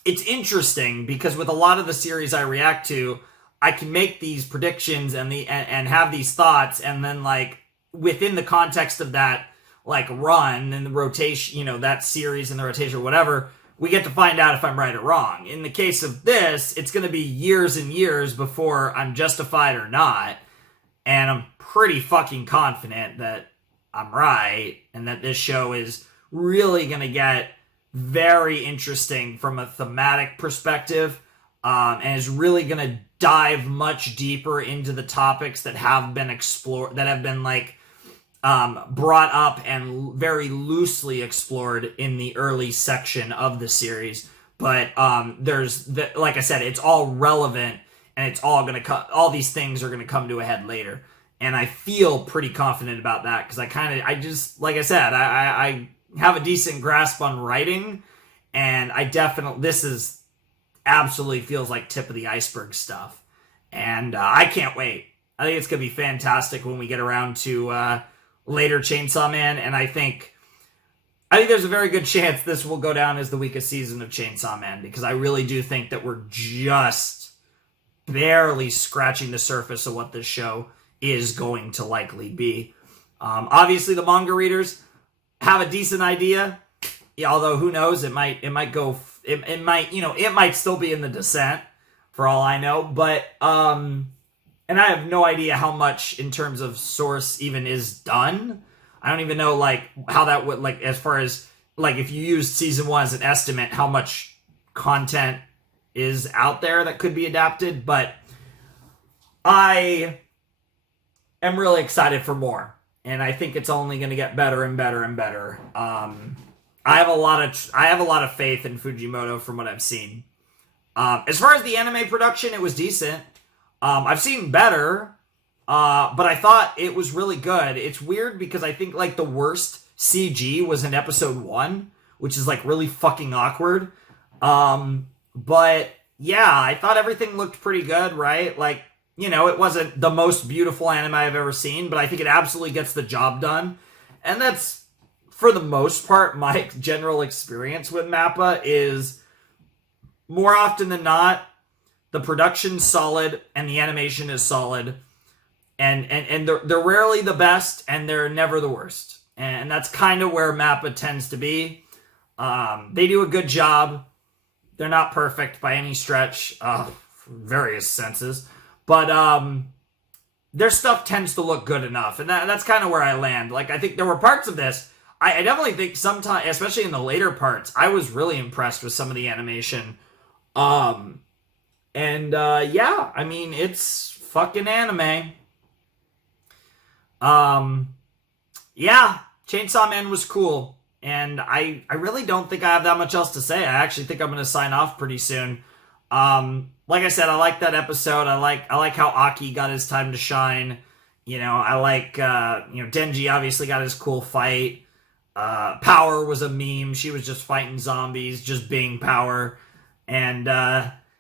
it's interesting because with a lot of the series I react to, I can make these predictions and have these thoughts, and then, like, within the context of that, like, run and the rotation, that series and the rotation or whatever, we get to find out if I'm right or wrong. In the case of this, it's going to be years and years before I'm justified or not. And I'm pretty fucking confident that I'm right and that this show is really going to get very interesting from a thematic perspective. and is really going to dive much deeper into the topics that have been explored, that have been like brought up and very loosely explored in the early section of the series. But like I said, it's all relevant, and it's all going to all these things are going to come to a head later. And I feel pretty confident about that because I just, like I said, I have a decent grasp on writing, and this is absolutely feels like tip of the iceberg stuff. And I can't wait. I think it's going to be fantastic when we get around to later Chainsaw Man, and I think there's a very good chance this will go down as the weakest season of Chainsaw Man, because I really do think that we're just barely scratching the surface of what this show is going to likely be. Obviously, the manga readers have a decent idea, although who knows? It might still be in the descent for all I know. But and I have no idea how much in terms of source even is done. I don't even know like how that would like as far as like if you use season 1 as an estimate, how much content is out there that could be adapted. But I am really excited for more, and I think it's only going to get better and better and better. I have a lot of faith in Fujimoto from what I've seen. As far as the anime production, it was decent. I've seen better, but I thought it was really good. It's weird because I think like the worst CG was in episode 1, which is like really fucking awkward. But yeah, I thought everything looked pretty good, right? Like, you know, it wasn't the most beautiful anime I've ever seen, but I think it absolutely gets the job done. And that's, for the most part, my general experience with MAPPA is more often than not, the production's solid and the animation is solid. And they're rarely the best and they're never the worst. And that's kind of where MAPPA tends to be. They do a good job. They're not perfect by any stretch, for various senses. But their stuff tends to look good enough. And that's kind of where I land. Like, I think there were parts of this. I definitely think sometimes, especially in the later parts, I was really impressed with some of the animation. Yeah, I mean, it's fucking anime. Yeah, Chainsaw Man was cool. And I really don't think I have that much else to say. I actually think I'm going to sign off pretty soon. Like I said, I like that episode. I like how Aki got his time to shine. You know, I like, Denji obviously got his cool fight. Power was a meme. She was just fighting zombies, just being Power. And,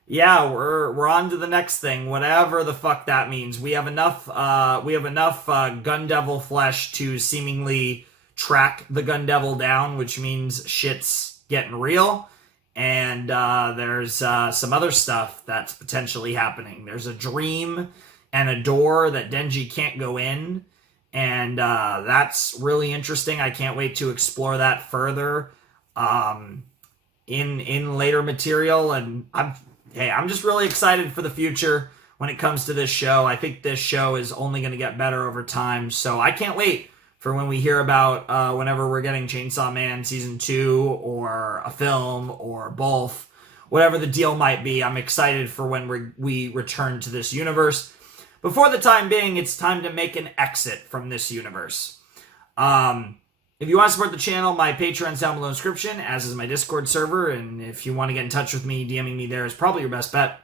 yeah, we're on to the next thing, whatever the fuck that means. We have enough Gun Devil flesh to seemingly track the Gun Devil down, which means shit's getting real. And there's some other stuff that's potentially happening. There's a dream and a door that Denji can't go in, and that's really interesting. I can't wait to explore that further in later material. And I'm just really excited for the future when it comes to this show. I think this show is only going to get better over time, so I can't wait for when we hear about whenever we're getting Chainsaw Man Season 2 or a film or both, whatever the deal might be. I'm excited for when we return to this universe. But for the time being, it's time to make an exit from this universe. If you want to support the channel, my Patreon's down below in the description, as is my Discord server, and if you want to get in touch with me, DMing me there is probably your best bet.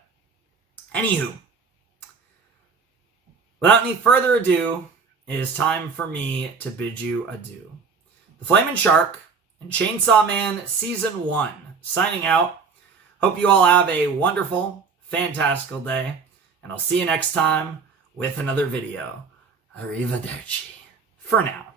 Anywho, without any further ado, it is time for me to bid you adieu. The Flamin' Shark and Chainsaw Man Season 1, signing out. Hope you all have a wonderful, fantastical day, and I'll see you next time with another video. Arrivederci. For now.